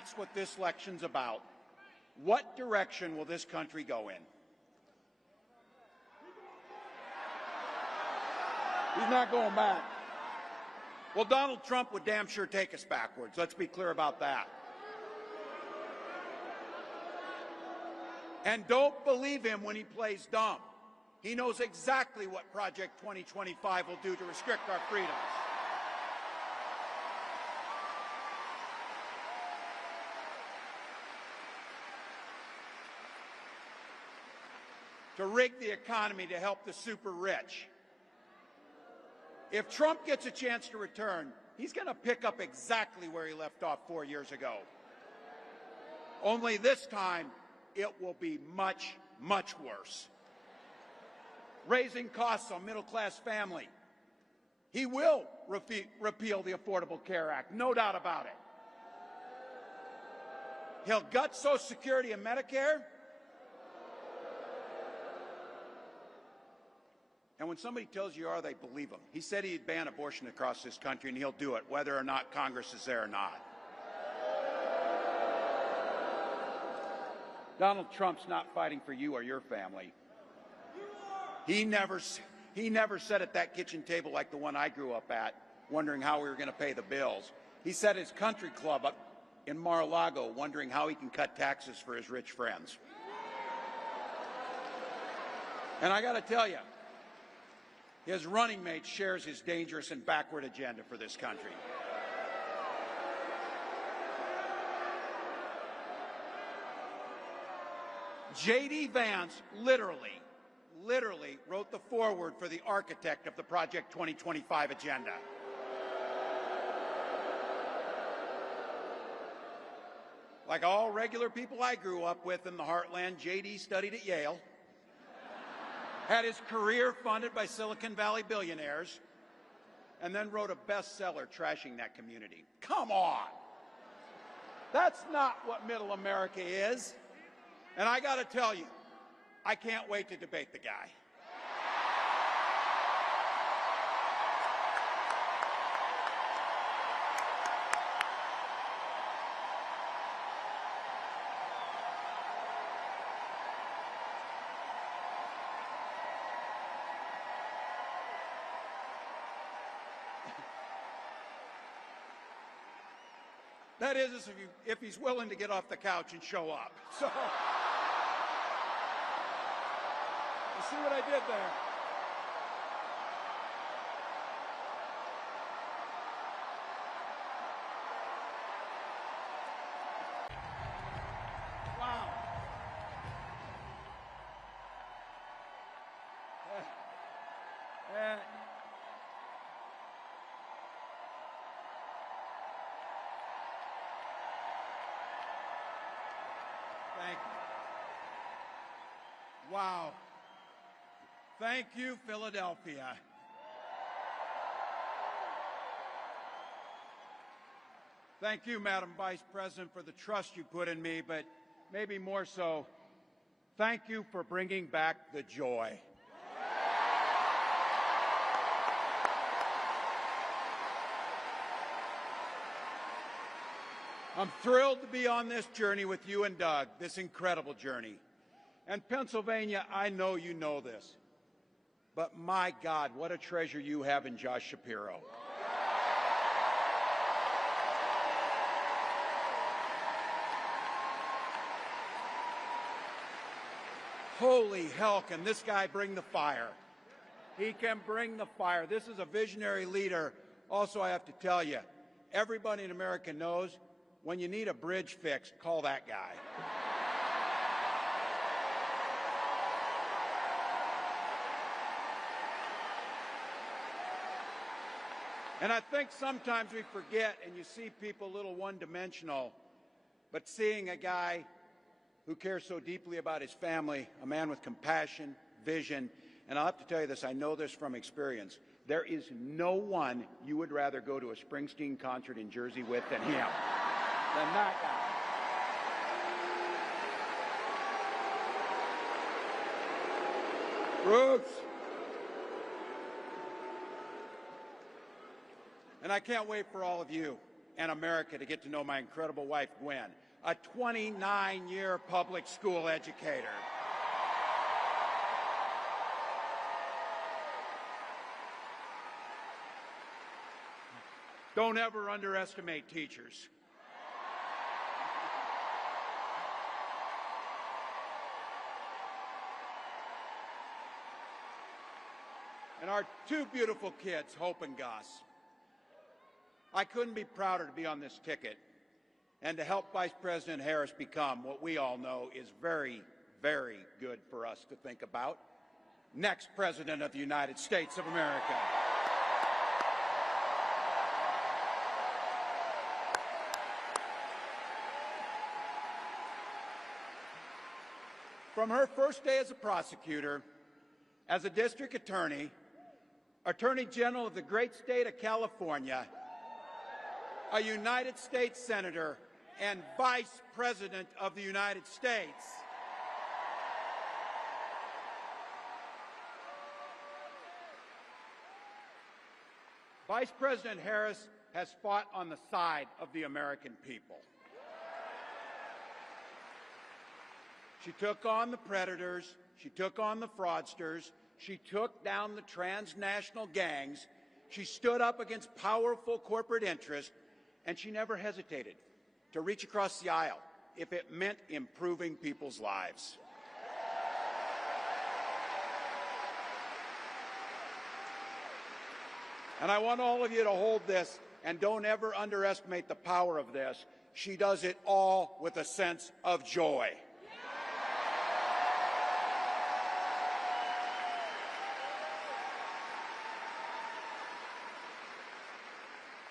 that's what this election's about. What direction will this country go in? He's not going back. Well, Donald Trump would damn sure take us backwards. Let's be clear about that. And don't believe him when he plays dumb. He knows exactly what Project 2025 will do to restrict our freedoms. To rig the economy to help the super rich. If Trump gets a chance to return, he's going to pick up exactly where he left off 4 years ago. Only this time, it will be much, much worse. Raising costs on middle-class family. He will repeal the Affordable Care Act, no doubt about it. He'll gut Social Security and Medicare. And when somebody tells you they believe him. He said he'd ban abortion across this country, and he'll do it, whether or not Congress is there or not. Donald Trump's not fighting for you or your family. He never sat at that kitchen table like the one I grew up at, wondering how we were going to pay the bills. He sat at his country club up in Mar-a-Lago, wondering how he can cut taxes for his rich friends. And I got to tell you, his running mate shares his dangerous and backward agenda for this country. J.D. Vance literally wrote the foreword for the architect of the Project 2025 agenda. Like all regular people I grew up with in the heartland, J.D. studied at Yale, had his career funded by Silicon Valley billionaires, and then wrote a bestseller trashing that community. Come on! That's not what middle America is. And I got to tell you, I can't wait to debate the guy. That is, if he's willing to get off the couch and show up. So, you see what I did there? Wow. Thank you. Wow. Thank you, Philadelphia. Thank you, Madam Vice President, for the trust you put in me, but maybe more so, thank you for bringing back the joy. I'm thrilled to be on this journey with you and Doug, this incredible journey. And Pennsylvania, I know you know this, but my God, what a treasure you have in Josh Shapiro. Holy hell, can this guy bring the fire? He can bring the fire. This is a visionary leader. Also, I have to tell you, everybody in America knows when you need a bridge fixed, call that guy. And I think sometimes we forget, and you see people a little one-dimensional, but seeing a guy who cares so deeply about his family, a man with compassion, vision, and I'll have to tell you this, I know this from experience, there is no one you would rather go to a Springsteen concert in Jersey with than him. Than that guy. Roots. And I can't wait for all of you and America to get to know my incredible wife, Gwen, a 29-year public school educator. Don't ever underestimate teachers. And our two beautiful kids, Hope and Gus. I couldn't be prouder to be on this ticket and to help Vice President Harris become what we all know is very, very good for us to think about, next President of the United States of America. From her first day as a prosecutor, as a district attorney, Attorney General of the great state of California, a United States Senator, and Vice President of the United States, Vice President Harris has fought on the side of the American people. She took on the predators, she took on the fraudsters, she took down the transnational gangs, she stood up against powerful corporate interests, and she never hesitated to reach across the aisle if it meant improving people's lives. And I want all of you to hold this and don't ever underestimate the power of this. She does it all with a sense of joy.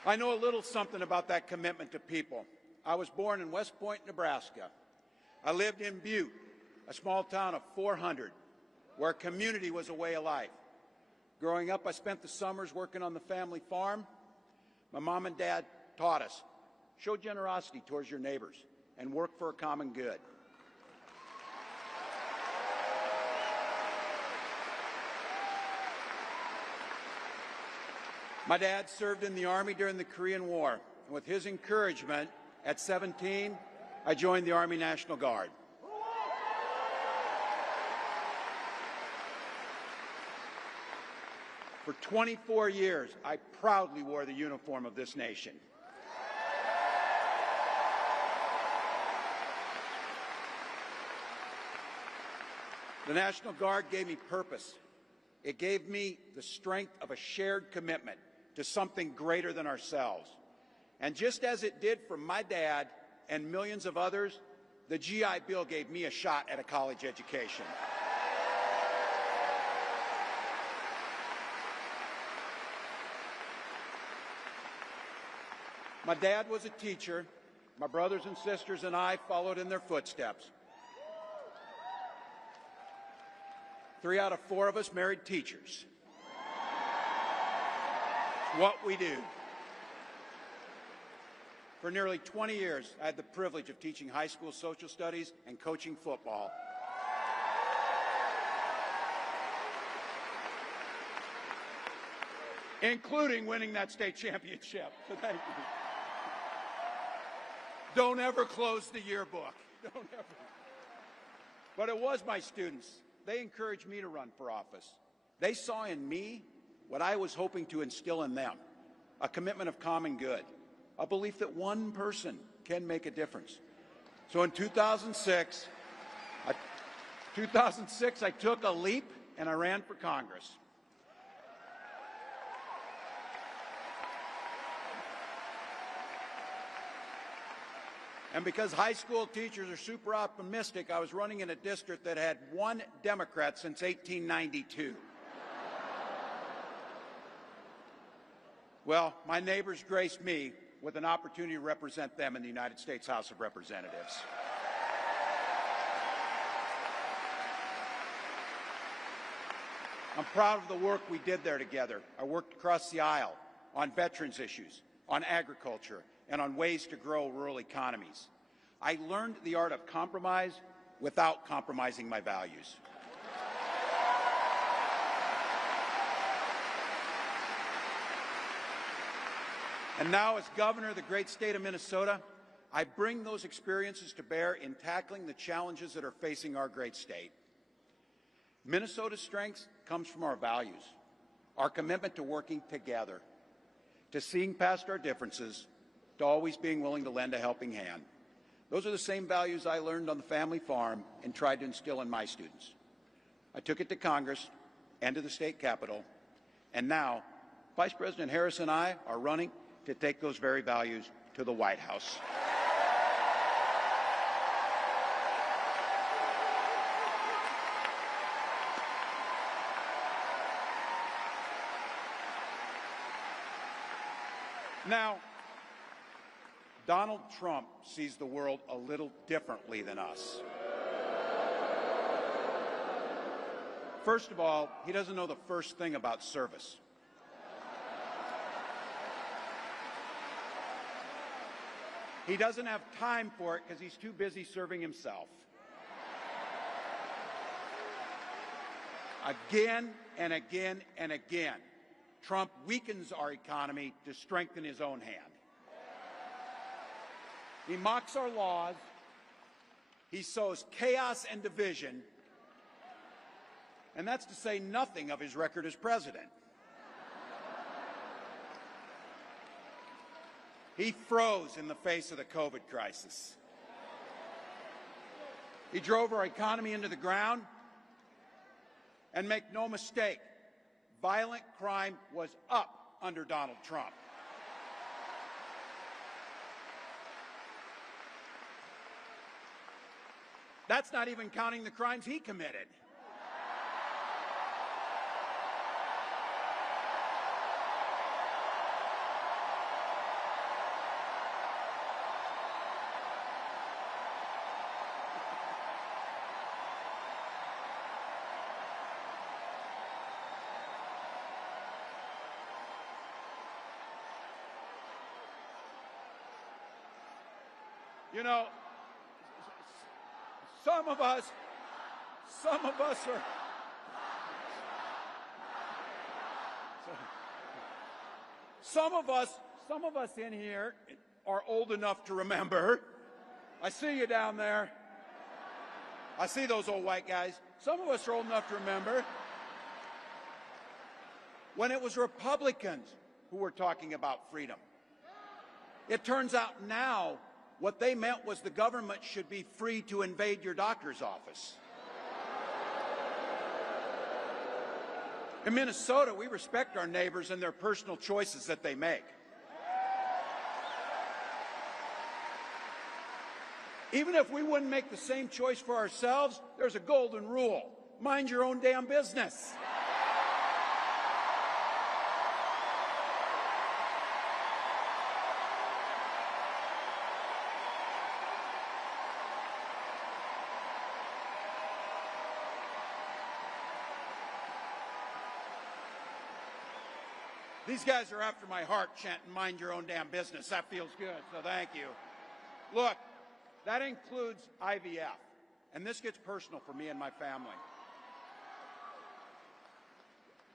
I know a little something about that commitment to people. I was born in West Point, Nebraska. I lived in Butte, a small town of 400, where community was a way of life. Growing up, I spent the summers working on the family farm. My mom and dad taught us, show generosity towards your neighbors and work for a common good. My dad served in the Army during the Korean War, and with his encouragement, at 17, I joined the Army National Guard. For 24 years, I proudly wore the uniform of this nation. The National Guard gave me purpose. It gave me the strength of a shared commitment to something greater than ourselves. And just as it did for my dad and millions of others, the GI Bill gave me a shot at a college education. My dad was a teacher. My brothers and sisters and I followed in their footsteps. 3 out of 4 of us married teachers. It's what we do. For nearly 20 years, I had the privilege of teaching high school social studies and coaching football. Including winning that state championship. So thank you. Don't ever close the yearbook. Don't ever. But it was my students. They encouraged me to run for office. They saw in me what I was hoping to instill in them, a commitment of common good, a belief that one person can make a difference. So in 2006, I took a leap and I ran for Congress. And because high school teachers are super optimistic, I was running in a district that had 1 Democrat since 1892. Well, my neighbors graced me with an opportunity to represent them in the United States House of Representatives. I'm proud of the work we did there together. I worked across the aisle on veterans issues, on agriculture, and on ways to grow rural economies. I learned the art of compromise without compromising my values. And now, as governor of the great state of Minnesota, I bring those experiences to bear in tackling the challenges that are facing our great state. Minnesota's strength comes from our values, our commitment to working together, to seeing past our differences, to always being willing to lend a helping hand. Those are the same values I learned on the family farm and tried to instill in my students. I took it to Congress and to the state capitol, and now Vice President Harris and I are running to take those very values to the White House. Now, Donald Trump sees the world a little differently than us. First of all, he doesn't know the first thing about service. He doesn't have time for it because he's too busy serving himself. Again and again and again, Trump weakens our economy to strengthen his own hand. He mocks our laws. He sows chaos and division. And that's to say nothing of his record as president. He froze in the face of the COVID crisis. He drove our economy into the ground. And make no mistake, violent crime was up under Donald Trump. That's not even counting the crimes he committed. You know, some of us are, some of us in here are old enough to remember. I see you down there. I see those old white guys. Some of us are old enough to remember when it was Republicans who were talking about freedom. It turns out now what they meant was the government should be free to invade your doctor's office. In Minnesota, we respect our neighbors and their personal choices that they make. Even if we wouldn't make the same choice for ourselves, there's a golden rule: mind your own damn business. These guys are after my heart chanting, mind your own damn business. That feels good, so thank you. Look, that includes IVF, and this gets personal for me and my family.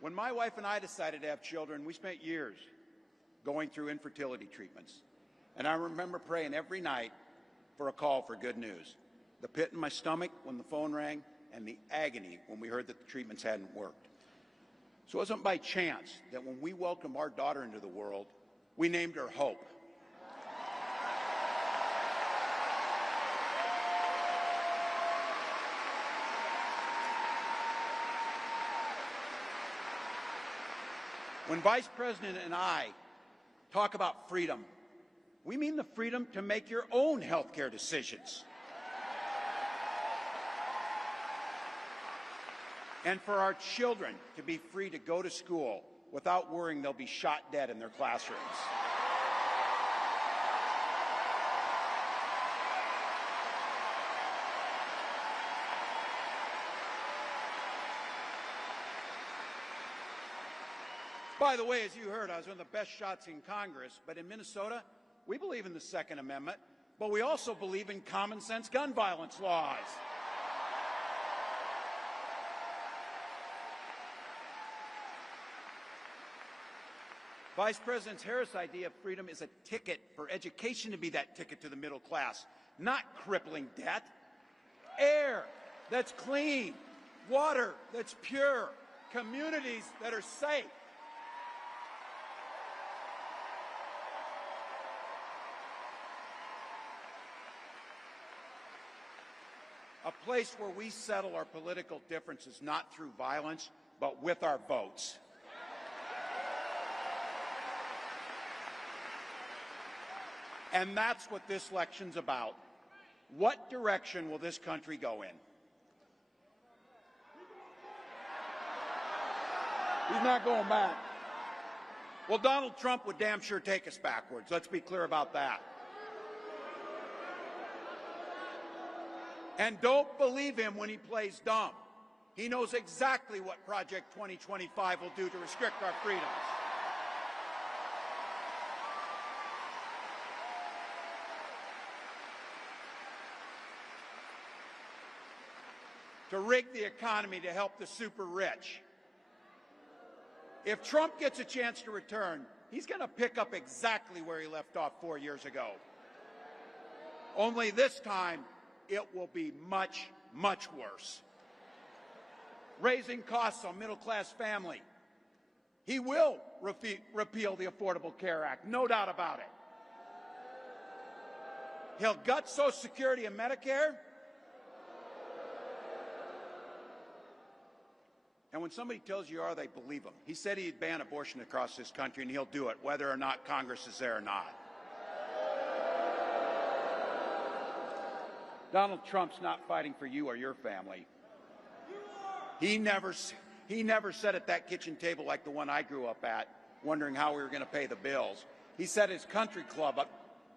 When my wife and I decided to have children, we spent years going through infertility treatments. And I remember praying every night for a call for good news. The pit in my stomach when the phone rang, and the agony when we heard that the treatments hadn't worked. So it wasn't by chance that when we welcomed our daughter into the world, we named her Hope. When Vice President and I talk about freedom, we mean the freedom to make your own health care decisions. And for our children to be free to go to school without worrying they'll be shot dead in their classrooms. By the way, as you heard, I was one of the best shots in Congress, but in Minnesota, we believe in the Second Amendment, but we also believe in common sense gun violence laws. Vice President Harris' idea of freedom is a ticket for education to be that ticket to the middle class, not crippling debt. Air that's clean, water that's pure, communities that are safe. A place where we settle our political differences not through violence, but with our votes. And that's what this election's about. What direction will this country go in? He's not going back. Well, Donald Trump would damn sure take us backwards. Let's be clear about that. And don't believe him when he plays dumb. He knows exactly what Project 2025 will do to restrict our freedoms. To rig the economy to help the super rich. If Trump gets a chance to return, he's going to pick up exactly where he left off 4 years ago. Only this time, it will be much, much worse. Raising costs on middle-class family. He will repeal the Affordable Care Act, no doubt about it. He'll gut Social Security and Medicare. And when somebody tells you are, they believe him. He said he'd ban abortion across this country, and he'll do it, whether or not Congress is there or not. Donald Trump's not fighting for you or your family. He never sat at that kitchen table like the one I grew up at, wondering how we were going to pay the bills. He sat at his country club up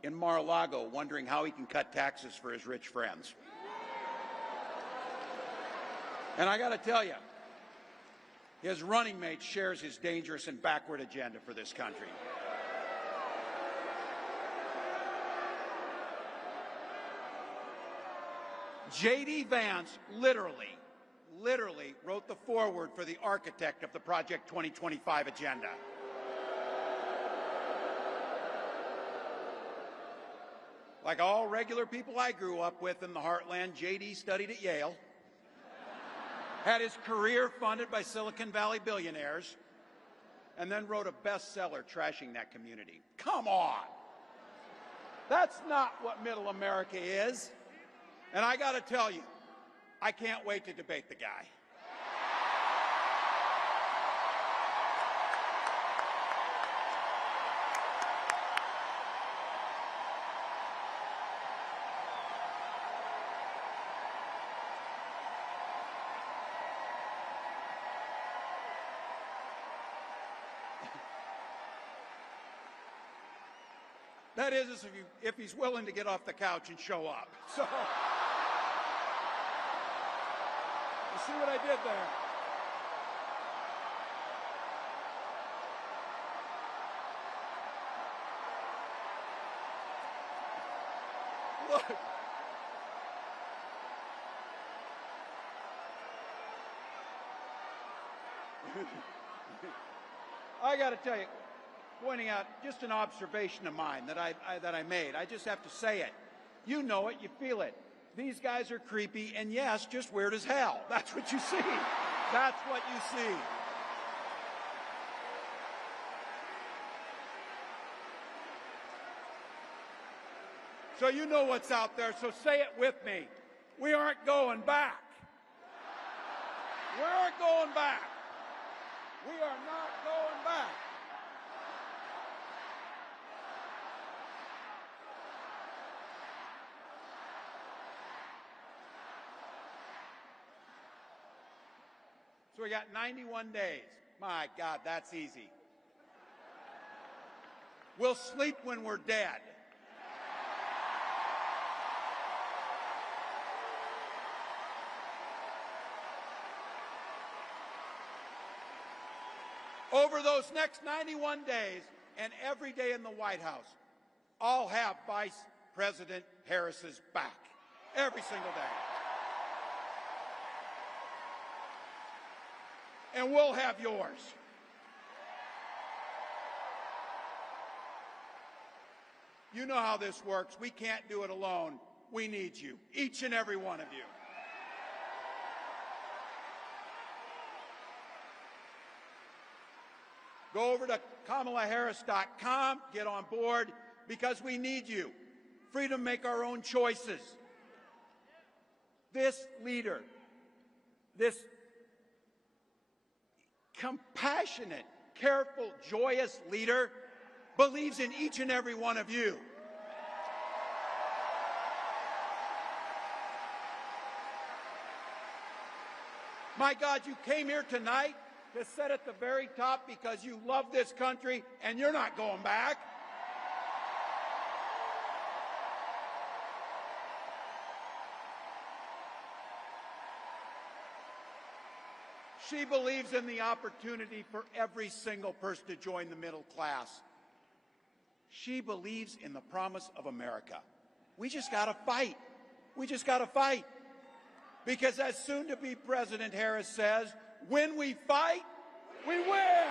in Mar-a-Lago, wondering how he can cut taxes for his rich friends. And I got to tell you, his running mate shares his dangerous and backward agenda for this country. J.D. Vance literally wrote the foreword for the architect of the Project 2025 agenda. Like all regular people I grew up with in the heartland, J.D. studied at Yale, had his career funded by Silicon Valley billionaires, and then wrote a bestseller trashing that community. Come on! That's not what middle America is. And I got to tell you, I can't wait to debate the guy. That is, if he's willing to get off the couch and show up. So, you see what I did there? Look. I got to tell you, pointing out just an observation of mine that I made. I just have to say it. You know it, you feel it. These guys are creepy, and yes, just weird as hell. That's what you see. That's what you see. So you know what's out there, so say it with me. We aren't going back. We aren't going back. We are not going back. So we got 91 days. My God, that's easy. We'll sleep when we're dead. Over those next 91 days and every day in the White House, I'll have Vice President Harris's back. Every single day. And we'll have yours. You know how this works. We can't do it alone. We need you, each and every one of you. Go over to KamalaHarris.com, get on board, because we need you. Freedom to make our own choices. This leader, this compassionate, careful, joyous leader believes in each and every one of you. My God, you came here tonight to sit at the very top because you love this country and you're not going back. She believes in the opportunity for every single person to join the middle class. She believes in the promise of America. We just got to fight. We just got to fight. Because as soon-to-be President Harris says, when we fight, we win.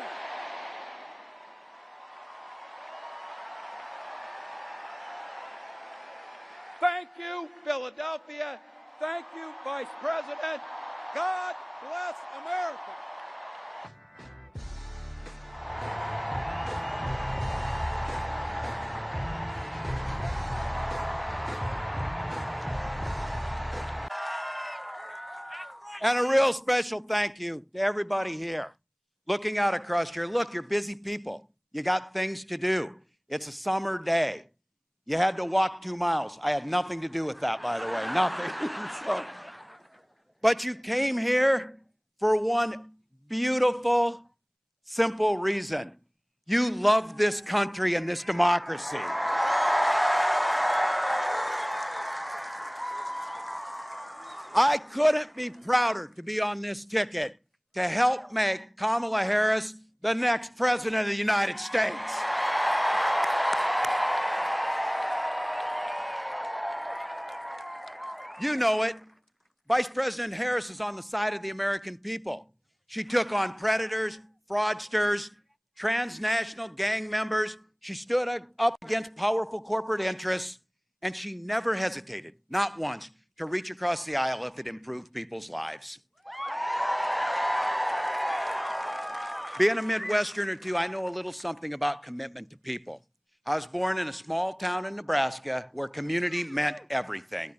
Thank you, Philadelphia. Thank you, Vice President. God bless America. And a real special thank you to everybody here. Looking out across here, look, you're busy people. You got things to do. It's a summer day. You had to walk 2 miles. I had nothing to do with that, by the way, nothing. But you came here for one beautiful, simple reason. You love this country and this democracy. I couldn't be prouder to be on this ticket to help make Kamala Harris the next President of the United States. You know it. Vice President Harris is on the side of the American people. She took on predators, fraudsters, transnational gang members. She stood up against powerful corporate interests, and she never hesitated, not once, to reach across the aisle if it improved people's lives. Being a Midwesterner too, I know a little something about commitment to people. I was born in a small town in Nebraska where community meant everything.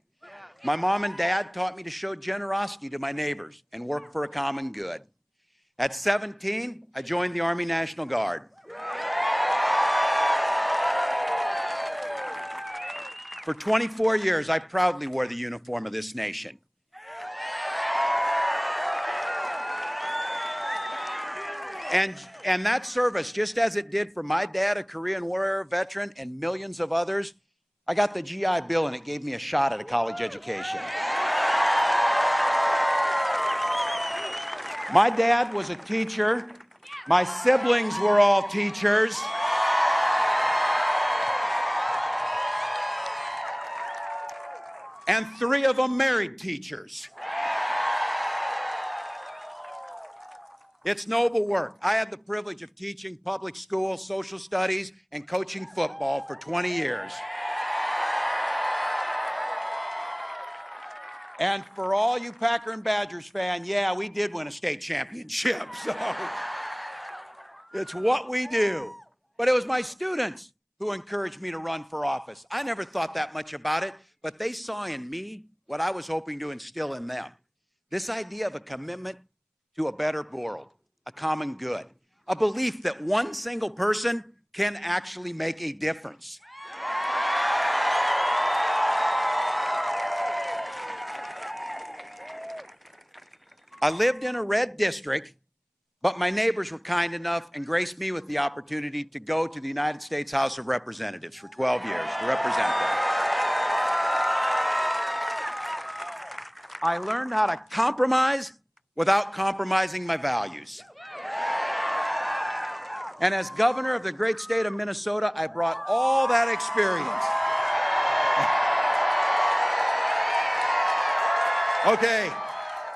My mom and dad taught me to show generosity to my neighbors and work for a common good. At 17, I joined the Army National Guard. For 24 years, I proudly wore the uniform of this nation. And that service, just as it did for my dad, a Korean War veteran, and millions of others, I got the GI Bill and it gave me a shot at a college education. My dad was a teacher. My siblings were all teachers. And 3 of them married teachers. It's noble work. I had the privilege of teaching public school, social studies, and coaching football for 20 years. And for all you Packer and Badgers fans, yeah, we did win a state championship. So it's what we do. But it was my students who encouraged me to run for office. I never thought that much about it, but they saw in me what I was hoping to instill in them. This idea of a commitment to a better world, a common good, a belief that one single person can actually make a difference. I lived in a red district, but my neighbors were kind enough and graced me with the opportunity to go to the United States House of Representatives for 12 years to represent them. I learned how to compromise without compromising my values. And as governor of the great state of Minnesota, I brought all that experience.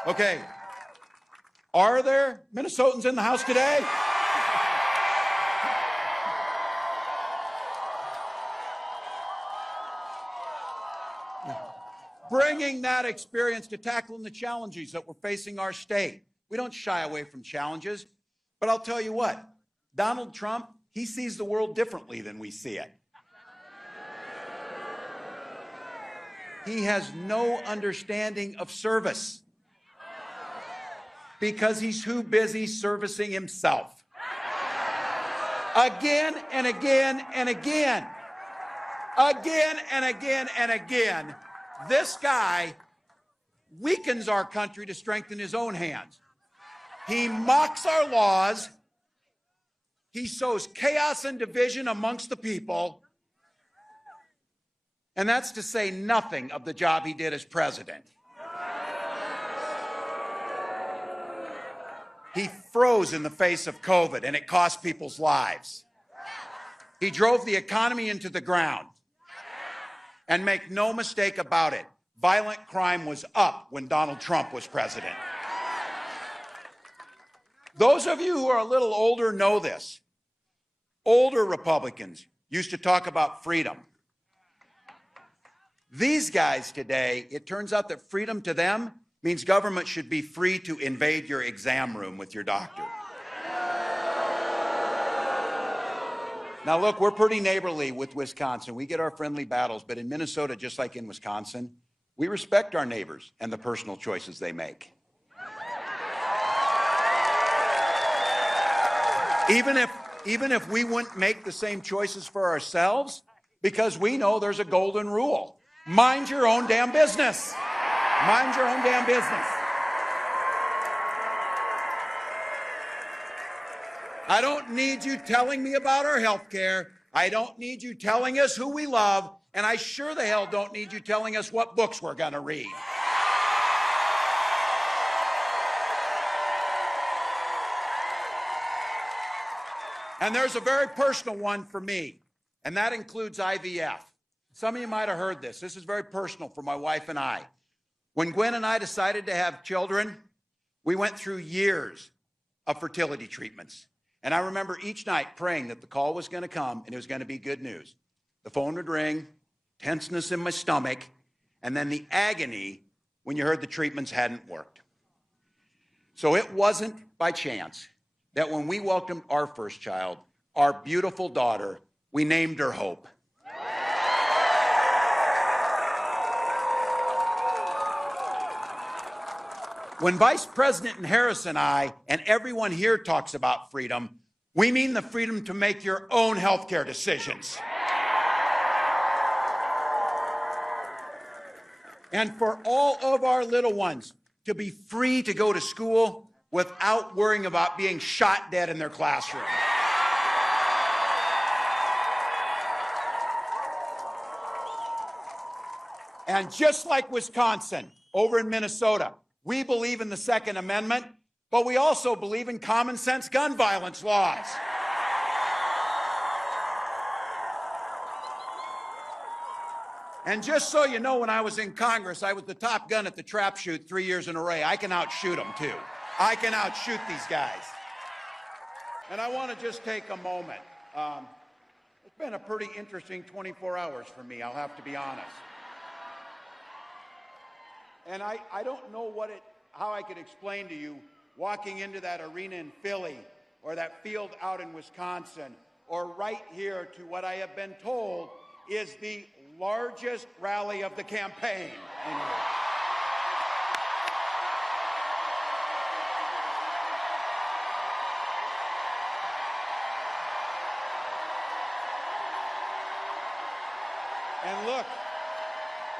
Okay. Are there Minnesotans in the House today? bringing that experience to tackling the challenges that we're facing our state. We don't shy away from challenges, but I'll tell you what, Donald Trump, he sees the world differently than we see it. He has no understanding of service because he's too busy servicing himself. Again and again and again. Again and again and again. This guy weakens our country to strengthen his own hands. He mocks our laws. He sows chaos and division amongst the people. And that's to say nothing of the job he did as president. He froze in the face of COVID, and it cost people's lives. He drove the economy into the ground. And make no mistake about it, violent crime was up when Donald Trump was president. Those of you who are a little older know this. Older Republicans used to talk about freedom. These guys today, it turns out that freedom to them means government should be free to invade your exam room with your doctor. Now look, we're pretty neighborly with Wisconsin. We get our friendly battles, but in Minnesota, just like in Wisconsin, we respect our neighbors and the personal choices they make. Even if we wouldn't make the same choices for ourselves, because we know there's a golden rule. Mind your own damn business. Mind your own damn business. I don't need you telling me about our health care. I don't need you telling us who we love. And I sure the hell don't need you telling us what books we're going to read. And there's a very personal one for me, and that includes IVF. Some of you might have heard this. This is very personal for my wife and I. When Gwen and I decided to have children, we went through years of fertility treatments. And I remember each night praying that the call was going to come and it was going to be good news. The phone would ring, tenseness in my stomach, and then the agony when you heard the treatments hadn't worked. So it wasn't by chance that when we welcomed our first child, our beautiful daughter, we named her Hope. When Vice President Harris and I and everyone here talks about freedom, we mean the freedom to make your own healthcare decisions. And for all of our little ones to be free to go to school without worrying about being shot dead in their classroom. And just like Wisconsin, over in Minnesota, we believe in the Second Amendment, but we also believe in common sense gun violence laws. And just so you know, when I was in Congress, I was the top gun at the trap shoot 3 years in a row. I can outshoot them, too. I can outshoot these guys. And I want to just take a moment. It's been a pretty interesting 24 hours for me, I'll have to be honest. And I don't know how I could explain to you walking into that arena in Philly or that field out in Wisconsin or right here to what I have been told is the largest rally of the campaign.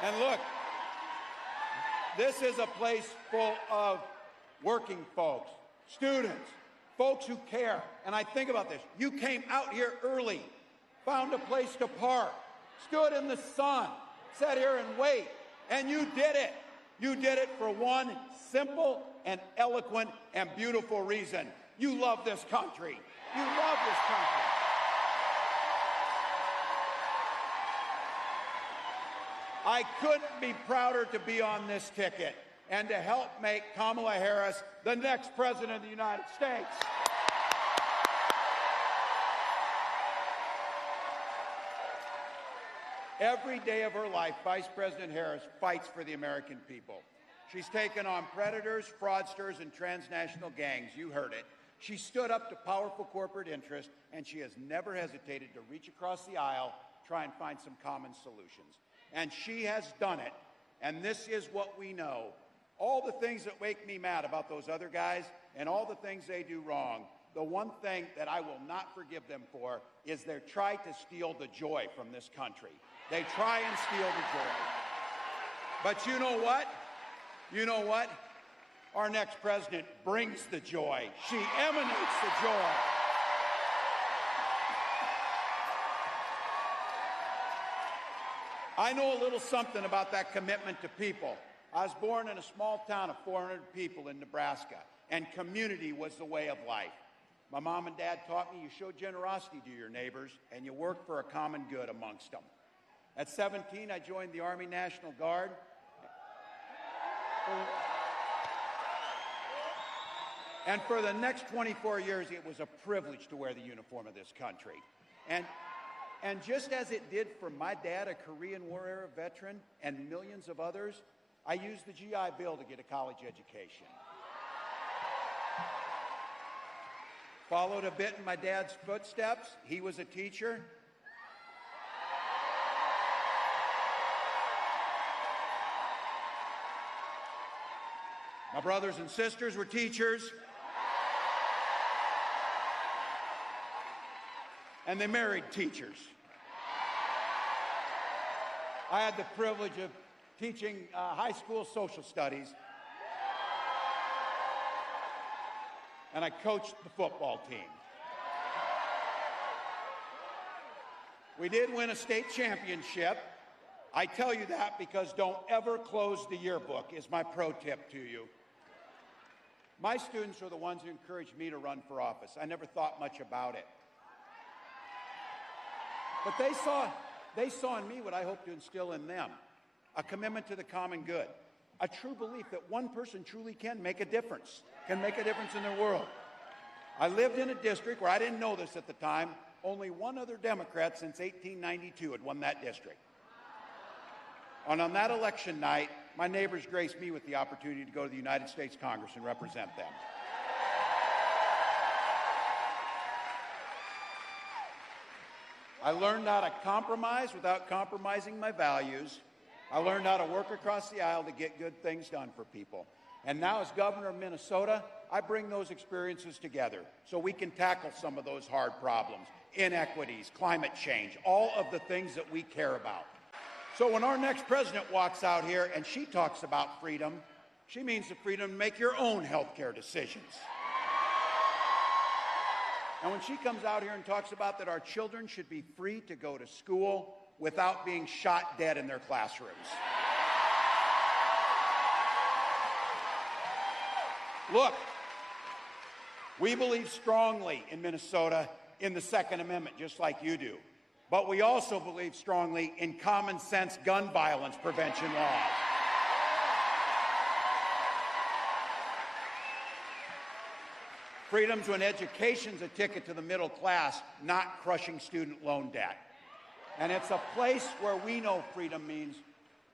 And look, this is a place full of working folks, students, folks who care. And I think about this. You came out here early, found a place to park, stood in the sun, sat here and wait, and you did it. You did it for one simple and eloquent and beautiful reason. You love this country. You love this country. I couldn't be prouder to be on this ticket and to help make Kamala Harris the next president of the United States. Every day of her life, Vice President Harris fights for the American people. She's taken on predators, fraudsters, and transnational gangs. You heard it. She stood up to powerful corporate interests, and she has never hesitated to reach across the aisle, try and find some common solutions. And she has done it. And this is what we know. All the things that make me mad about those other guys and all the things they do wrong, the one thing that I will not forgive them for is they try to steal the joy from this country. They try and steal the joy. But you know what? You know what? Our next president brings the joy. She emanates the joy. I know a little something about that commitment to people. I was born in a small town of 400 people in Nebraska, and community was the way of life. My mom and dad taught me you show generosity to your neighbors, and you work for a common good amongst them. At 17, I joined the Army National Guard. And for the next 24 years, it was a privilege to wear the uniform of this country. And just as it did for my dad, a Korean War-era veteran, and millions of others, I used the GI Bill to get a college education. Followed a bit in my dad's footsteps. He was a teacher. My brothers and sisters were teachers. And they married teachers. I had the privilege of teaching high school social studies. And I coached the football team. We did win a state championship. I tell you that because don't ever close the yearbook is my pro tip to you. My students are the ones who encouraged me to run for office. I never thought much about it. But they saw in me what I hope to instill in them, a commitment to the common good, a true belief that one person truly can make a difference in their world. I lived in a district where I didn't know this at the time. Only one other Democrat since 1892 had won that district. And on that election night, my neighbors graced me with the opportunity to go to the United States Congress and represent them. I learned how to compromise without compromising my values. I learned how to work across the aisle to get good things done for people. And now as governor of Minnesota, I bring those experiences together so we can tackle some of those hard problems, inequities, climate change, all of the things that we care about. So when our next president walks out here and she talks about freedom, she means the freedom to make your own health care decisions. And when she comes out here and talks about that our children should be free to go to school without being shot dead in their classrooms. Look, we believe strongly in Minnesota in the Second Amendment, just like you do. But we also believe strongly in common sense gun violence prevention laws. Freedom's when education's a ticket to the middle class, not crushing student loan debt. And it's a place where we know freedom means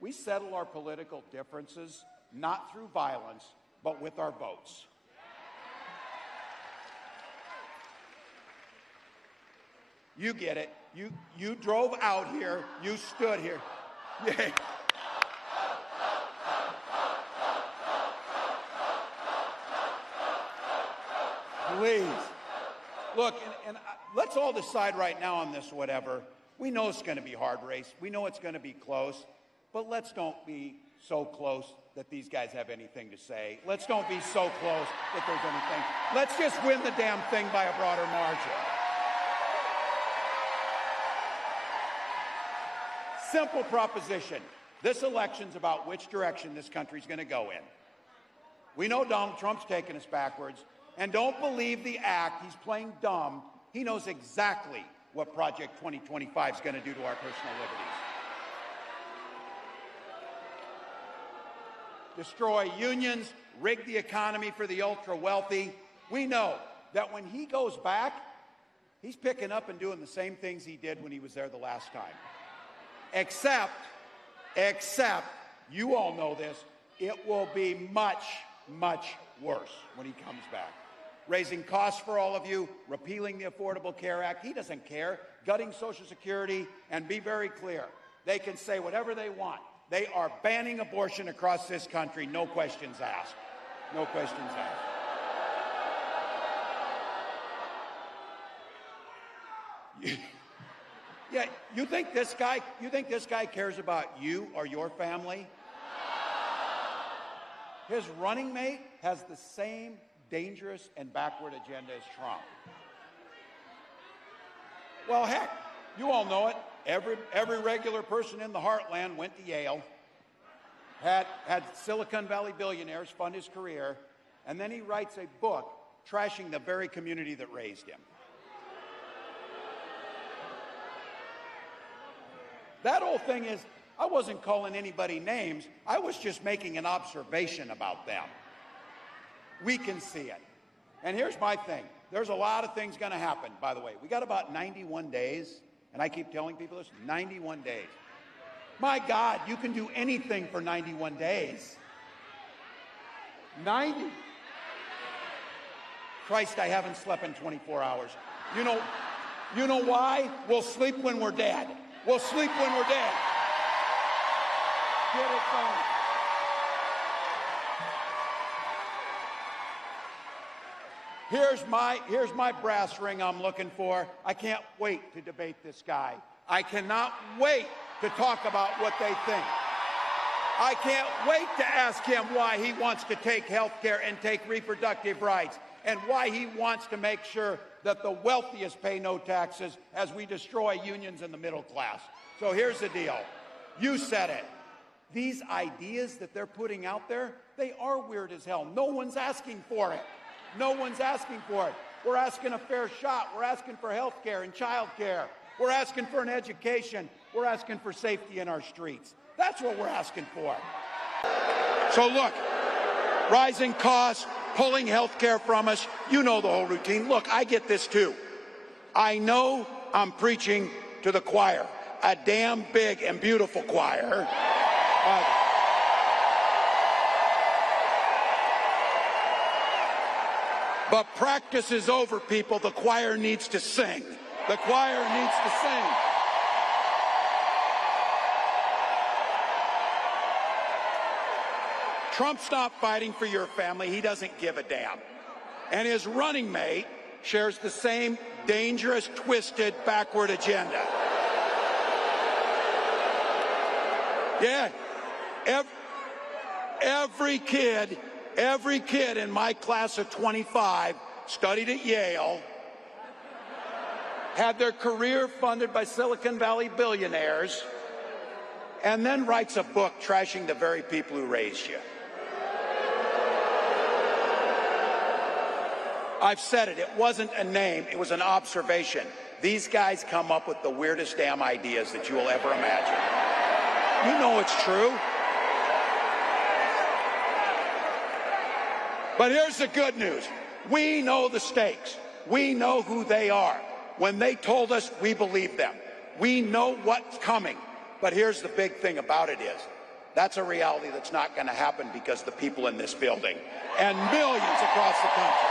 we settle our political differences not through violence, but with our votes. You get it. You drove out here. You stood here. Yeah. Please. Look, and let's all decide right now on this whatever. We know it's going to be a hard race. We know it's going to be close. But let's don't be so close that these guys have anything to say. Let's don't be so close that there's anything. Let's just win the damn thing by a broader margin. Simple proposition. This election's about which direction this country's going to go in. We know Donald Trump's taking us backwards. And don't believe the act. He's playing dumb. He knows exactly what Project 2025 is going to do to our personal liberties. Destroy unions, rig the economy for the ultra-wealthy. We know that when he goes back, he's picking up and doing the same things he did when he was there the last time. Except, you all know this, it will be much, much worse when he comes back. Raising costs for all of you, repealing the Affordable Care Act. He doesn't care. Gutting Social Security, and be very clear. They can say whatever they want. They are banning abortion across this country, no questions asked. No questions asked. Yeah, you think this guy cares about you or your family? His running mate has the same dangerous and backward agenda as Trump. Well, heck, you all know it. Every regular person in the heartland went to Yale, had Silicon Valley billionaires fund his career, and then he writes a book trashing the very community that raised him. That whole thing is, I wasn't calling anybody names. I was just making an observation about them. We can see it. And here's my thing. There's a lot of things going to happen, by the way. We got about 91 days, and I keep telling people this, 91 days. My God, you can do anything for 91 days. 90. Christ, I haven't slept in 24 hours. You know why? We'll sleep when we're dead. We'll sleep when we're dead. Get it going. Here's my brass ring I'm looking for. I can't wait to debate this guy. I cannot wait to talk about what they think. I can't wait to ask him why he wants to take health care and take reproductive rights, and why he wants to make sure that the wealthiest pay no taxes as we destroy unions in the middle class. So here's the deal. You said it. These ideas that they're putting out there, they are weird as hell. No one's asking for it. No one's asking for it. We're asking a fair shot. We're asking for health care and child care. We're asking for an education. We're asking for safety in our streets. That's what we're asking for. So look, rising costs, pulling health care from us, you know the whole routine. Look, I get this too. I know I'm preaching to the choir, a damn big and beautiful choir. But practice is over, people. The choir needs to sing. The choir needs to sing. Trump's not fighting for your family. He doesn't give a damn. And his running mate shares the same dangerous, twisted, backward agenda. Yeah. Every kid in my class of 25 studied at Yale, had their career funded by Silicon Valley billionaires, and then writes a book trashing the very people who raised you. I've said it. It wasn't a name. It was an observation. These guys come up with the weirdest damn ideas that you will ever imagine. You know it's true. But here's the good news. We know the stakes. We know who they are. When they told us, we believed them. We know what's coming. But here's the big thing about it is, that's a reality that's not going to happen because the people in this building and millions across the country.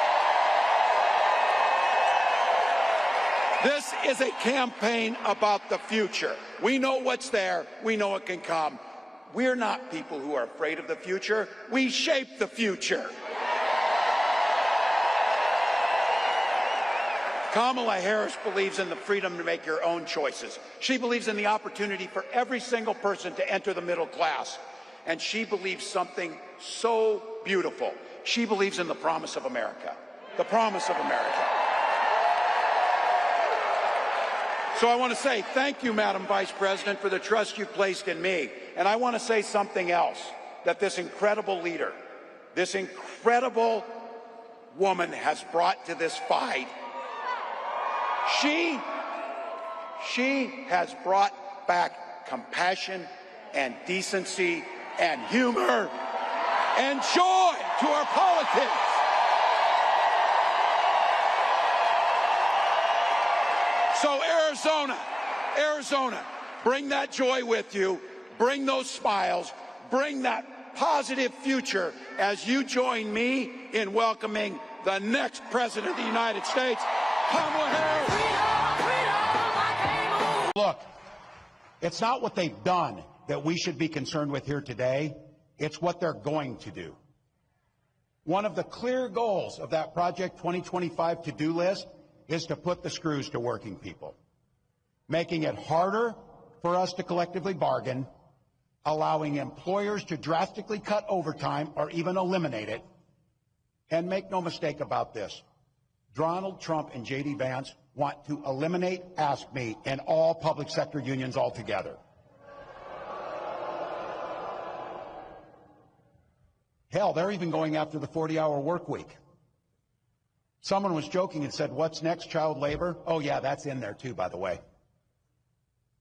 This is a campaign about the future. We know what's there. We know it can come. We're not people who are afraid of the future. We shape the future. Kamala Harris believes in the freedom to make your own choices. She believes in the opportunity for every single person to enter the middle class. And she believes something so beautiful. She believes in the promise of America. The promise of America. So I want to say thank you, Madam Vice President, for the trust you've placed in me. And I want to say something else, that this incredible leader, this incredible woman has brought to this fight. She has brought back compassion and decency and humor and joy to our politics. So Arizona, Bring that joy with you. Bring those smiles. Bring that positive future as you join me in welcoming the next President of the United States, Kamala Harris. Look, it's not what they've done that we should be concerned with here today. It's what they're going to do. One of the clear goals of that Project 2025 to-do list is to put the screws to working people, making it harder for us to collectively bargain, allowing employers to drastically cut overtime or even eliminate it. And make no mistake about this, Donald Trump and J.D. Vance want to eliminate AFSCME and all public sector unions altogether. Hell, they're even going after the 40-hour work week. Someone was joking and said, what's next, child labor? Oh, yeah, that's in there too, by the way.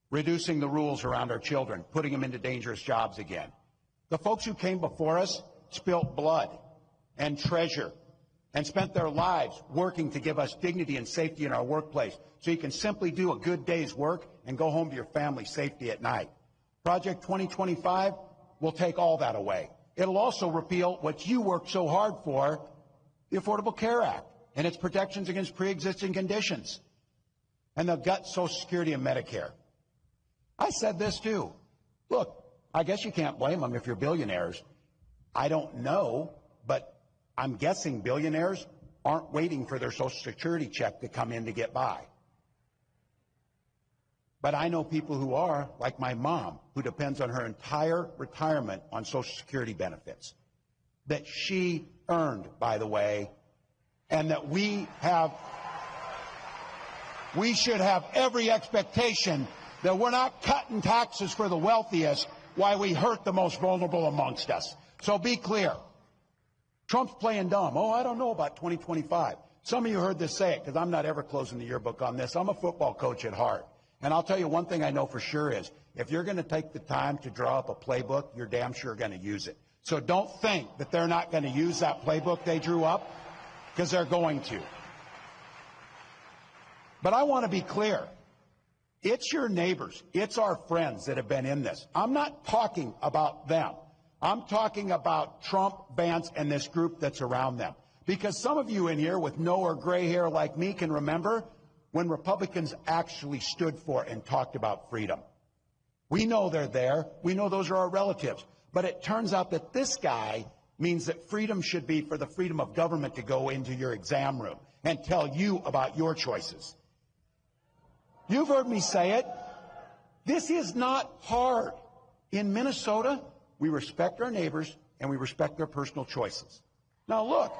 Reducing the rules around our children, putting them into dangerous jobs again. The folks who came before us spilt blood and treasure and spent their lives working to give us dignity and safety in our workplace so you can simply do a good day's work and go home to your family safely at night. Project 2025 will take all that away. It'll also repeal what you worked so hard for, the Affordable Care Act and its protections against pre-existing conditions, and they'll gut Social Security and Medicare. I said this too. Look, I guess you can't blame them if you're billionaires. I don't know, but I'm guessing billionaires aren't waiting for their Social Security check to come in to get by. But I know people who are, like my mom, who depends on her entire retirement on Social Security benefits, that she earned, by the way, and that we should have every expectation that we're not cutting taxes for the wealthiest while we hurt the most vulnerable amongst us. So be clear. Trump's playing dumb. Oh, I don't know about 2025. Some of you heard this say it, because I'm not ever closing the yearbook on this. I'm a football coach at heart. And I'll tell you one thing I know for sure is, if you're going to take the time to draw up a playbook, you're damn sure going to use it. So don't think that they're not going to use that playbook they drew up, because they're going to. But I want to be clear. It's your neighbors. It's our friends that have been in this. I'm not talking about them. I'm talking about Trump, Vance, and this group that's around them. Because some of you in here with no or gray hair like me can remember when Republicans actually stood for and talked about freedom. We know they're there. We know those are our relatives. But it turns out that this guy means that freedom should be for the freedom of government to go into your exam room and tell you about your choices. You've heard me say it. This is not hard. In Minnesota, we respect our neighbors and we respect their personal choices. Now look,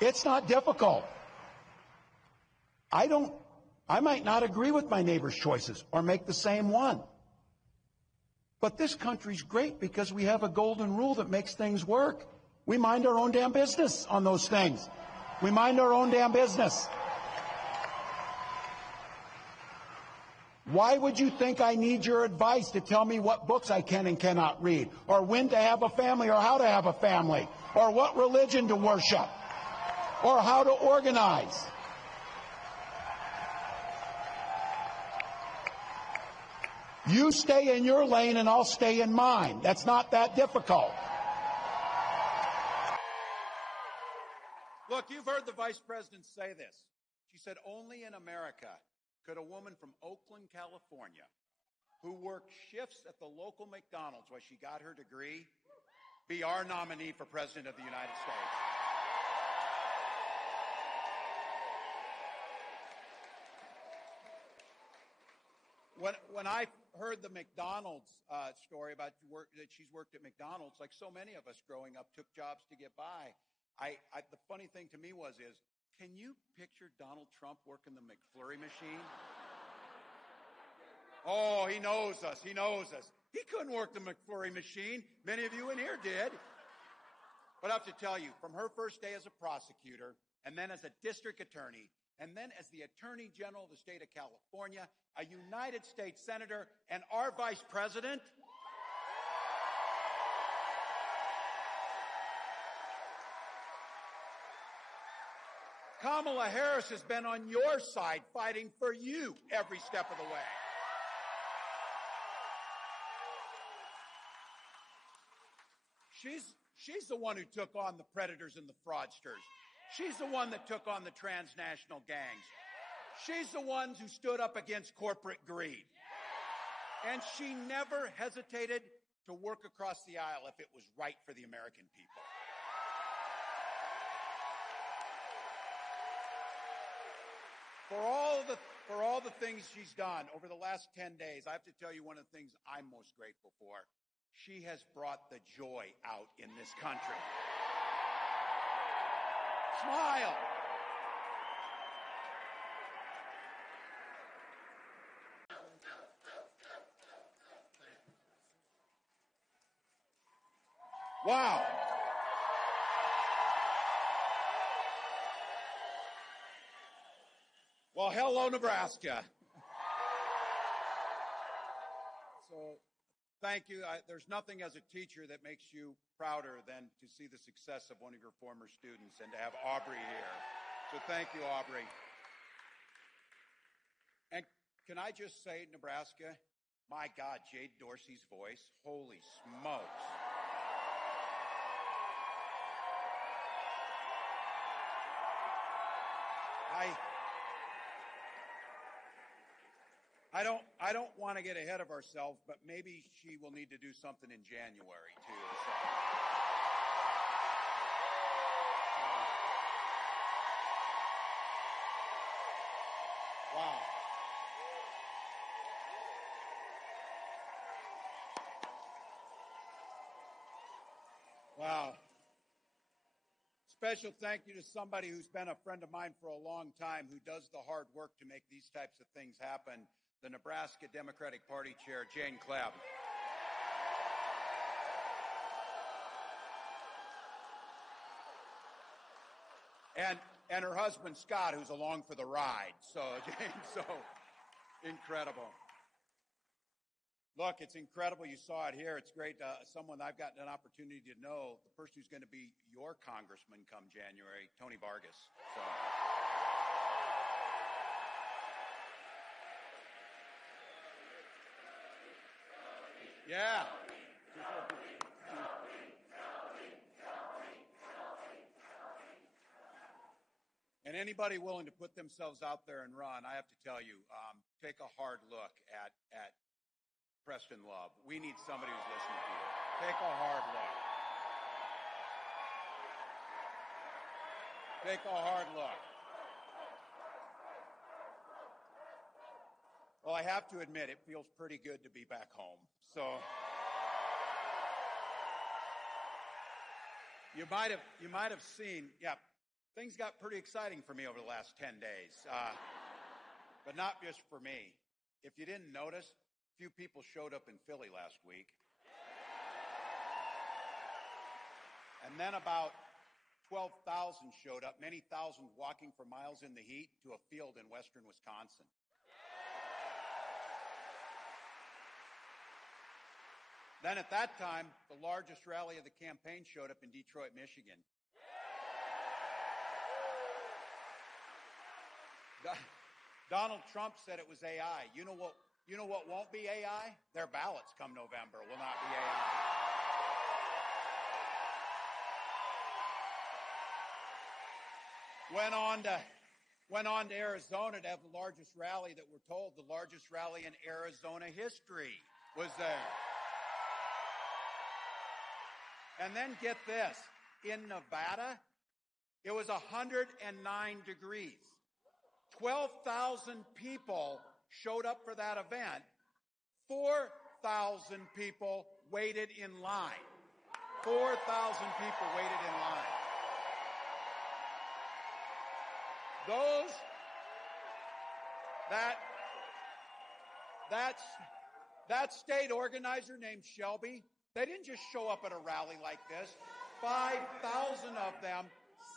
it's not difficult. I might not agree with my neighbor's choices or make the same one. But this country's great because we have a golden rule that makes things work. We mind our own damn business on those things. We mind our own damn business. Why would you think I need your advice to tell me what books I can and cannot read, or when to have a family, or how to have a family, or what religion to worship, or how to organize? You stay in your lane and I'll stay in mine. That's not that difficult. Look, you've heard the Vice President say this. She said, only in America could a woman from Oakland, California, who worked shifts at the local McDonald's while she got her degree, be our nominee for President of the United States. When I heard the McDonald's story about that she's worked at McDonald's, like so many of us growing up took jobs to get by, the funny thing to me is, can you picture Donald Trump working the McFlurry machine? Oh, he knows us. He knows us. He couldn't work the McFlurry machine. Many of you in here did. But I have to tell you, from her first day as a prosecutor, and then as a district attorney, and then as the Attorney General of the state of California, a United States Senator, and our Vice President, Kamala Harris has been on your side fighting for you every step of the way. She's the one who took on the predators and the fraudsters. She's the one that took on the transnational gangs. She's the one who stood up against corporate greed. And she never hesitated to work across the aisle if it was right for the American people. For all the things she's done over the last 10 days, I have to tell you one of the things I'm most grateful for. She has brought the joy out in this country. Smile. Wow. Well, hello, Nebraska. So, thank you. There's nothing as a teacher that makes you prouder than to see the success of one of your former students and to have Aubrey here. So thank you, Aubrey. And can I just say, Nebraska, my God, Jade Dorsey's voice, holy smokes. I don't want to get ahead of ourselves, but maybe she will need to do something in January too. So. Wow. Wow. Special thank you to somebody who's been a friend of mine for a long time, who does the hard work to make these types of things happen. The Nebraska Democratic Party Chair, Jane Clabb. And her husband, Scott, who's along for the ride. So, Jane, so incredible. Look, it's incredible. You saw it here. It's great. Someone I've gotten an opportunity to know, the person who's going to be your congressman come January, Tony Vargas. So. Yeah. And anybody willing to put themselves out there and run, I have to tell you, take a hard look at Preston Love. We need somebody who's listening to you. Take a hard look. Take a hard look. Well, I have to admit, it feels pretty good to be back home. So you might have seen, yeah, things got pretty exciting for me over the last 10 days, but not just for me. If you didn't notice, a few people showed up in Philly last week. And then about 12,000 showed up, many thousands walking for miles in the heat to a field in western Wisconsin. Then at that time, the largest rally of the campaign showed up in Detroit, Michigan. Donald Trump said it was AI. You know what won't be AI? Their ballots come November will not be AI. Went on to Arizona to have the largest rally that we're told, the largest rally in Arizona history was there. And then get this, in Nevada, it was 109 degrees. 12,000 people showed up for that event. 4,000 people waited in line. 4,000 people waited in line. That state organizer named Shelby, they didn't just show up at a rally like this. 5,000 of them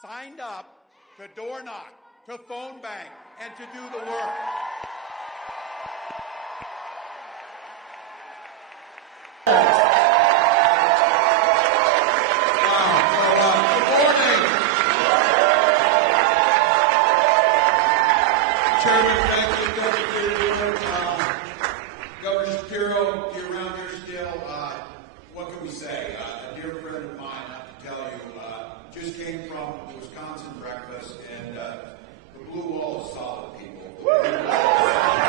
signed up to door knock, to phone bank, and to do the work. Walz. Wow. Good morning. Chairman, thank you. Thank you for your work. Governor Shapiro, to you around here still, what can we say? A dear friend of mine, I have to tell you, just came from the Wisconsin breakfast, and the blue wall is solid, people. The blue wall is solid.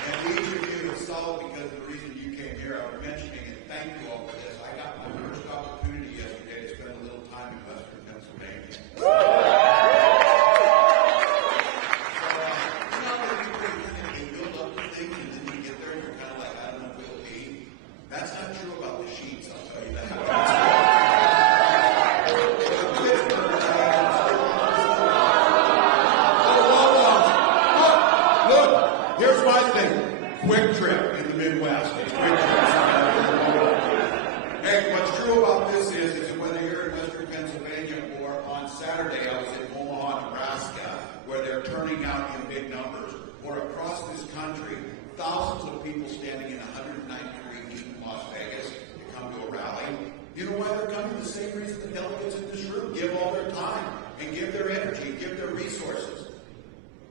And to each of you, it's solid because of the reason you came here. I was mentioning, and thank you all for this, I got my first opportunity yesterday to spend a little time in Western Pennsylvania. So, you know how the people, they build up to things, and then you get there, and you're kind of like, I don't know if it'll be. That's not true about the Sheets, I'll tell you that. Or the Pittsburgher I ate, I still got it. So. Oh, Wawa's. Look. Here's my thing. Quick Trip in the Midwest. It's Quick Trip, so you know, they're the Wawa people. Hey, what's true about this is that whether you're in Western Pennsylvania or on Saturday, I was in Omaha, Nebraska, where they're turning out in big numbers, or across this country, thousands of people standing in 109-degree heat in Las Vegas to come to a rally. You know why they're coming? The same reason the delegates in this room give all their time and give their energy and give their resources.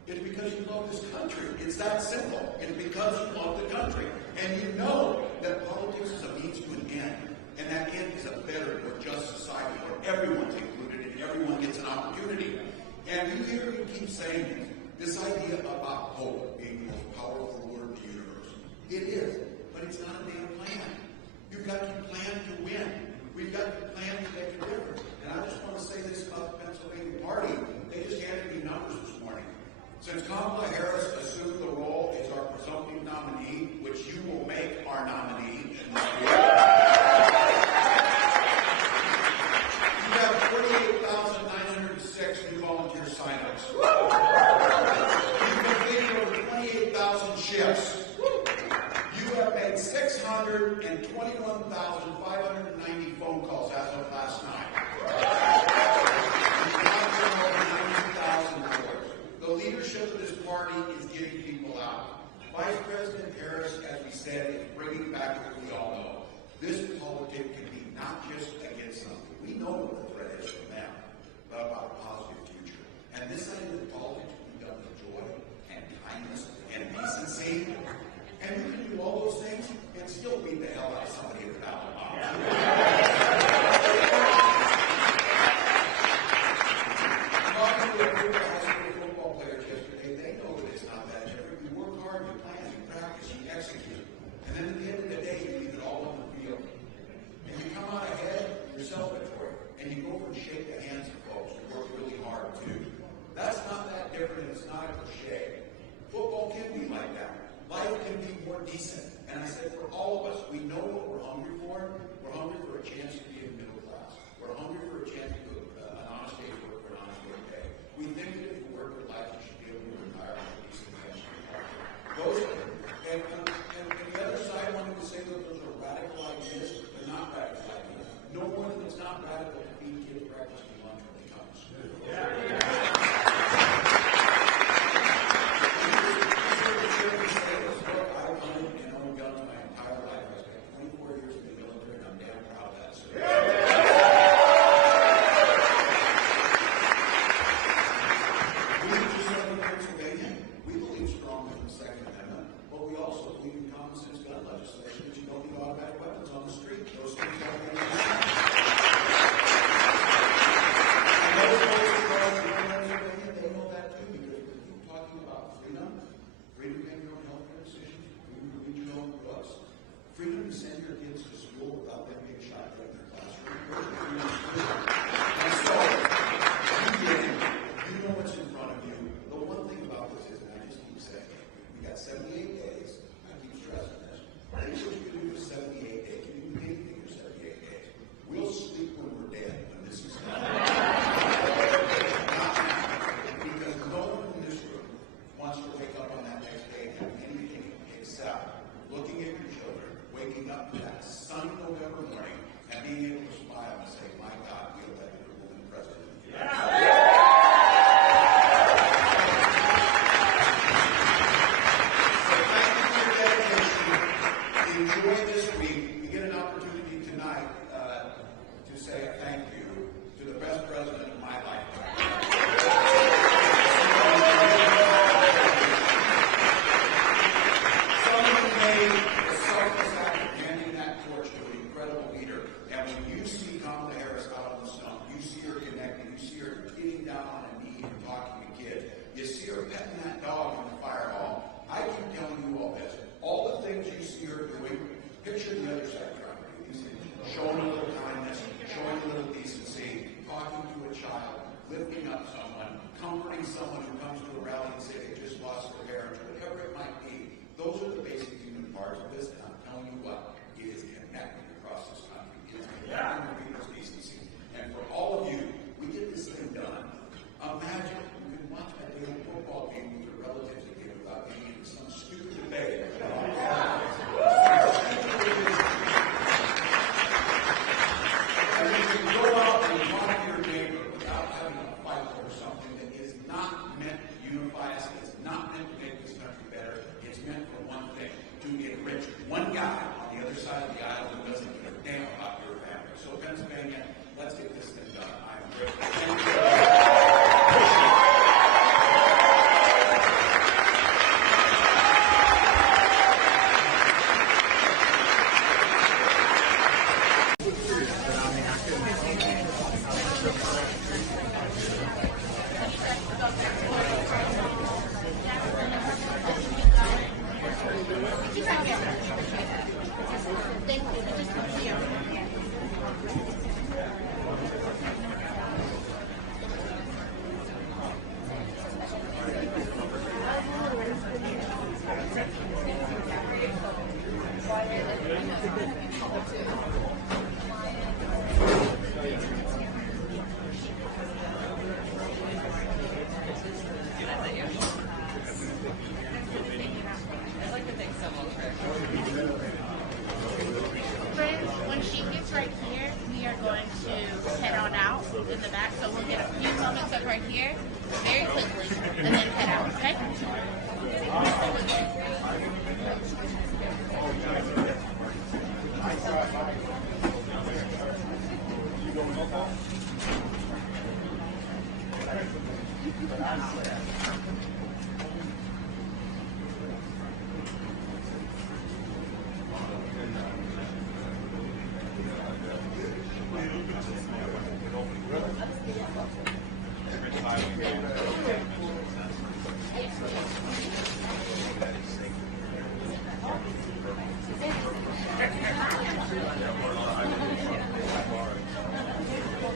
It's because you love this country. It's that simple. It's because you love the country. And you know that politics is a means to an end. And that end is a better, more just society where everyone's included and everyone gets an opportunity. And you hear me keep saying this. This idea about hope being the most powerful word in the universe. It is, but it's not a damn plan. You've got to plan to win. We've got to plan to make a difference. And I just want to say this about the Pennsylvania party. They just handed me numbers this morning. Since Kamala Harris assumed the role as our presumptive nominee, which you will make our nominee in this week, you've had 48,906 new volunteer signups. You've completed over 28,000 shifts. You have made 621,590 phone calls as of last night. And you've knocked on over 90,000 doors. The leadership of this party is getting people out. Vice President Harris, as we said, is bringing back what we all know. This politics can be not just against something. We know what the threat is from them, but about a positive future. And this idea that politics can be done with joy and kindness and decency, and you can do all those things and still beat the hell out of somebody at the ballot box. You can do all those things. Talking to a group of high school football players yesterday, they know that it's not that different. You work hard, you plan, you practice, you execute. And then at the end of the day, you leave it all on the field. And you come out ahead, you're celebratory. And you go over and shake the hands of folks who work really hard too. That's not that different, and it's not a cliche. Football can be like that. Life can be more decent. And I said for all of us, we know what we're hungry for. We're hungry for a chance to be in the middle class. We're hungry for a chance to do an honest day's work for an honest day pay. We think that if you work your life, you should be able to retire with a decent pension and health care. Those are, and the other side wanting to say that those are radical ideas, they're not radical ideas. No more than it's not radical to feed kids breakfast and lunch when they come to school. Those are good things to do. And you just heard the chairman say this. Look, I've hunted and owned guns my entire life. I spent 24 years in the military, and I'm damn proud of that service. And so we, just like in Pennsylvania, we believe strongly in the Second Amendment, but we also believe in common sense gun legislation that you don't need automatic weapons on the street. Those things don't make any sense. And those folks across rural Pennsylvania, they know that too, because we keep talking about freedom, freedom to make your own health care decisions, freedom to read your own books, freedom to send your kids to school without them being shot dead in their classroom. Those are freedoms too. And so you get it. You know what's in front of you. The one thing about this is, and I just keep saying it, we got 78 days. I keep stressing this. Think what you can do for 78 days. You can do anything for 78 days. We'll sleep when we're dead, when this is done. But not now. Not now. Because no one in this room wants to wake up on that next day and have anything except looking at your children, waking up to that sunny November morning, and being able to smile and say, my God, we elected a woman president of the United States of America. So thank you for your dedication. Enjoy this week. We get an opportunity tonight to say a thank you to the best president of my lifetime that I've been able to witness. to someone who's delivered time and time again, someone who made the selfless act of handing that torch to an incredible leader. And when you see Kamala Harris out on the stump, you see her connecting, you see her getting down on a knee and talking to kids, you see her petting that dog in the fire hall. I keep telling you all this. All the things you see her doing, picture the other side trying to do these things. Showing a little kindness, showing a little decency, talking to a child, lifting up someone, comforting someone who comes to a rally and say they just lost their parents, whatever it might be. Those are the basic human parts of this, and I'm telling you what, it is connecting across this country. It is connecting with people's decency. And for all of you, we get this thing done. Imagine you can watch a damn football game with your relatives again without getting into some stupid debate about politics, some stupid division. And you can go out and talk to your neighbor without having a fight over something that is not meant to unify us. It's not meant to make this country better. It's meant for one thing, to enrich one guy on the other side of the aisle who doesn't give a damn about your family. So Pennsylvania, let's get this thing done. I am grateful. Thank you for welcoming me. Appreciate it.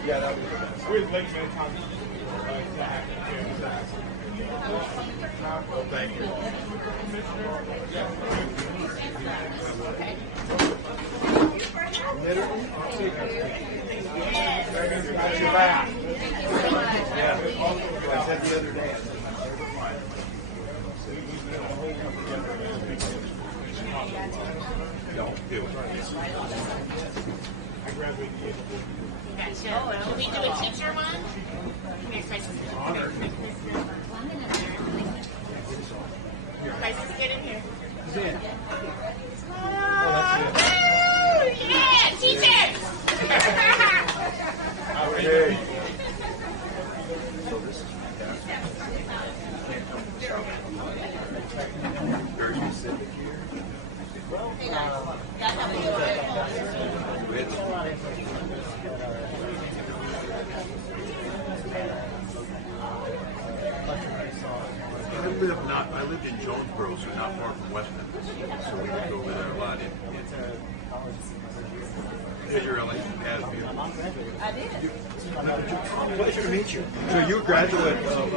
Yeah, that was the best. We'd like to talk. Well, thank you. Literally? Got your back. Thank you so much. Yeah. So I said the other day, I said my favorite line of don't do it. I graduated. Gotcha. Should we do a teacher one? Honored. Crisis, get in here. He's in. Oh, that's it. yeah, teachers! Okay. So this is fantastic. You can't come from South Carolina. Very specific here. Well, It's I lived in Jonesboro, so not far from West Memphis. So we would go over there a lot. Did you really? Yeah, it's beautiful. my mom graduated. I did. Oh, pleasure to meet you. So you're a graduate of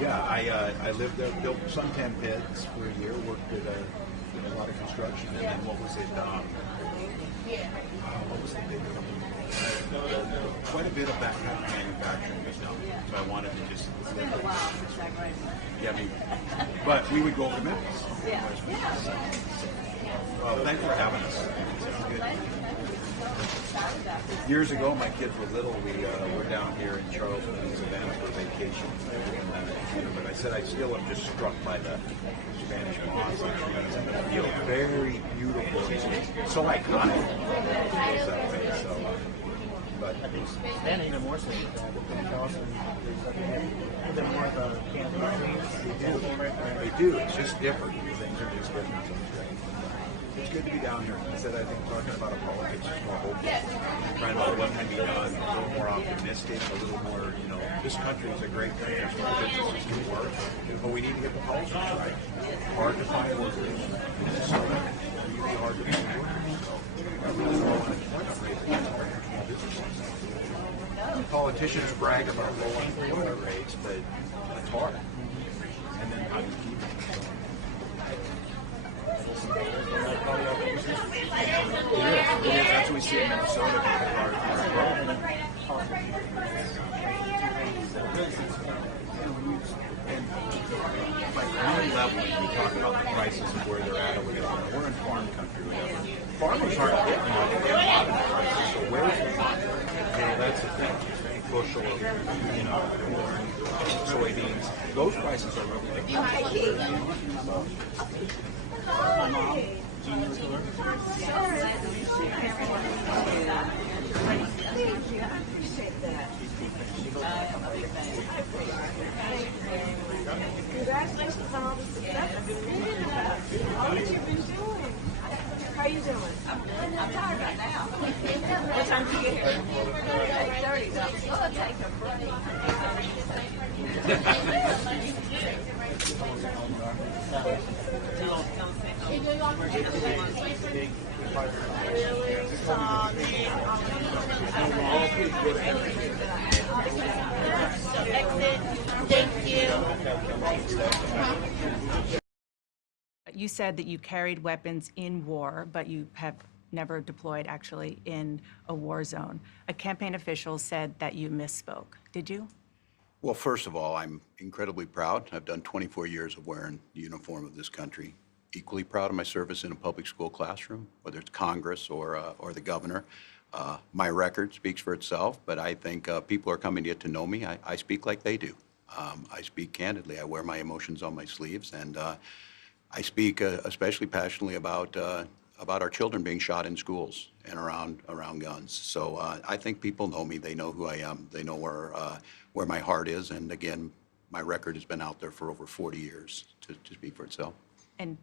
yeah, I lived there, built suntan pits for a year, worked at a lot of construction, and then what was it? What was the big company? Quite a bit of that kind of manufacturing was done. So I wanted to just. It's been a while since I graduated. Yeah, me. But we would go over to Memphis. Yeah. Well, thanks for having us. It's good. Years ago, my kids were little. We were down here in Charleston and Savannah for vacation. But I said I still am just struck by the Spanish moss and trees and the feeling. Very beautiful. It's so iconic. It goes that way. So But I think Savannah even more so with that. Charleston, there's like a bit more of the canopy of trees. they do. It's just different. Things are just different. So it's great. It's good to be down here. I said I think talking about our politics is more hopeful. Trying about what can be done, a little more optimistic, a little more, this country is a great country. Small businesses can work, but we need to get the policies right. Hard to find workers. It's really hard to find workers. So we've got a really low unemployment rate, but that's hard for small businesses. Politicians brag about low unemployment rates, but that's hard. And then how do you keep them? It is probably our biggest issue. It is. That's what we see in Minnesota because our Also, so really since COVID. and by county leveling, we talk about the prices of where they're at or whatever. We're in farm country, whatever. Farmers aren't getting much for a lot of the prices, so where's the money? That's the thing. A bushel of, corn, soybeans, those prices are really the prices. Where's the money? My mom, Jean Latour. Thank you. I appreciate that. She's a big fan. I am a big fan. I appreciate it. Thank you very much. And congratulations on all the success. I've been reading about all that you've been doing. How are you doing? I'm good. I'm tired right now. What time did you get here? 8:30. I was going to take a break. I didn't take it. I won't say how old you are, but too old. Don't say how old. Every day is a big part of Really? You said that you carried weapons in war, but you have never deployed actually in a war zone. A campaign official said that you misspoke. Did you? Well, first of all, I'm incredibly proud. I've done 24 years of wearing the uniform of this country. Equally proud of my service in a public school classroom, whether it's Congress or the governor. My record speaks for itself, but I think people are coming to get to know me. I speak like they do. I speak candidly. I wear my emotions on my sleeves, and I speak especially passionately about our children being shot in schools and around guns. So I think people know me. They know who I am. They know where my heart is. And again, my record has been out there for over 40 years to speak for itself. And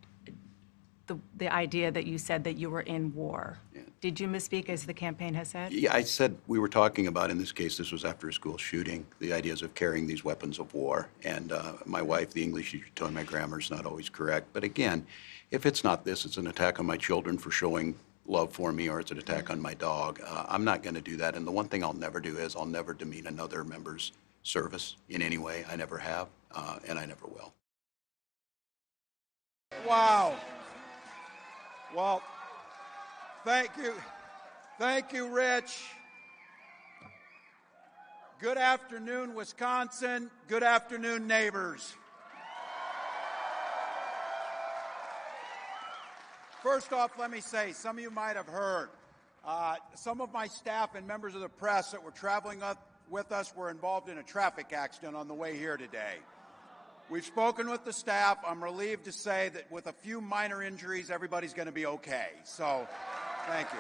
the idea that you said that you were in war, Yeah. did you misspeak as the campaign has said? Yeah, I said we were talking about, in this case, this was after a school shooting, the ideas of carrying these weapons of war. And my wife, the English teacher, told me my grammar's not always correct. But again, if it's not this, it's an attack on my children for showing love for me, or it's an attack on my dog. I'm not going to do that. And the one thing I'll never do is I'll never demean another member's service in any way. I never have, and I never will. Wow. Well, thank you. Thank you, Rich. Good afternoon, Wisconsin. Good afternoon, neighbors. First off, let me say, some of you might have heard, some of my staff and members of the press that were traveling with us were involved in a traffic accident on the way here today. We've spoken with the staff. I'm relieved to say that with a few minor injuries, everybody's going to be okay. So, thank you.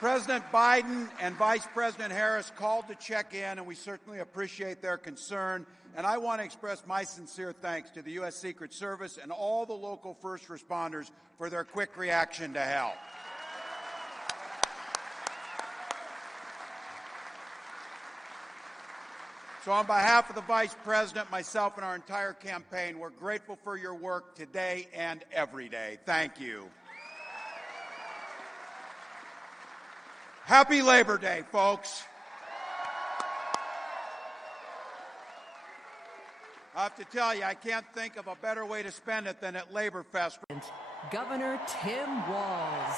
President Biden and Vice President Harris called to check in, and we certainly appreciate their concern. And I want to express my sincere thanks to the U.S. Secret Service and all the local first responders for their quick reaction to help. So on behalf of the Vice President, myself, and our entire campaign, we're grateful for your work today and every day. Thank you. Happy Labor Day, folks. I have to tell you, I can't think of a better way to spend it than at Labor Fest. Governor Tim Walz.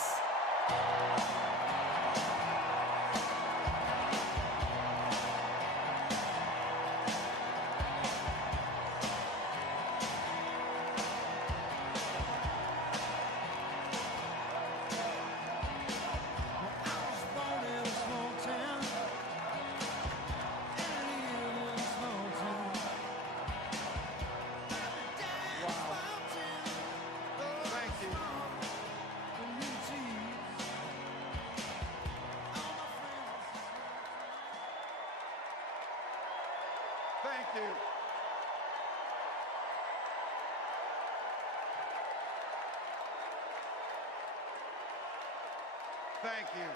Thank you.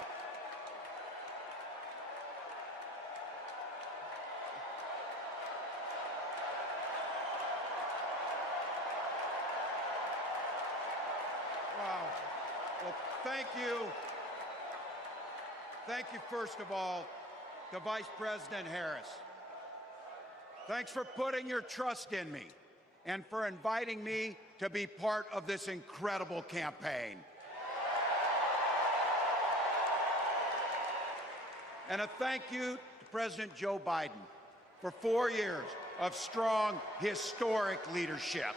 Wow. Well, thank you. Thank you, first of all, to Vice President Harris. Thanks for putting your trust in me and for inviting me to be part of this incredible campaign. And a thank you to President Joe Biden for 4 years of strong, historic leadership.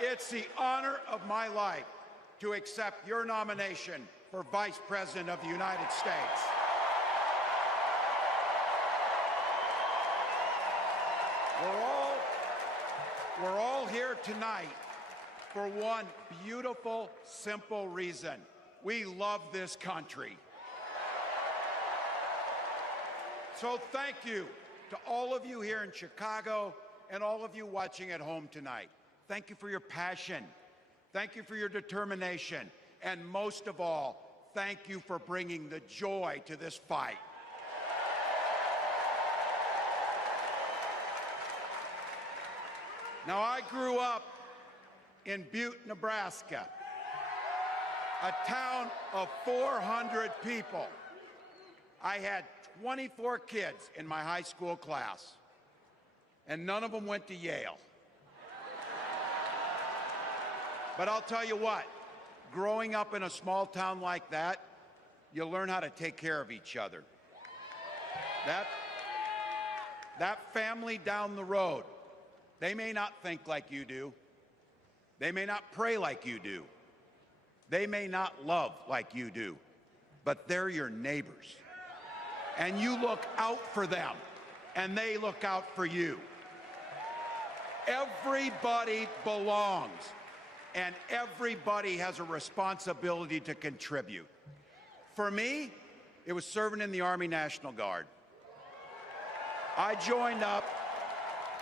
It's the honor of my life to accept your nomination for Vice President of the United States. We're all here tonight for one beautiful, simple reason. We love this country. So thank you to all of you here in Chicago and all of you watching at home tonight. Thank you for your passion. Thank you for your determination. And most of all, thank you for bringing the joy to this fight. Now, I grew up in Butte, Nebraska, a town of 400 people. I had 24 kids in my high school class, and none of them went to Yale. But I'll tell you what, growing up in a small town like that, you learn how to take care of each other. That family down the road, they may not think like you do. They may not pray like you do. They may not love like you do, but they're your neighbors. And you look out for them, and they look out for you. Everybody belongs, and everybody has a responsibility to contribute. For me, it was serving in the Army National Guard. I joined up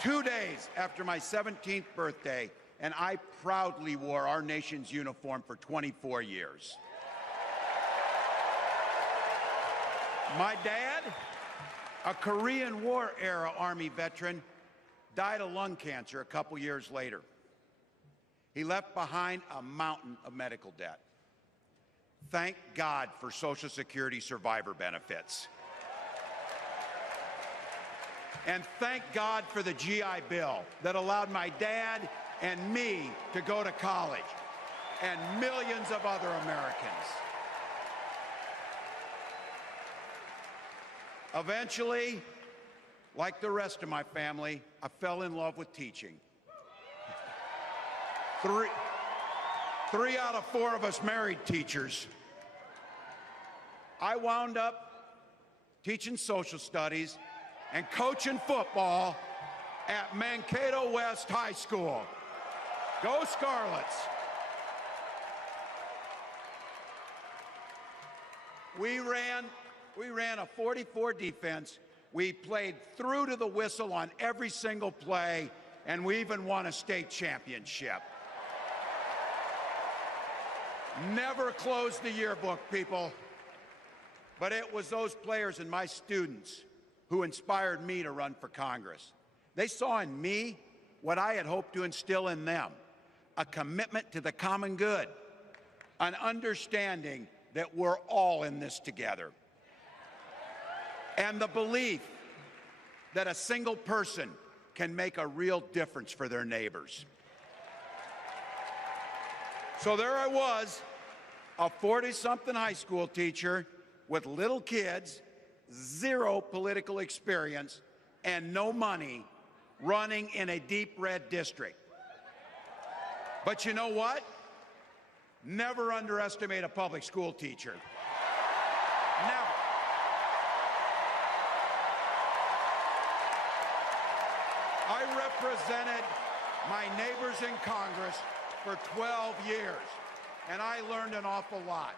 2 days after my 17th birthday, and I proudly wore our nation's uniform for 24 years. My dad, a Korean War-era Army veteran, died of lung cancer a couple years later. He left behind a mountain of medical debt. Thank God for Social Security survivor benefits. And thank God for the GI Bill that allowed my dad and me to go to college, and millions of other Americans. Eventually, like the rest of my family, I fell in love with teaching. Three out of 4 of us married teachers. I wound up teaching social studies and coaching football at Mankato West High School. Go Scarlets! We ran a 44 defense. We played through to the whistle on every single play, and we even won a state championship. Never closed the yearbook, people. But it was those players and my students who inspired me to run for Congress. They saw in me what I had hoped to instill in them, a commitment to the common good, an understanding that we're all in this together, and the belief that a single person can make a real difference for their neighbors. So there I was, a 40-something high school teacher with little kids, 0 political experience, and no money, running in a deep red district. But you know what? Never underestimate a public school teacher. Never. I represented my neighbors in Congress for 12 years, and I learned an awful lot.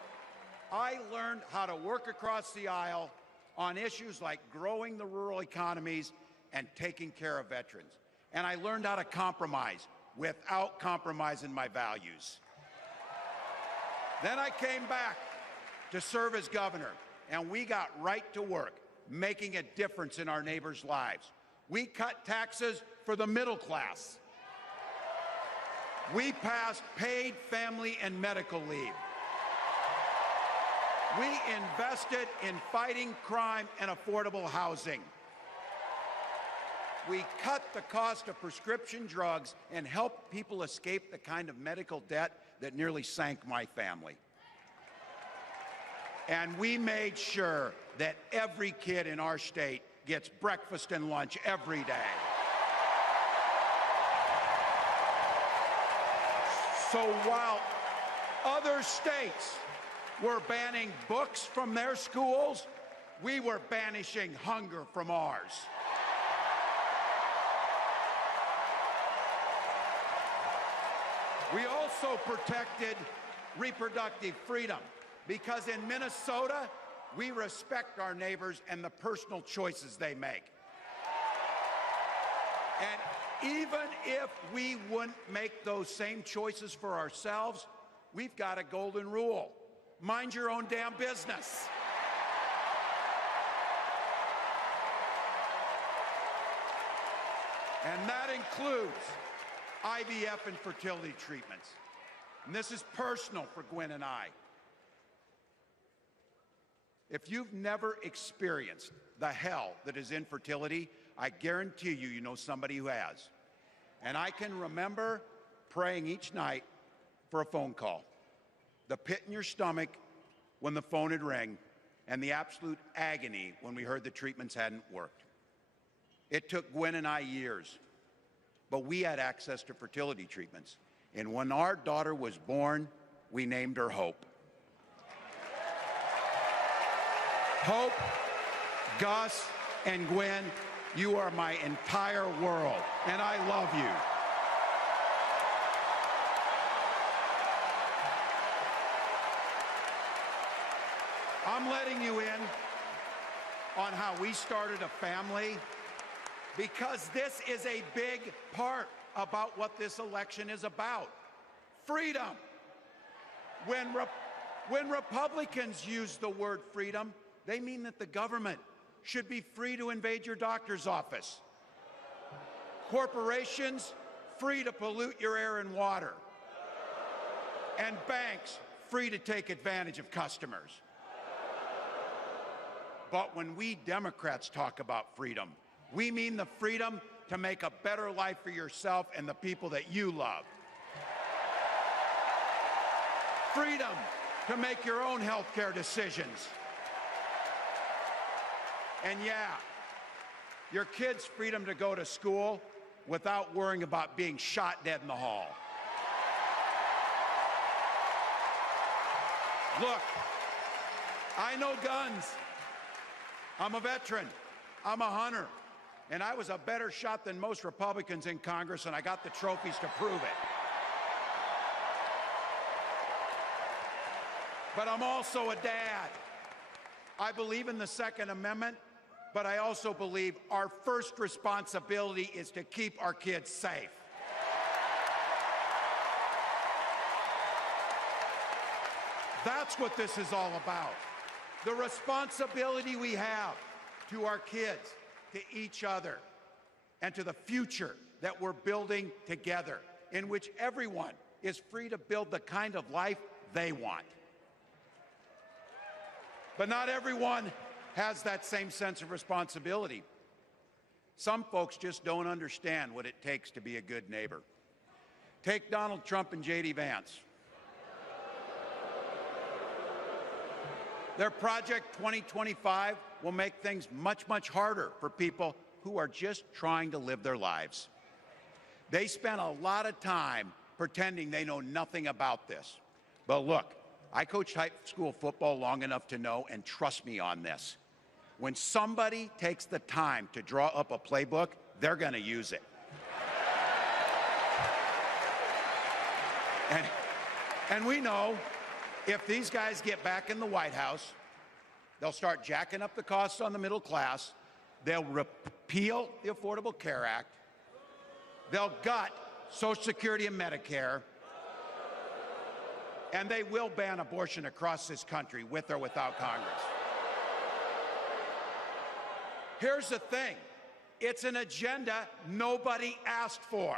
I learned how to work across the aisle on issues like growing the rural economies and taking care of veterans. And I learned how to compromise without compromising my values. Then I came back to serve as governor, and we got right to work making a difference in our neighbors' lives. We cut taxes for the middle class. We passed paid family and medical leave. We invested in fighting crime and affordable housing. We cut the cost of prescription drugs and helped people escape the kind of medical debt that nearly sank my family. And we made sure that every kid in our state gets breakfast and lunch every day. So while other states were banning books from their schools, we were banishing hunger from ours. We also protected reproductive freedom because in Minnesota, we respect our neighbors and the personal choices they make. And even if we wouldn't make those same choices for ourselves, we've got a golden rule. Mind your own damn business. And that includes IVF and fertility treatments. And this is personal for Gwen and I. If you've never experienced the hell that is infertility, I guarantee you, you know somebody who has. And I can remember praying each night for a phone call. The pit in your stomach when the phone would ring, and the absolute agony when we heard the treatments hadn't worked. It took Gwen and I years, but we had access to fertility treatments. And when our daughter was born, we named her Hope. Hope, Gus, and Gwen, you are my entire world, and I love you. I'm letting you in on how we started a family because this is a big part about what this election is about. Freedom. When Republicans use the word freedom, they mean that the government should be free to invade your doctor's office. Corporations, free to pollute your air and water. And banks, free to take advantage of customers. But when we Democrats talk about freedom, we mean the freedom to make a better life for yourself and the people that you love. Freedom to make your own health care decisions. And yeah, your kids' freedom to go to school without worrying about being shot dead in the hall. Look, I know guns. I'm a veteran. I'm a hunter. And I was a better shot than most Republicans in Congress, and I got the trophies to prove it. But I'm also a dad. I believe in the Second Amendment, but I also believe our first responsibility is to keep our kids safe. That's what this is all about. The responsibility we have to our kids, to each other, and to the future that we're building together, in which everyone is free to build the kind of life they want. But not everyone has that same sense of responsibility. Some folks just don't understand what it takes to be a good neighbor. Take Donald Trump and J.D. Vance. Their Project 2025 will make things much, much harder for people who are just trying to live their lives. They spent a lot of time pretending they know nothing about this. But look, I coached high school football long enough to know, and trust me on this, when somebody takes the time to draw up a playbook, they're going to use it. And we know if these guys get back in the White House, they'll start jacking up the costs on the middle class, they'll repeal the Affordable Care Act, they'll gut Social Security and Medicare, and they will ban abortion across this country with or without Congress. Here's the thing. It's an agenda nobody asked for.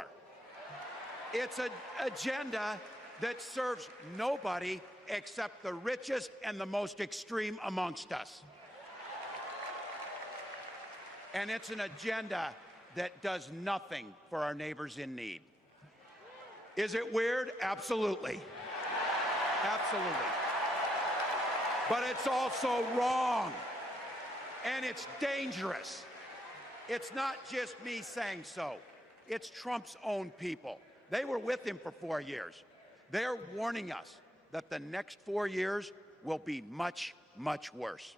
It's an agenda that serves nobody except the richest and the most extreme amongst us. And it's an agenda that does nothing for our neighbors in need. Is it weird? Absolutely. Absolutely. But it's also wrong. And it's dangerous. It's not just me saying so. It's Trump's own people. They were with him for 4 years. They're warning us that the next 4 years will be much, much worse.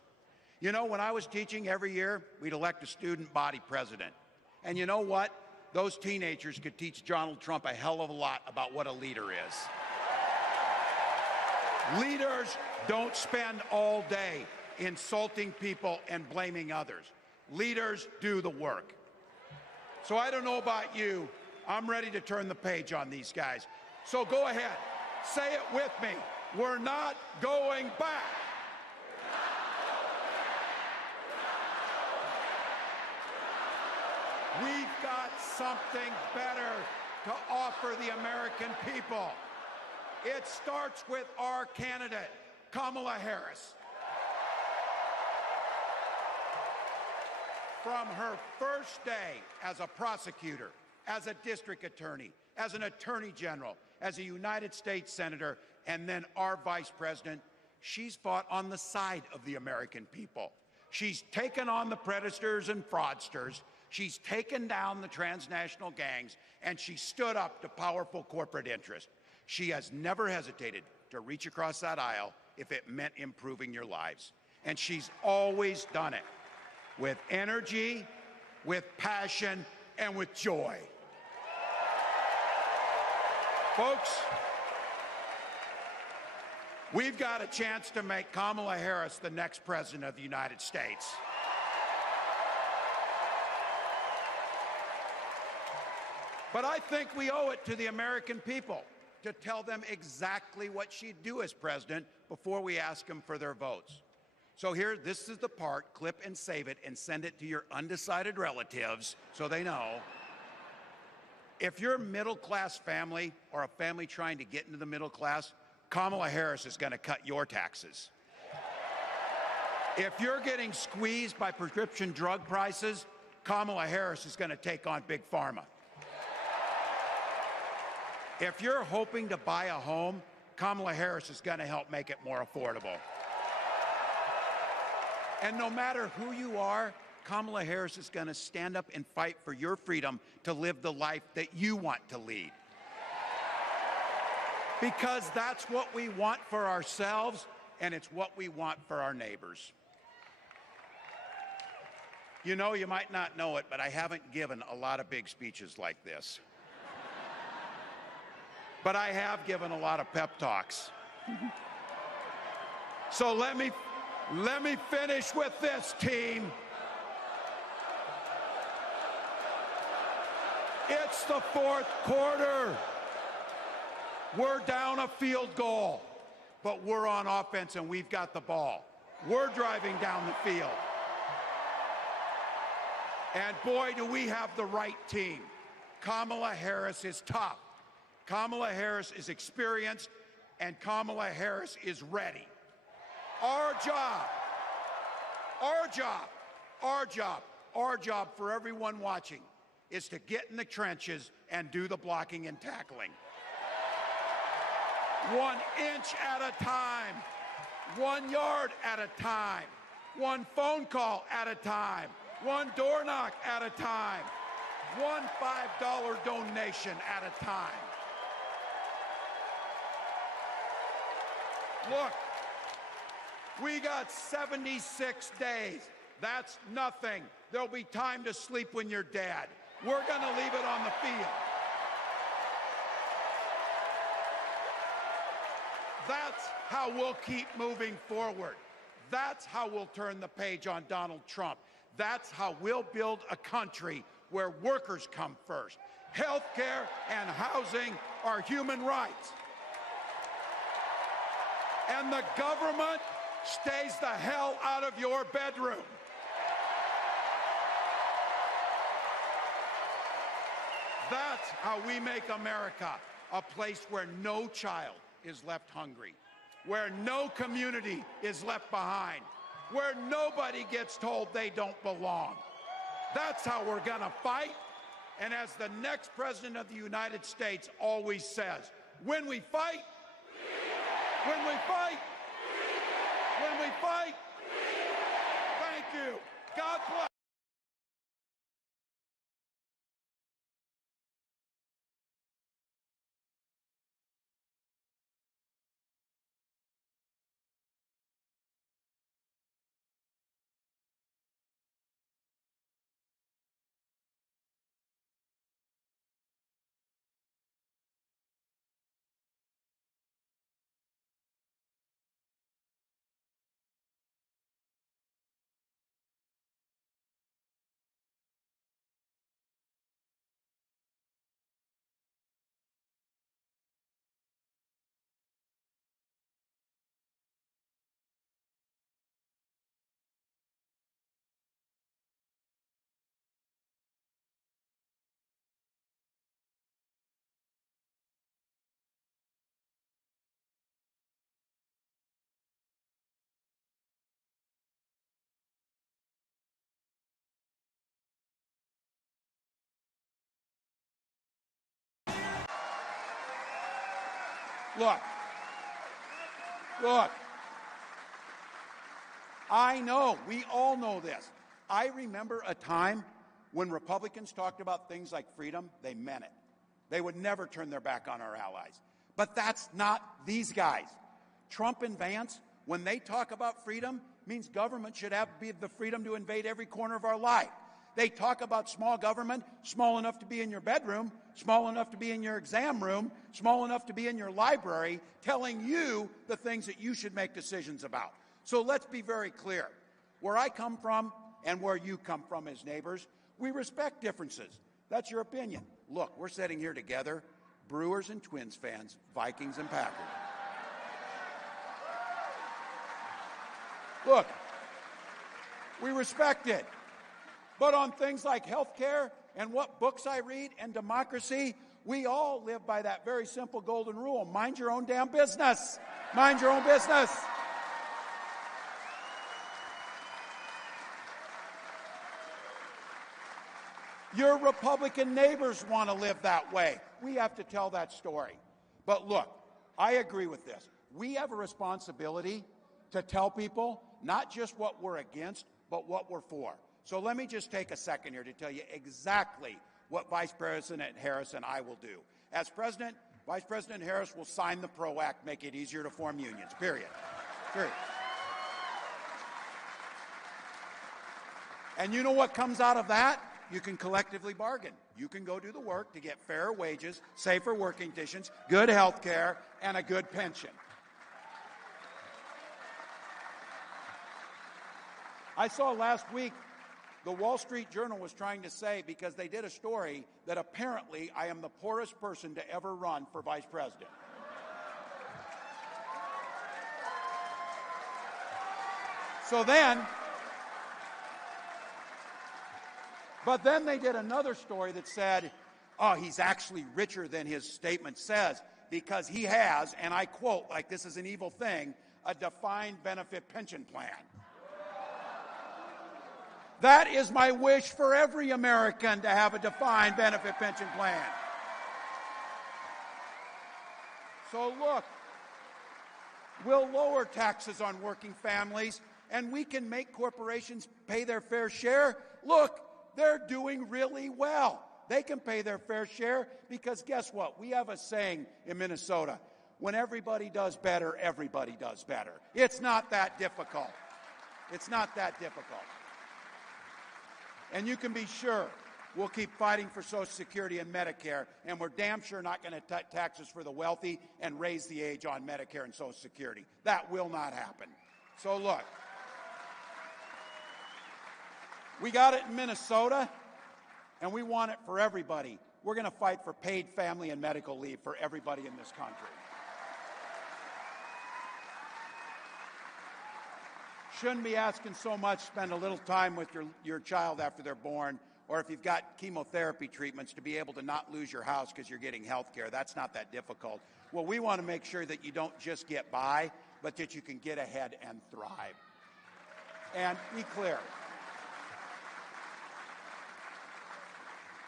You know, when I was teaching every year, we'd elect a student body president. And you know what? Those teenagers could teach Donald Trump a hell of a lot about what a leader is. Leaders don't spend all day insulting people and blaming others. Leaders do the work. So I don't know about you, I'm ready to turn the page on these guys. So go ahead, say it with me. We're not going back. We've got something better to offer the American people. It starts with our candidate, Kamala Harris. From her first day as a prosecutor, as a district attorney, as an attorney general, as a United States senator, and then our vice president, she's fought on the side of the American people. She's taken on the predators and fraudsters. She's taken down the transnational gangs, and she stood up to powerful corporate interests. She has never hesitated to reach across that aisle if it meant improving your lives. And she's always done it with energy, with passion, and with joy. Folks, we've got a chance to make Kamala Harris the next president of the United States. But I think we owe it to the American people to tell them exactly what she'd do as president before we ask them for their votes. So here, this is the part, clip and save it and send it to your undecided relatives so they know. If you're a middle-class family or a family trying to get into the middle class, Kamala Harris is going to cut your taxes. If you're getting squeezed by prescription drug prices, Kamala Harris is going to take on Big Pharma. If you're hoping to buy a home, Kamala Harris is going to help make it more affordable. And no matter who you are, Kamala Harris is going to stand up and fight for your freedom to live the life that you want to lead. Because that's what we want for ourselves, and it's what we want for our neighbors. You know, you might not know it, but I haven't given a lot of big speeches like this. But I have given a lot of pep talks. So let me finish with this, team. It's the fourth quarter. We're down a field goal, but we're on offense and we've got the ball. We're driving down the field. And boy, do we have the right team. Kamala Harris is tough. Kamala Harris is experienced, and Kamala Harris is ready. Our job for everyone watching is to get in the trenches and do the blocking and tackling. 1 inch at a time, 1 yard at a time, 1 phone call at a time, 1 door knock at a time, 1 $5 donation at a time. Look, we got 76 days. That's nothing. There'll be time to sleep when you're dead. We're going to leave it on the field. That's how we'll keep moving forward. That's how we'll turn the page on Donald Trump. That's how we'll build a country where workers come first. Health care and housing are human rights. And the government stays the hell out of your bedroom. That's how we make America a place where no child is left hungry, where no community is left behind, where nobody gets told they don't belong. That's how we're going to fight. And as the next President of the United States always says, when we fight, when we fight, when we fight, thank you. God bless. Look, I know, we all know this. I remember a time when Republicans talked about things like freedom, they meant it. They would never turn their back on our allies. But that's not these guys. Trump and Vance, when they talk about freedom, means government should have the freedom to invade every corner of our life. They talk about small government, small enough to be in your bedroom, small enough to be in your exam room, small enough to be in your library, telling you the things that you should make decisions about. So let's be very clear. Where I come from and where you come from as neighbors, we respect differences. That's your opinion. Look, we're sitting here together, Brewers and Twins fans, Vikings and Packers. Look, we respect it. But on things like health care and what books I read and democracy, we all live by that very simple golden rule. Mind your own damn business. Mind your own business. Your Republican neighbors want to live that way. We have to tell that story. But look, I agree with this. We have a responsibility to tell people not just what we're against, but what we're for. So let me just take a second here to tell you exactly what Vice President Harris and I will do. As president, Vice President Harris will sign the PRO Act, make it easier to form unions, period. Period. And you know what comes out of that? You can collectively bargain. You can go do the work to get fair wages, safer working conditions, good health care, and a good pension. I saw last week the Wall Street Journal was trying to say, because they did a story, that apparently I am the poorest person to ever run for vice president. But then they did another story that said, oh, he's actually richer than his statement says because he has, and I quote, like this is an evil thing, a defined benefit pension plan. That is my wish for every American, to have a defined benefit pension plan. So look, we'll lower taxes on working families, and we can make corporations pay their fair share. Look, they're doing really well. They can pay their fair share because guess what? We have a saying in Minnesota, when everybody does better, everybody does better. It's not that difficult. It's not that difficult. And you can be sure we'll keep fighting for Social Security and Medicare, and we're damn sure not going to cut taxes for the wealthy and raise the age on Medicare and Social Security. That will not happen. So look, we got it in Minnesota. And we want it for everybody. We're going to fight for paid family and medical leave for everybody in this country. Shouldn't be asking so much, spend a little time with your child after they're born, or if you've got chemotherapy treatments, to be able to not lose your house because you're getting health care. That's not that difficult. Well, we want to make sure that you don't just get by, but that you can get ahead and thrive. And be clear.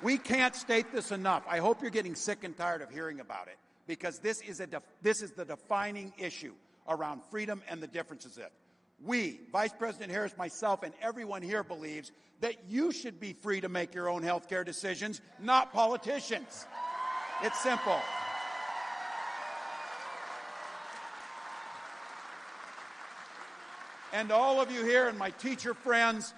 We can't state this enough. I hope you're getting sick and tired of hearing about it, because this is the defining issue around freedom and the differences in it. We, Vice President Harris, myself, and everyone here believes that you should be free to make your own health care decisions, not politicians. It's simple. And to all of you here and my teacher friends,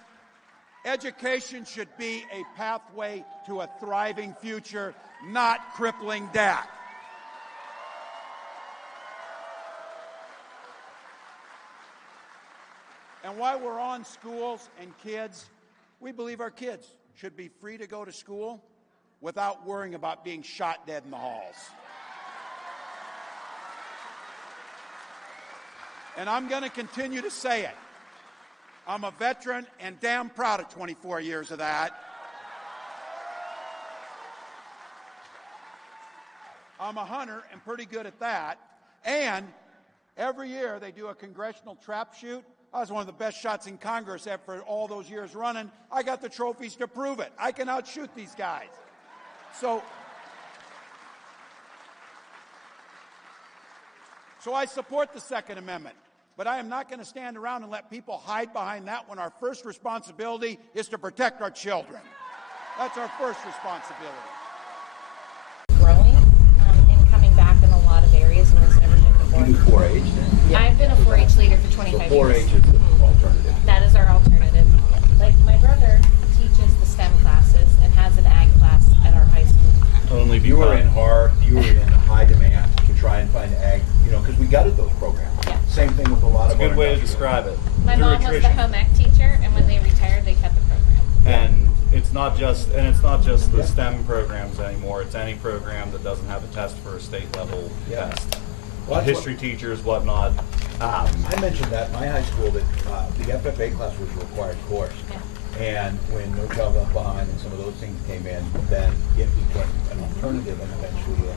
education should be a pathway to a thriving future, not crippling debt. And while we're on schools and kids, we believe our kids should be free to go to school without worrying about being shot dead in the halls. And I'm going to continue to say it. I'm a veteran and damn proud of 24 years of that. I'm a hunter and pretty good at that. And every year they do a congressional trap shoot. I was one of the best shots in Congress after all those years running. I got the trophies to prove it. I can outshoot these guys. So I support the Second Amendment, but I am not going to stand around and let people hide behind that when our first responsibility is to protect our children. That's our first responsibility. Growing and coming back in a lot of areas in this never been before. You do 4-H then? Yeah. I've been a 4-H leader for 25 so 4-H years. is the alternative. That is our alternative. Like my brother teaches the STEM classes and has an ag class at our high school. Only you were in high demand to try and find ag, because we gutted those programs. Yeah. Same thing with a lot of. It's a good way to describe it. My mom was the home ec teacher, and when they retired, they cut the program. And it's not just the STEM programs anymore. It's any program that doesn't have a test for a state level test. Well, history teachers, whatnot. I mentioned that in my high school that the FFA class was a required course. Yeah. And when No Child Left Behind and some of those things came in, then it became an alternative, and eventually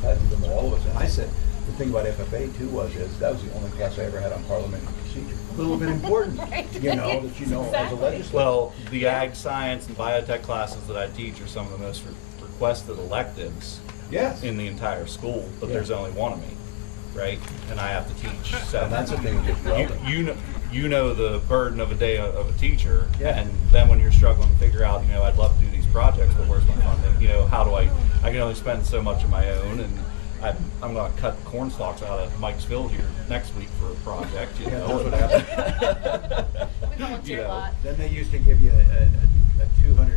had to them all of us. And I said, the thing about FFA too was that was the only class I ever had on parliamentary procedure. A little bit important, Right. that as a legislator. Well, the ag science and biotech classes that I teach are some of the most requested electives in the entire school, but there's only one of me, right? And I have to teach. So and that's the thing with just welding. You know the burden of a day of a teacher, and then when you're struggling to figure out, I'd love to do these projects, but where's my funding? How do I can only spend so much of my own, and I'm going to cut corn stalks out of Mikesville here next week for a project. That's what happened. We volunteer a lot. Then they used to give you a $250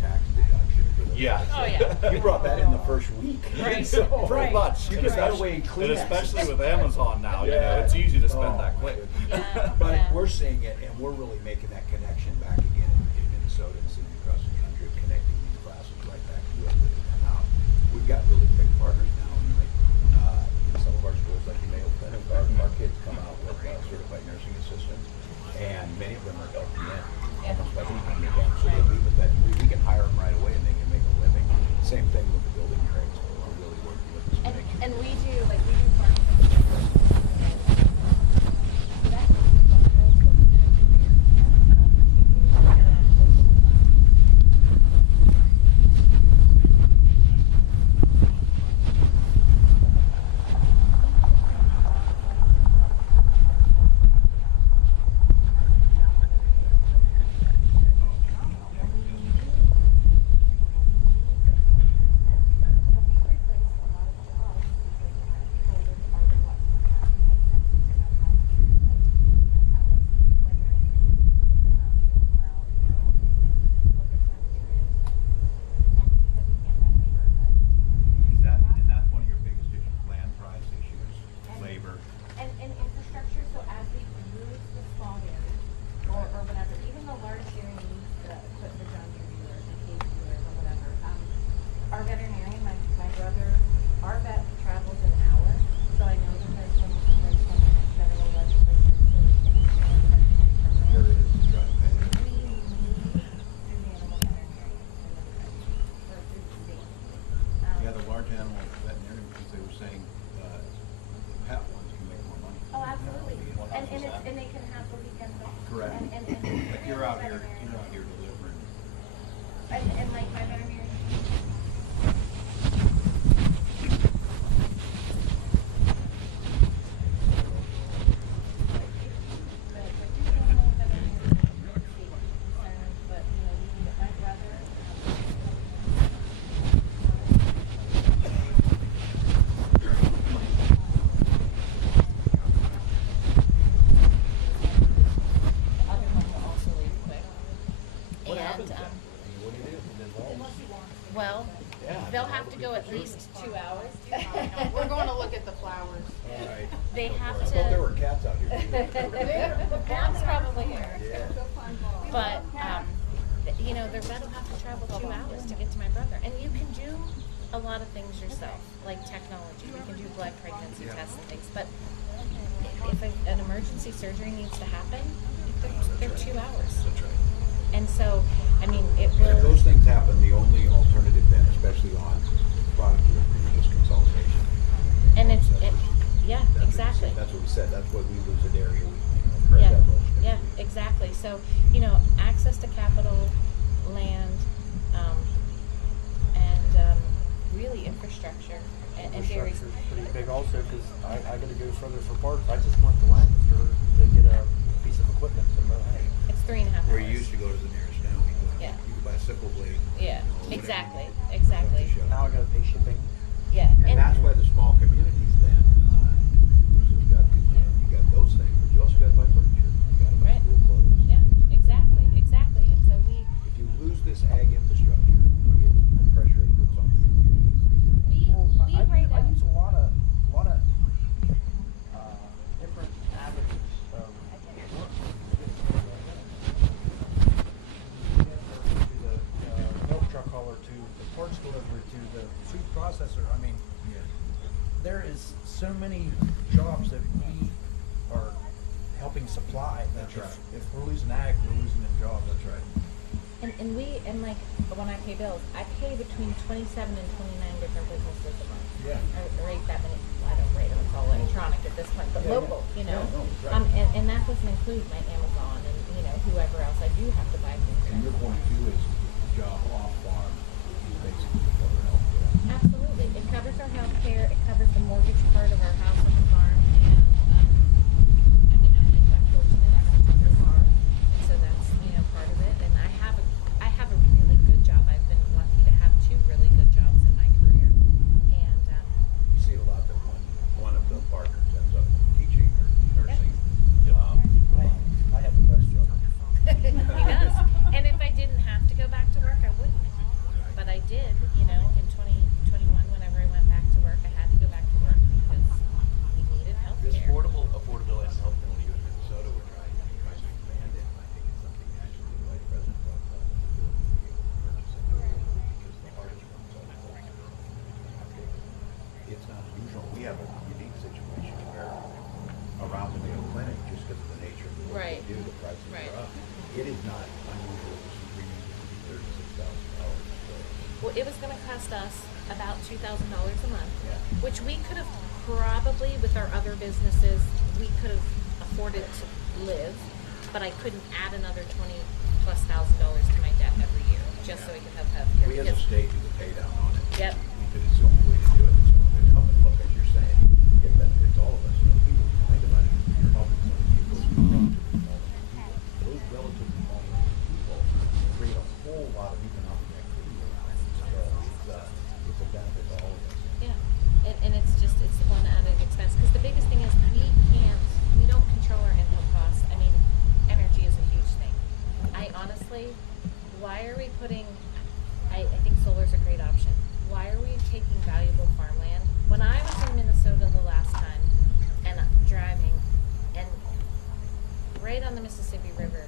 tax deduction for the Oh yeah. You brought that in the first week. Right. So, Pretty much. You just got away and clean And especially with Amazon now, it's easy to spend that quick. But we're seeing it, and we're really making that connection back again in Minnesota and seeing across the country of connecting these classes right back to it. And we've got really big partners now. In some of our schools, like in Mayo Clinic, our kids come out with certified nursing assistants, and many of them are LPN. Almost every time they come, so they leave with that degree. We can hire them right away, and they can make a living. Same thing with the building trades. We're really working with us to make sure. And we do farm training here. So that 8 to 12-year-olds will get a career for 2 years. were saying, pet ones can make more money. Oh, absolutely. And they can have the weekends off. Correct. But you're out here delivering. And like my veterinarian. Well, they'll have to go at least 2 hours. We're going to look at the flowers. All right. They have I thought there were to. cats out here. Mom's probably here. But you know, their vet will have to travel 2 hours to get to my brother, and you can do a lot of things yourself, like technology. You can do blood pregnancy tests and things. But if an emergency surgery needs to happen, they're 2 hours. That's right. And so, I mean, it And if will. those things happen, the only alternative then, especially on product delivery, is just consolidation. And yeah, exactly. That's what we said. That's what we lose an area. We correct Yeah, that motion. yeah, exactly. So, you know, access to capital, land, and really infrastructure and dairy. Infrastructure is pretty big also, because I got to go further for parts. I just went to Lancaster to get a piece of equipment to mow hay. It's 3.5 hours. Where you used to go to the nearest town, you could buy a sickle blade. Yeah, you know, exactly, whatever. exactly. Now I got to pay shipping. Yeah, And that's why the small communities then, you got those things, but you also got to buy furniture. You got to buy Right. school clothes. Yeah, exactly. And so If you lose this ag infrastructure, you get pressure it puts on your communities. we right I now. use a lot of different avenues of work. Get a person to the milk truck hauler, to the parts delivery, to the food processor. I mean, there is so many jobs that we are helping supply. That's right. If we're losing ag, we're losing a job. That's right. And like when I pay bills, I pay between 27 and 29 different businesses a month. Yeah. I rate that many. Well, I don't rate them; it's all electronic at this point, but local, you know. Yeah, no, right. And that doesn't include my Amazon and whoever else I do have to buy things And from. your point too is the job off farm is basically cover healthcare. Absolutely, it covers our health care. It covers the mortgage part of our house on the farm, and I mean, I'm fortunate. I have a company car, and so that's part of it. And I have a really good job. I've been lucky to have 2 really good jobs in my career, and You see a lot that one of the partners ends up teaching or nursing. I have the best job. he does. And if I didn't have to go back to work, I wouldn't. But I did, in 2021, whenever I went back to work, I had to go back to work because we needed health This care. affordability and health only in Minnesota, we're trying to expand it. I think it's something actually the Vice President brought up, the ability to be able to purchase it because the hardest ones are the ones. It's not unusual. We have a unique situation where around the Mayo Clinic, just because of the nature of the work Right. they do, the prices Right. are up. It is not unusual to see premiums to be $36,000. Well, it was going to cost us about $2,000 a month, Yeah. which we could have probably, with our other businesses, we could have afforded to live, but I couldn't add another $20,000+ to my debt every year just so we could have health care. We as a state do the pay down on it. Yep. We did, it's the only way to do it. It's the only way to help it. Look, as you're saying, it benefits all of us. People think about it. You're helping some people, those relatively small people create a whole lot of economic activity around it. So it's a benefit to all of us. Yeah, and it's one added expense, because the biggest thing is we don't control our input costs. I mean, energy is a huge thing. I honestly, why are we putting, I think solar's a great option. Why are we taking valuable farmland? When I was in Minnesota the last time, and driving, and right on the Mississippi River,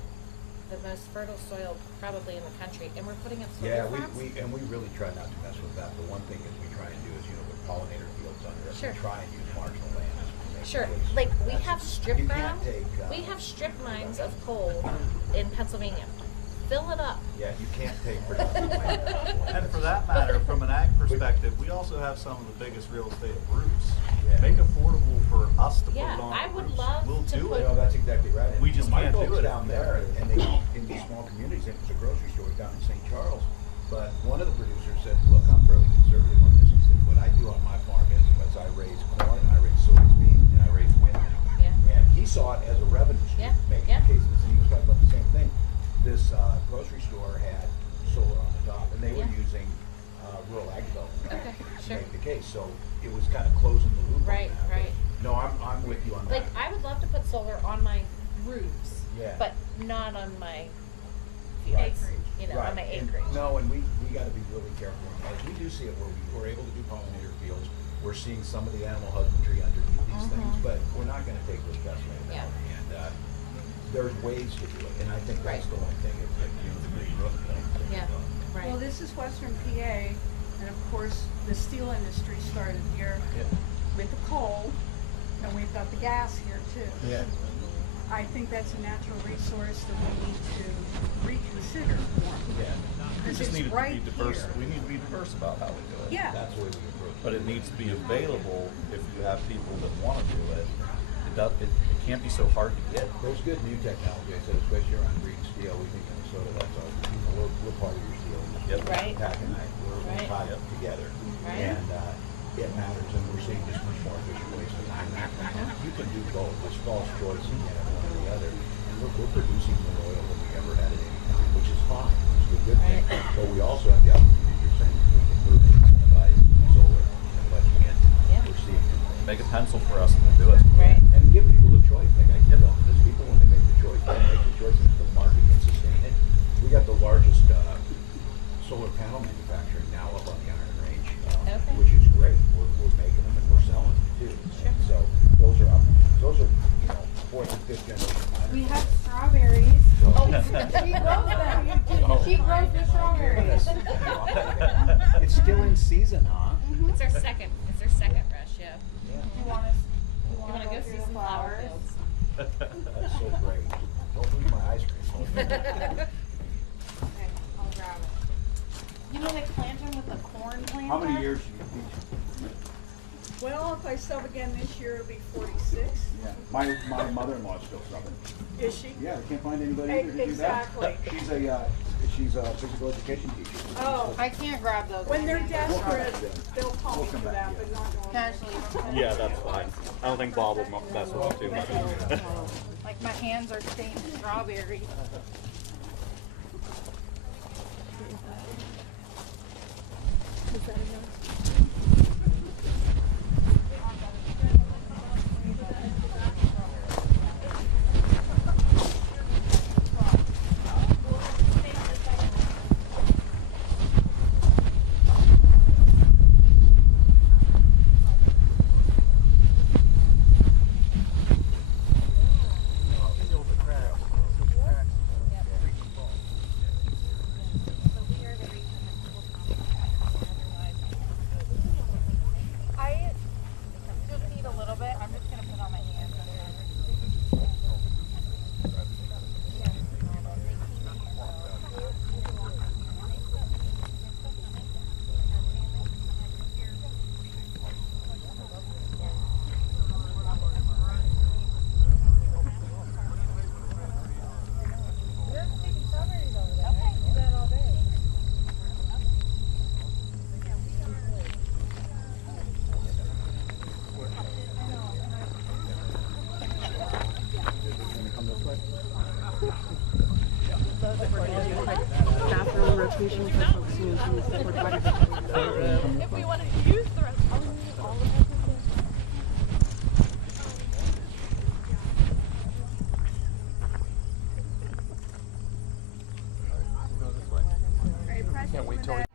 the most fertile soil probably in the country, and we're putting up solar Yeah, farms? we really try not to mess with that. The one thing that we try and do is, with pollinator fields under it, Sure. we try and use marginal lands. Sure, like we That's- have strip you can't ground, take, we have strip mines of coal in Pennsylvania, fill it up. Yeah, you can't take productive land. And for that matter, from an ag perspective, we also have some of the biggest real estate roofs. Yeah. Make it affordable for us to Yeah, put it on I the would roofs. love We'll to do put- it. No, that's exactly right. And, We just my can't do folks it. down there, and they in these small communities. It was a grocery store down in St. Charles. But one of the producers said, "Look, I'm fairly conservative on this." He said, "What I do on my farm is I raise corn, I raise soybeans, and I raise wind." Yeah. And he saw it as a revenue stream, Yeah, making yeah. cases. And he was talking about the same thing. This grocery store had solar on the top, and they were Yeah. using rural ag development Okay, to sure. make the case. So it was kind of closing the loop. Right, on that. right. But no, I'm with you on that. Like, I would love to put solar on my roofs, Yeah. but not on my fields, you know, on my And- acreage. No, and we got to be really careful. As we do see it where we're able to do pollinator fields, we're seeing some of the animal husbandry underneath these things, but we're not going to take this best land Yeah. out. And there's ways to do it, and I think that's Right. the one thing. It's like, the big roof thing. Yeah, right. Well, this is Western PA, and of course, the steel industry started here with the coal, and we've got the gas here too. Yeah. I think that's a natural resource that we need to reconsider more. Yeah. We Because just it's need to right be diverse. here. We need to be diverse about how we do it. Yeah. That's the way we approach it. But it needs to be available if you have people that want to do it. It can't be so hard to get. There's good new technology. I said, especially around green steel. We think Minnesota, that's our, we're part of your steel industry. Yep. Right. Pack and I, we're Right. tied up together. Right. And it matters, and we're seeing just much more efficient ways to you can do both. It's false choice. You can't have one or the other. And we're producing more oil than we ever had at any time, which is fine. It's a good thing. Right. But we also have the opportunity, you're saying, we can move and incentivize solar and like wind. Yeah. We're seeing new things. Make a pencil for us and we'll do it. Right. And give people the choice. Like I give them, there's people when they make the choice, they make the choice and if the market can sustain it. We got the largest solar panel manufacturing now up on the Iron Range, Okay. which is great. We're making them and we're selling them too. Sure. And so those are fourth and fifth generation. We have strawberries. So, She grows them. She grows the strawberries. it's still in season, huh? It's our second rush, yeah. Yeah. You want us? You wanna go see some flower fields? That's so great. Don't lose my ice cream. Okay, I'll grab it. You know, they plant them with a corn planter. How many years do you teach? Well, if I sub again this year, it'll be 46. Yeah. My mother-in-law is still subbing. Is she? Yeah, they can't find anybody to do Exactly. that. She's a physical education teacher. Oh, I can't grab those. when they're desperate, they'll call me come for back, that, but not normally. Casually. Yeah, that's fine. I don't think Bob will mess with it too much. Like my hands are stained strawberry. I just need a little bit. I'm just gonna put on my hands. Bathroom rotation for folks who use the porta potty. If we wanted to use the rest, all the Can't wait till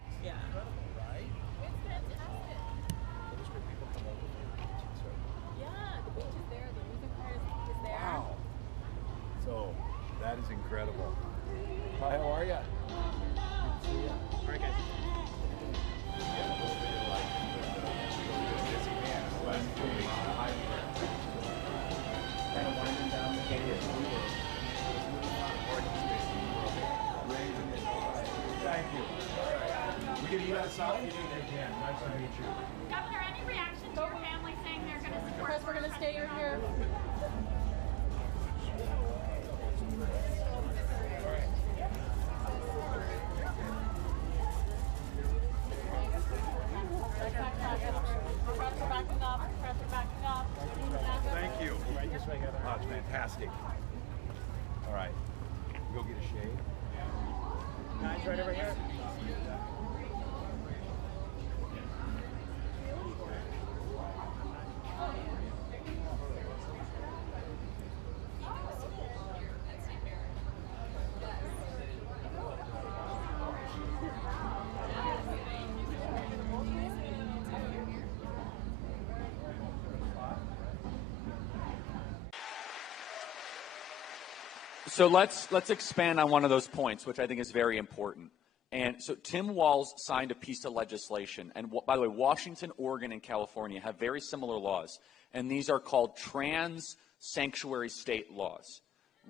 So let's expand on one of those points, which I think is very important. And so Tim Walz signed a piece of legislation. And by the way, Washington, Oregon, and California have very similar laws. And these are called trans sanctuary state laws,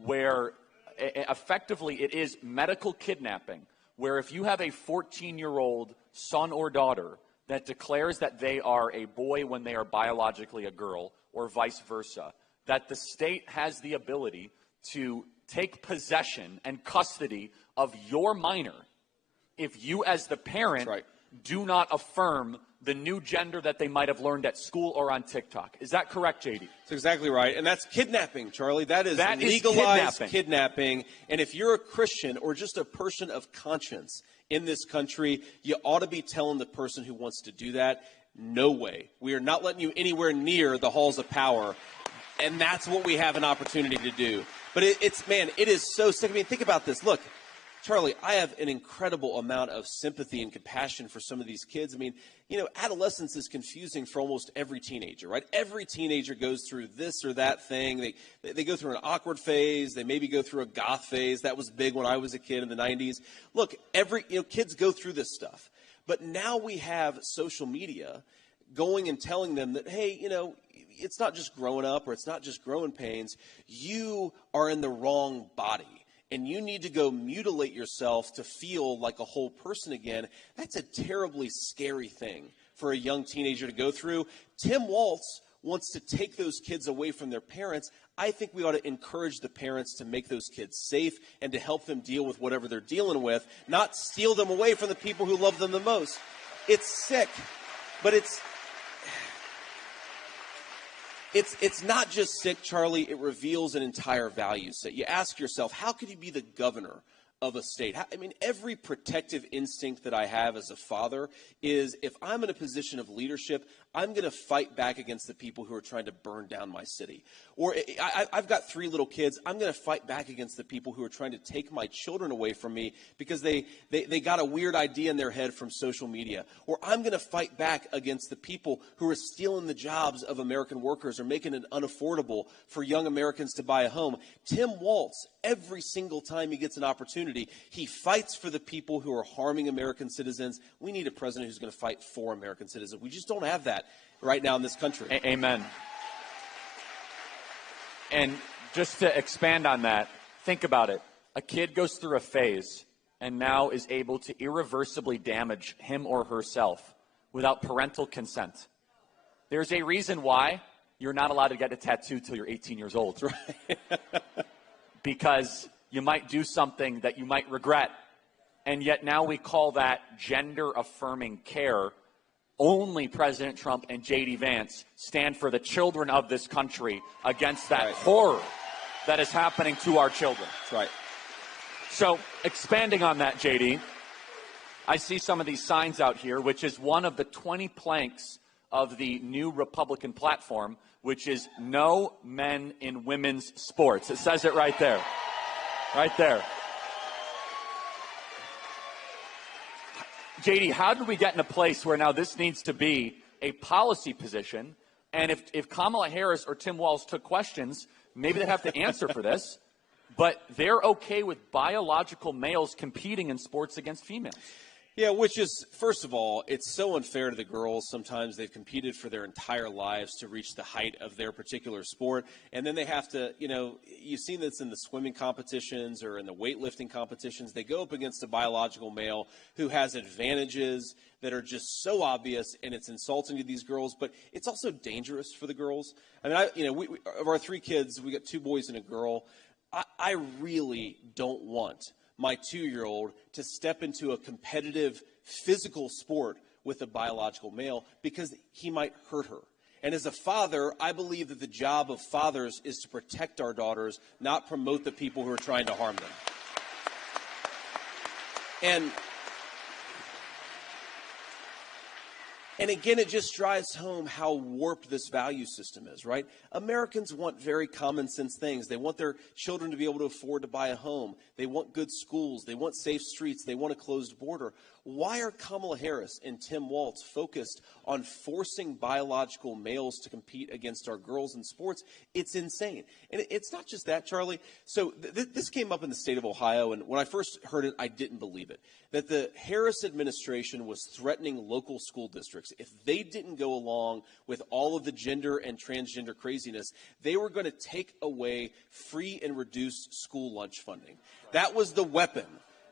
where effectively it is medical kidnapping, where if you have a 14-year-old son or daughter that declares that they are a boy when they are biologically a girl, or vice versa, that the state has the ability to take possession and custody of your minor if you as the parent do not affirm the new gender that they might have learned at school or on TikTok. Is that correct, JD? That's exactly right. And that's kidnapping, Charlie. That is legalized kidnapping. And if you're a Christian or just a person of conscience in this country, you ought to be telling the person who wants to do that, no way. We are not letting you anywhere near the halls of power. And that's what we have an opportunity to do. But it is so sick. I mean, think about this. Look, Charlie, I have an incredible amount of sympathy and compassion for some of these kids. I mean, you know, adolescence is confusing for almost every teenager, right? Every teenager goes through this or that thing. They go through an awkward phase. They maybe go through a goth phase. That was big when I was a kid in the 90s. Look, kids go through this stuff. But now we have social media going and telling them that, hey, you know, it's not just growing up or it's not just growing pains. You are in the wrong body. And you need to go mutilate yourself to feel like a whole person again. That's a terribly scary thing for a young teenager to go through. Tim Walz wants to take those kids away from their parents. I think we ought to encourage the parents to make those kids safe and to help them deal with whatever they're dealing with, not steal them away from the people who love them the most. It's sick, but it's not just sick, Charlie. It reveals an entire value set. You ask yourself, how could you be the governor of a state? I mean, every protective instinct that I have as a father is if I'm in a position of leadership, I'm going to fight back against the people who are trying to burn down my city. Or I've got 3 little kids. I'm going to fight back against the people who are trying to take my children away from me because they got a weird idea in their head from social media. Or I'm going to fight back against the people who are stealing the jobs of American workers or making it unaffordable for young Americans to buy a home. Tim Walz, every single time he gets an opportunity, he fights for the people who are harming American citizens. We need a president who's going to fight for American citizens. We just don't have that right now in this country. Amen. And just to expand on that, think about it. A kid goes through a phase and now is able to irreversibly damage him or herself without parental consent. There's a reason why you're not allowed to get a tattoo till you're 18 years old. Right? Because you might do something that you might regret. And yet now we call that gender-affirming care. Only President Trump and J.D. Vance stand for the children of this country against that horror that is happening to our children. That's right. So, expanding on that, J.D., I see some of these signs out here, which is one of the 20 planks of the new Republican platform, which is no men in women's sports. It says it right there. Right there. JD, how did we get in a place where now this needs to be a policy position? And if Kamala Harris or Tim Walz took questions, maybe they'd have to answer for this. But they're okay with biological males competing in sports against females. Yeah, which is, first of all, it's so unfair to the girls. Sometimes they've competed for their entire lives to reach the height of their particular sport. And then they have to, you know, you've seen this in the swimming competitions or in the weightlifting competitions. They go up against a biological male who has advantages that are just so obvious, and it's insulting to these girls. But it's also dangerous for the girls. I mean, we of our 3 kids, we got 2 boys and a girl. I really don't want my 2-year-old to step into a competitive physical sport with a biological male because he might hurt her. And as a father, I believe that the job of fathers is to protect our daughters, not promote the people who are trying to harm them. And again, it just drives home how warped this value system is, right? Americans want very common sense things. They want their children to be able to afford to buy a home. They want good schools. They want safe streets. They want a closed border. Why are Kamala Harris and Tim Walz focused on forcing biological males to compete against our girls in sports? It's insane. And it's not just that, Charlie. So this came up in the state of Ohio, and when I first heard it, I didn't believe it. That the Harris administration was threatening local school districts. If they didn't go along with all of the gender and transgender craziness, they were going to take away free and reduced school lunch funding. That was the weapon.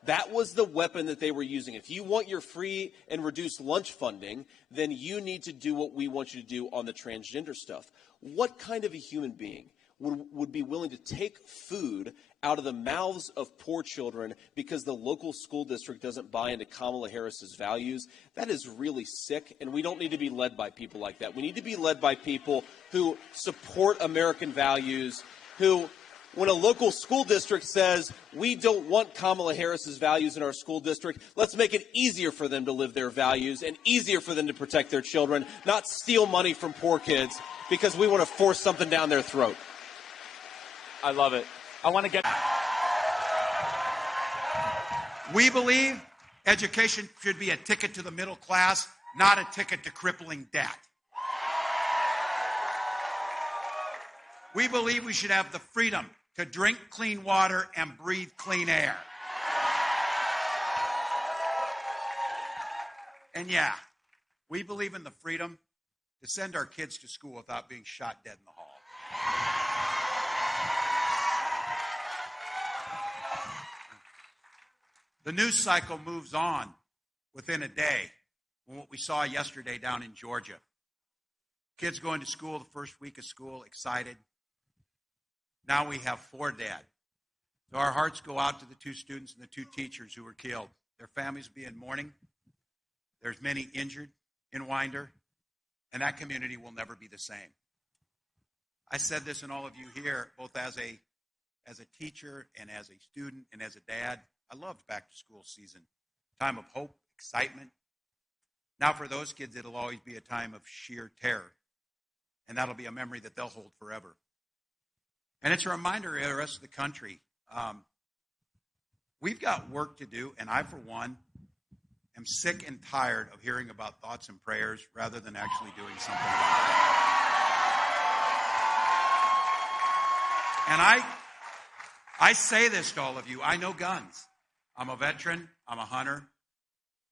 That was the weapon that they were using. If you want your free and reduced lunch funding, then you need to do what we want you to do on the transgender stuff. What kind of a human being would be willing to take food out of the mouths of poor children because the local school district doesn't buy into Kamala Harris's values? That is really sick, and we don't need to be led by people like that. We need to be led by people who support American values, who, when a local school district says, we don't want Kamala Harris's values in our school district, let's make it easier for them to live their values and easier for them to protect their children, not steal money from poor kids because we want to force something down their throat. I love it. I want to get... We believe education should be a ticket to the middle class, not a ticket to crippling debt. We believe we should have the freedom to drink clean water and breathe clean air. And yeah, we believe in the freedom to send our kids to school without being shot dead in the hall. The news cycle moves on within a day. What we saw yesterday down in Georgia. Kids going to school the first week of school, excited. Now we have 4 dead. So our hearts go out to the 2 students and the 2 teachers who were killed. Their families will be in mourning. There's many injured in Winder, and that community will never be the same. I said this, and all of you here, both as a teacher and as a student and as a dad, I loved back to school season. Time of hope, excitement. Now for those kids, it'll always be a time of sheer terror. And that'll be a memory that they'll hold forever. And it's a reminder to the rest of the country, we've got work to do, and I, for one, am sick and tired of hearing about thoughts and prayers rather than actually doing something about it. And I say this to all of you. I know guns. I'm a veteran. I'm a hunter.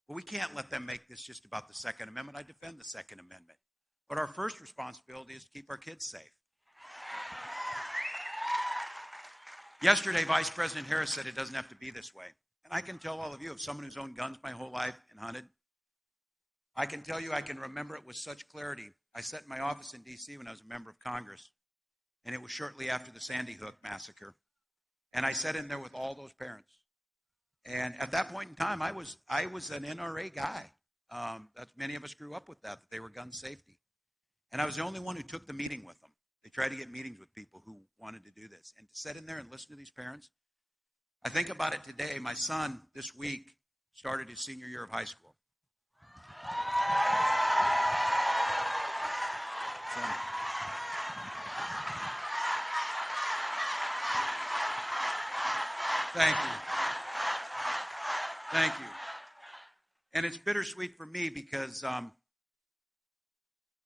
But we can't let them make this just about the Second Amendment. I defend the Second Amendment. But our first responsibility is to keep our kids safe. Yesterday, Vice President Harris said it doesn't have to be this way. And I can tell all of you, as someone who's owned guns my whole life and hunted, I can tell you I can remember it with such clarity. I sat in my office in D.C. when I was a member of Congress, and it was shortly after the Sandy Hook massacre. And I sat in there with all those parents. And at that point in time, I was an NRA guy. Many of us grew up with that they were gun safety. And I was the only one who took the meeting with them. They tried to get meetings with people who wanted to do this. And to sit in there and listen to these parents, I think about it today. My son, this week, started his senior year of high school. Thank you. Thank you. And it's bittersweet for me because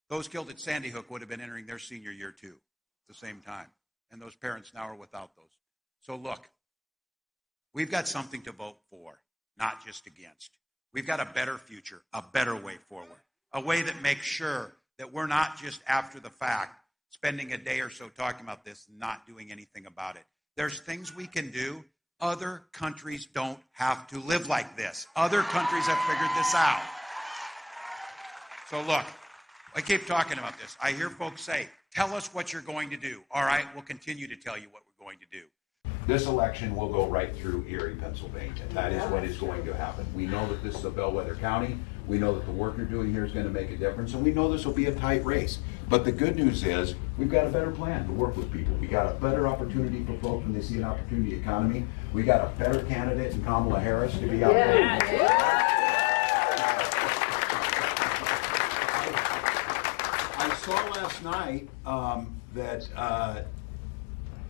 those killed at Sandy Hook would have been entering their senior year too at the same time. And those parents now are without those. So look, we've got something to vote for, not just against. We've got a better future, a better way forward, a way that makes sure that we're not just after the fact spending a day or so talking about this and not doing anything about it. There's things we can do. Other countries don't have to live like this. Other countries have figured this out. So look, I keep talking about this. I hear folks say, tell us what you're going to do. All right, we'll continue to tell you what we're going to do. This election will go right through Erie, Pennsylvania. That is what is going to happen. We know that this is a bellwether county. We know that the work you're doing here is going to make a difference, and we know this will be a tight race. But the good news is we've got a better plan to work with people. We got a better opportunity for folks when they see an opportunity economy. We got a better candidate in Kamala Harris to be out there. saw last night that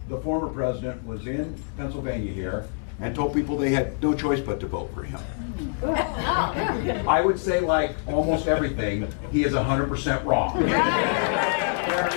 the former president was in Pennsylvania here and told people they had no choice but to vote for him. I would say, like almost everything, he is 100% wrong. There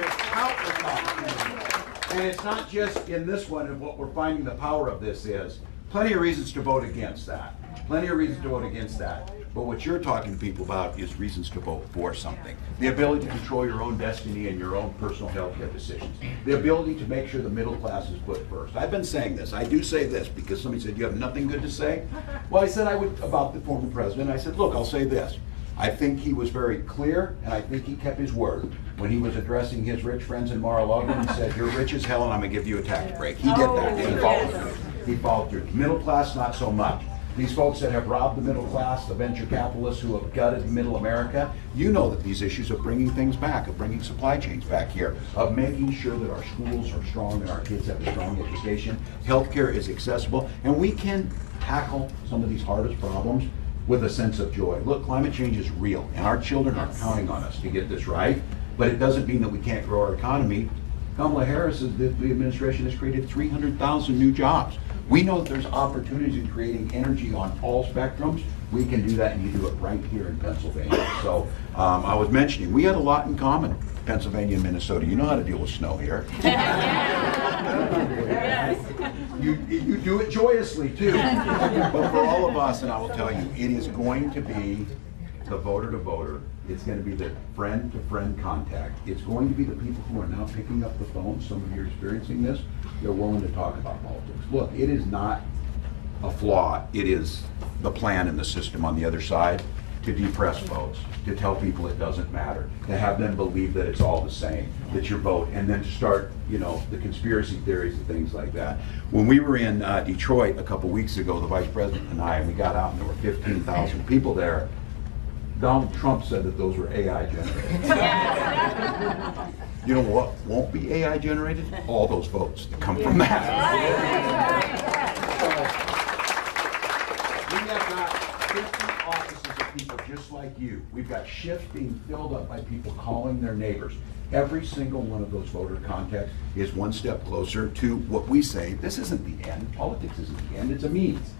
is countless opportunities. And it's not just in this one, and what we're finding the power of this is plenty of reasons to vote against that. Plenty of reasons to vote against that. But what you're talking to people about is reasons to vote for something. The ability to control your own destiny and your own personal health care decisions. The ability to make sure the middle class is put first. I've been saying this. I do say this because somebody said, you have nothing good to say? Well, I said I would about the former president. I said, look, I'll say this. I think he was very clear, and I think he kept his word. When he was addressing his rich friends in Mar-a-Lago, he said, you're rich as hell and I'm going to give you a tax break. He did that, and he followed through. He followed through. Middle class, not so much. These folks that have robbed the middle class, the venture capitalists who have gutted middle America, you know that these issues of bringing things back, of bringing supply chains back here, of making sure that our schools are strong and our kids have a strong education, healthcare is accessible, and we can tackle some of these hardest problems with a sense of joy. Look, climate change is real, and our children are counting on us to get this right, but it doesn't mean that we can't grow our economy. Kamala Harris, the administration has created 300,000 new jobs. We know that there's opportunities in creating energy on all spectrums. We can do that, and you do it right here in Pennsylvania. So I was mentioning, we had a lot in common, Pennsylvania and Minnesota. You know how to deal with snow here. You do it joyously, too. But for all of us, and I will tell you, it is going to be the voter to voter. It's going to be the friend to friend contact. It's going to be the people who are now picking up the phone. Some of you are experiencing this. They're willing to talk about politics. Look, it is not a flaw. It is the plan and the system on the other side to depress votes, to tell people it doesn't matter, to have them believe that it's all the same, that your vote, and then to start, you know, the conspiracy theories and things like that. When we were in Detroit a couple weeks ago, the Vice President and I, and we got out and there were 15,000 people there, Donald Trump said that those were AI generated. You know what won't be AI generated? All those votes that come from that. We have got 50 offices of people just like you. We've got shifts being filled up by people calling their neighbors. Every single one of those voter contacts is one step closer to what we say, this isn't the end. Politics isn't the end, it's a means.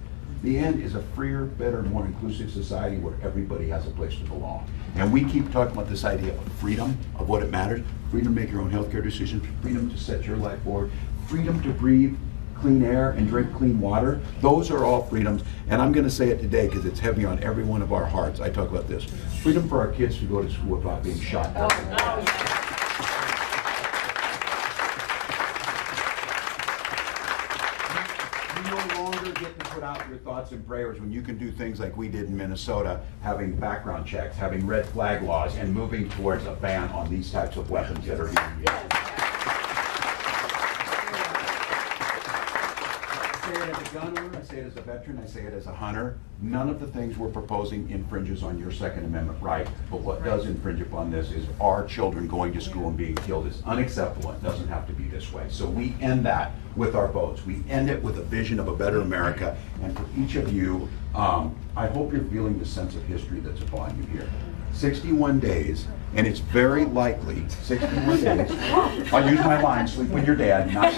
The end is a freer, better, more inclusive society where everybody has a place to belong. And we keep talking about this idea of freedom, of what it matters, freedom to make your own healthcare decisions, freedom to set your life forward, freedom to breathe clean air and drink clean water. Those are all freedoms. And I'm going to say it today because it's heavy on every one of our hearts. I talk about this. Freedom for our kids to go to school without being shot. Get to put out your thoughts and prayers when you can do things like we did in Minnesota, having background checks, having red flag laws, and moving towards a ban on these types of weapons that are being used. I say it as a gun owner, I say it as a veteran, I say it as a hunter. None of the things we're proposing infringes on your Second Amendment right, but what does infringe upon this is our children going to school and being killed is unacceptable. It doesn't have to be this way. So we end that with our votes. We end it with a vision of a better America. And for each of you, I hope you're feeling the sense of history that's upon you here. 61 days, and it's very likely 61 days. I'll use my line, sleep with your dad, not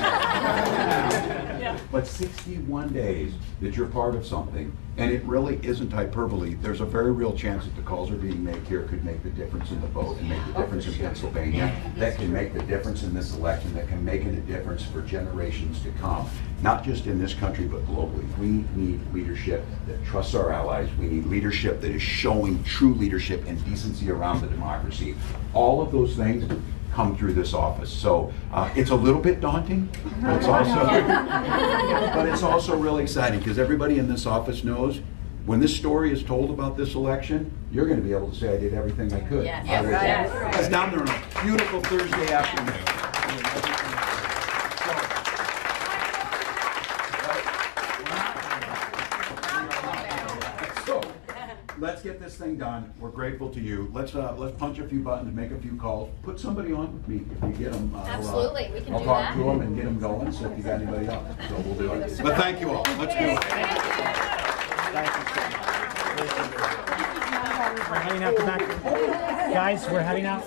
but 61 days that you're part of something, and it really isn't hyperbole. There's a very real chance that the calls are being made here could make the difference in the vote and make the difference in Pennsylvania, that can make the difference in this election, that can make a difference for generations to come, not just in this country, but globally. We need leadership that trusts our allies. We need leadership that is showing true leadership and decency around the democracy. All of those things come through this office. So it's a little bit daunting, but it's also really exciting because everybody in this office knows when this story is told about this election, you're going to be able to say I did everything I could. I was down there on a beautiful Thursday afternoon. Let's get this thing done. We're grateful to you. Let's punch a few buttons, make a few calls. Put somebody on with me if you get them. Absolutely, we can I'll do talk that. to them and get them going. So if you got anybody else, so we'll do it. But thank you all. Let's do it. Thank you. We're heading out the back. Guys, we're heading out.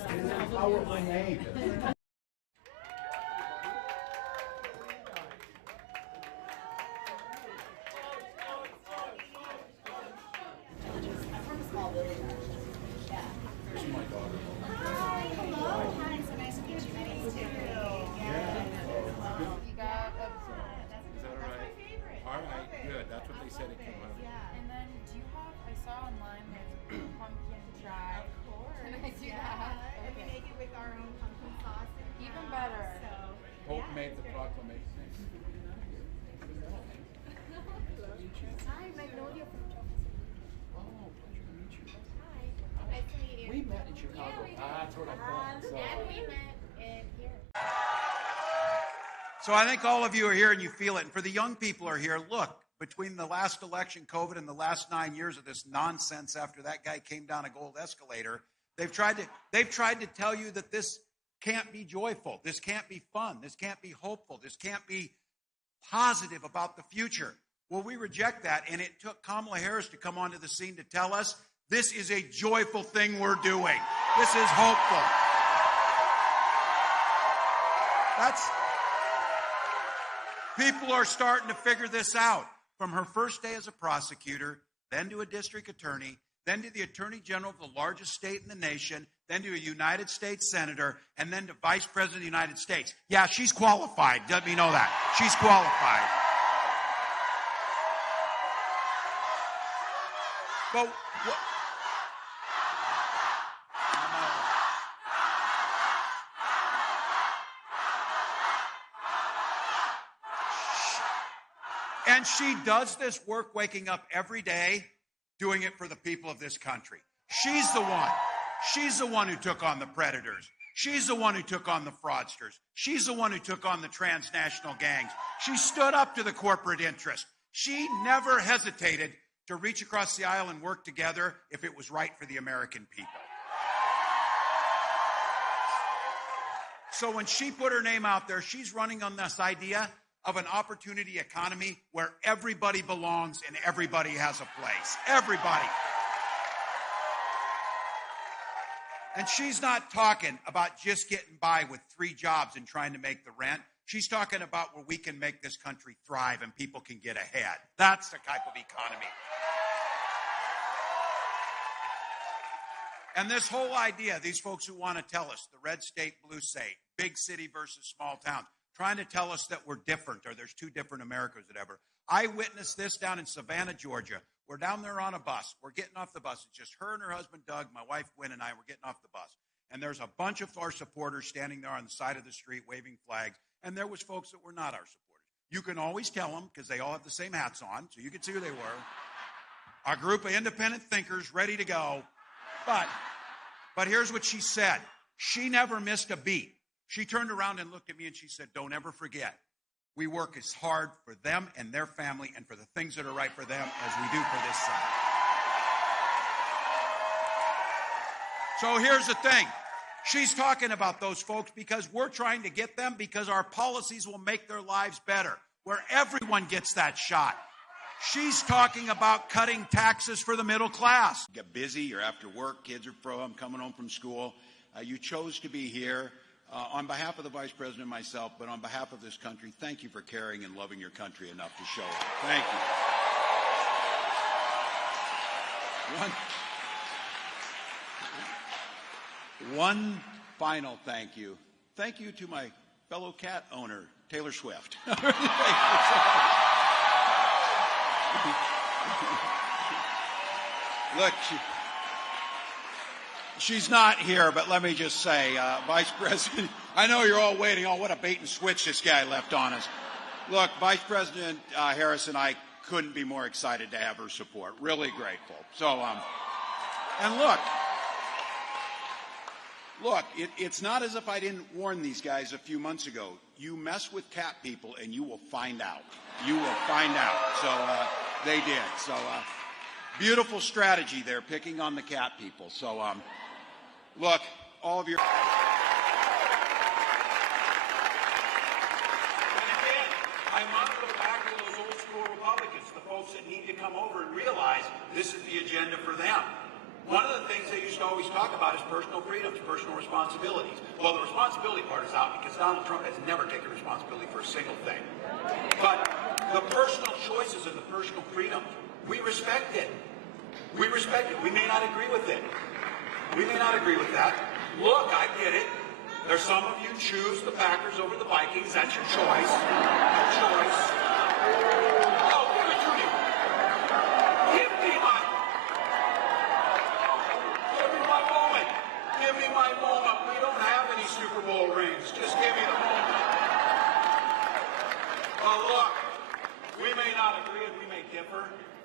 So I think all of you are here and you feel it. And for the young people who are here, look, between the last election, COVID, and the last 9 years of this nonsense after that guy came down a gold escalator, they've tried to tell you that this can't be joyful. This can't be fun. This can't be hopeful. This can't be positive about the future. Well, we reject that. And it took Kamala Harris to come onto the scene to tell us this is a joyful thing we're doing. This is hopeful. People are starting to figure this out. From her first day as a prosecutor, then to a district attorney, then to the attorney general of the largest state in the nation, then to a United States senator, and then to Vice President of the United States. Yeah, she's qualified. Let me know that. She's qualified. But what? And she does this work waking up every day, doing it for the people of this country. She's the one. She's the one who took on the predators. She's the one who took on the fraudsters. She's the one who took on the transnational gangs. She stood up to the corporate interest. She never hesitated to reach across the aisle and work together if it was right for the American people. So when she put her name out there, she's running on this idea of an opportunity economy where everybody belongs and everybody has a place. Everybody. And she's not talking about just getting by with 3 jobs and trying to make the rent. She's talking about where we can make this country thrive and people can get ahead. That's the type of economy. And this whole idea, these folks who want to tell us the red state, blue state, big city versus small town, trying to tell us that we're different or there's 2 different Americas, whatever. I witnessed this down in Savannah, Georgia. We're down there on a bus. We're getting off the bus. It's just her and her husband, Doug, my wife, Gwen, and I. We're getting off the bus. And there's a bunch of our supporters standing there on the side of the street waving flags. And there was folks that were not our supporters. You can always tell them because they all have the same hats on, so you can see who they were. A group of independent thinkers ready to go. But here's what she said. She never missed a beat. She turned around and looked at me and she said, don't ever forget, we work as hard for them and their family and for the things that are right for them as we do for this side. So here's the thing. She's talking about those folks because we're trying to get them because our policies will make their lives better, where everyone gets that shot. She's talking about cutting taxes for the middle class. You get busy, you're after work, kids are coming home from school. You chose to be here. On behalf of the Vice President and myself, but on behalf of this country, thank you for caring and loving your country enough to show it. Thank you. One final thank you. Thank you to my fellow cat owner, Taylor Swift. Look, she's not here, but let me just say, Vice President, I know you're all waiting. Oh, what a bait and switch this guy left on us. Look, Vice President Harris and I couldn't be more excited to have her support. Really grateful. So, and look, it's not as if I didn't warn these guys a few months ago. You mess with cat people and you will find out. You will find out. So they did. So beautiful strategy there, picking on the cat people. So look, all of your... And again, I want to go back to those old school Republicans, the folks that need to come over and realize this is the agenda for them. One of the things they used to always talk about is personal freedoms, personal responsibilities. Well, the responsibility part is out because Donald Trump has never taken responsibility for a single thing. But the personal choices and the personal freedoms, we respect it. We respect it. We may not agree with it. We may not agree with that. Look, I get it. There's some of you choose the Packers over the Vikings. That's your choice. It's your choice. Oh, give it to me. Give me my moment. Give me my moment. We don't have any Super Bowl rings. Just give me the moment. Well, look, we may not agree and we may differ,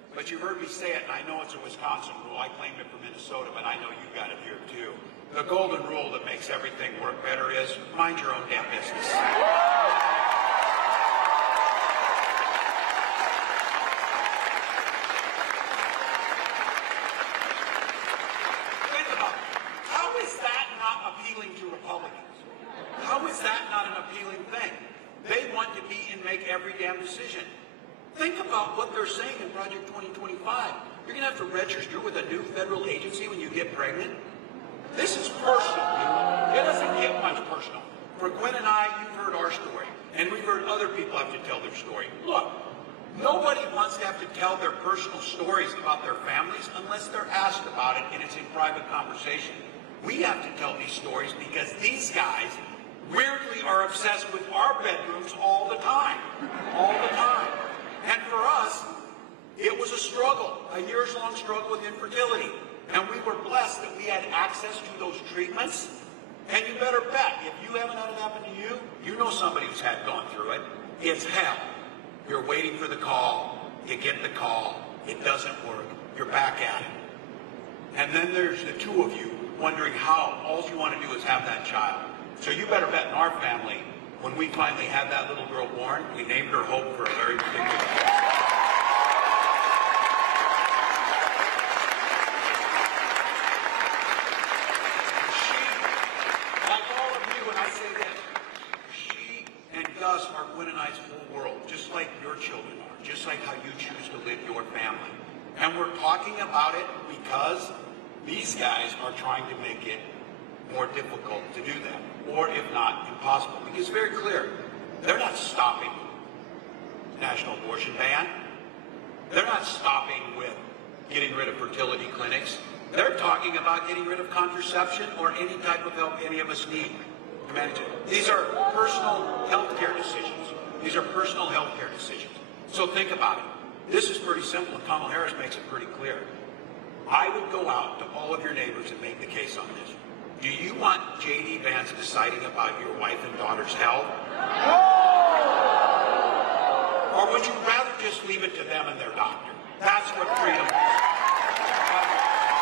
but you've heard me say it, and I know it's a Wisconsin rule. I claimed it for Minnesota, but I know you've got it here too. The golden rule that makes everything work better is mind your own damn business. Mind your own damn business. Think about it. How is that not appealing to Republicans? How is that not an appealing thing? They want to be and make every damn decision. Think about what they're saying in Project 2025. You're going to have to register with a new federal agency when you get pregnant. This is personal, people. It doesn't get much personal. For Gwen and I, you've heard our story, and we've heard other people have to tell their story. Look, nobody wants to have to tell their personal stories about their families unless they're asked about it and it's in private conversation. We have to tell these stories because these guys weirdly are obsessed with our bedrooms all the time. All the time. And for us, it was a struggle, a years-long struggle with infertility. And we were blessed that we had access to those treatments. And you better bet, if you haven't had it happen to you, you know somebody who's gone through it. It's hell. You're waiting for the call. You get the call. It doesn't work. You're back at it. And then there's the two of you wondering how. All you want to do is have that child. So you better bet in our family, when we finally had that little girl born, we named her Hope for a very particular reason. And she, like all of you, and I say this, she and Gus are Gwen and I's whole world, just like your children are, just like how you choose to live your family. And we're talking about it because these guys are trying to make it more difficult to do that, or if not, impossible. Because it's very clear, they're not stopping the national abortion ban. They're not stopping with getting rid of fertility clinics. They're talking about getting rid of contraception or any type of help any of us need to manage it. These are personal health care decisions. These are personal health care decisions. So think about it. This is pretty simple, and Kamala Harris makes it pretty clear. I would go out to all of your neighbors and make the case on this. Do you want J.D. Vance deciding about your wife and daughter's health? Or would you rather just leave it to them and their doctor? That's what freedom looks like. That's what freedom looks like.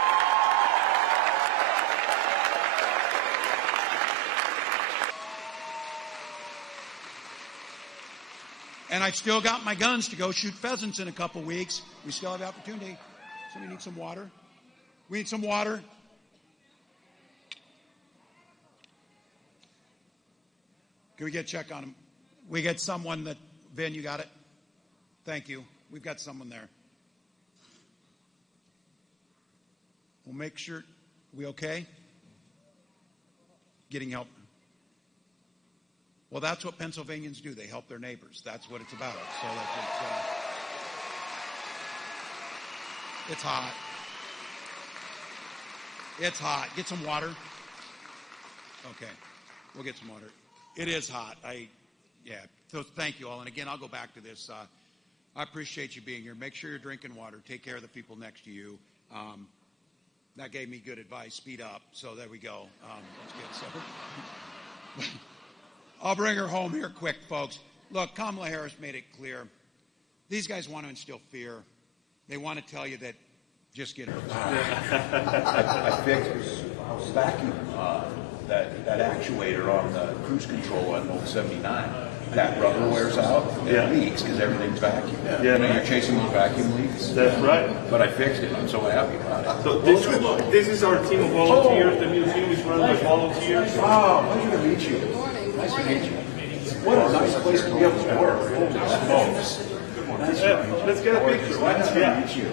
And I've still got my guns to go shoot pheasants in a couple weeks. We still have the opportunity. Somebody need some water? We need some water. Can we get a check on him? We get someone that, Ben, you got it? Thank you. We've got someone there. We'll make sure, we okay? Getting help. Well, that's what Pennsylvanians do. They help their neighbors. That's what it's about. So it's hot. It's hot. Get some water. Okay. We'll get some water. It is hot. So thank you all. And again, I'll go back to this. I appreciate you being here. Make sure you're drinking water. Take care of the people next to you. That gave me good advice. Speed up. So there we go. That's good. So I'll bring her home here quick, folks. Look, Kamala Harris made it clear. These guys want to instill fear. They want to tell you that just get it. I fixed house vacuum, that actuator on the cruise control on old 79. That rubber wears out, it leaks because everything's vacuum. Yeah. You know, you're chasing those vacuum leaks. That's right. But I fixed it. I'm so happy about it. So this is our team of volunteers. The museum is run by volunteers. Oh, pleasure to meet you. Nice to meet you. What a nice place to be able to work. Holy smokes. Let's get a picture. Nice to meet you.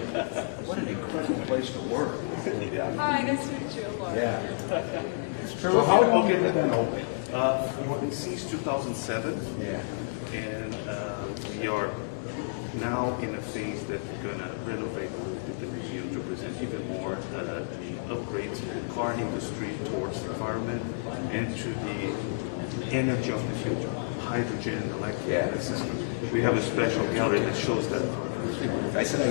What an incredible place to work. Yeah. Hi, nice to meet you. Laura. Yeah. So how long have it been open? Since 2007. Yeah. And we are now in a phase that we're going to renovate the museum to present even more the upgrades to the car industry towards the environment and to the energy of the future, hydrogen, electric systems. We have a special gallery that shows that. I said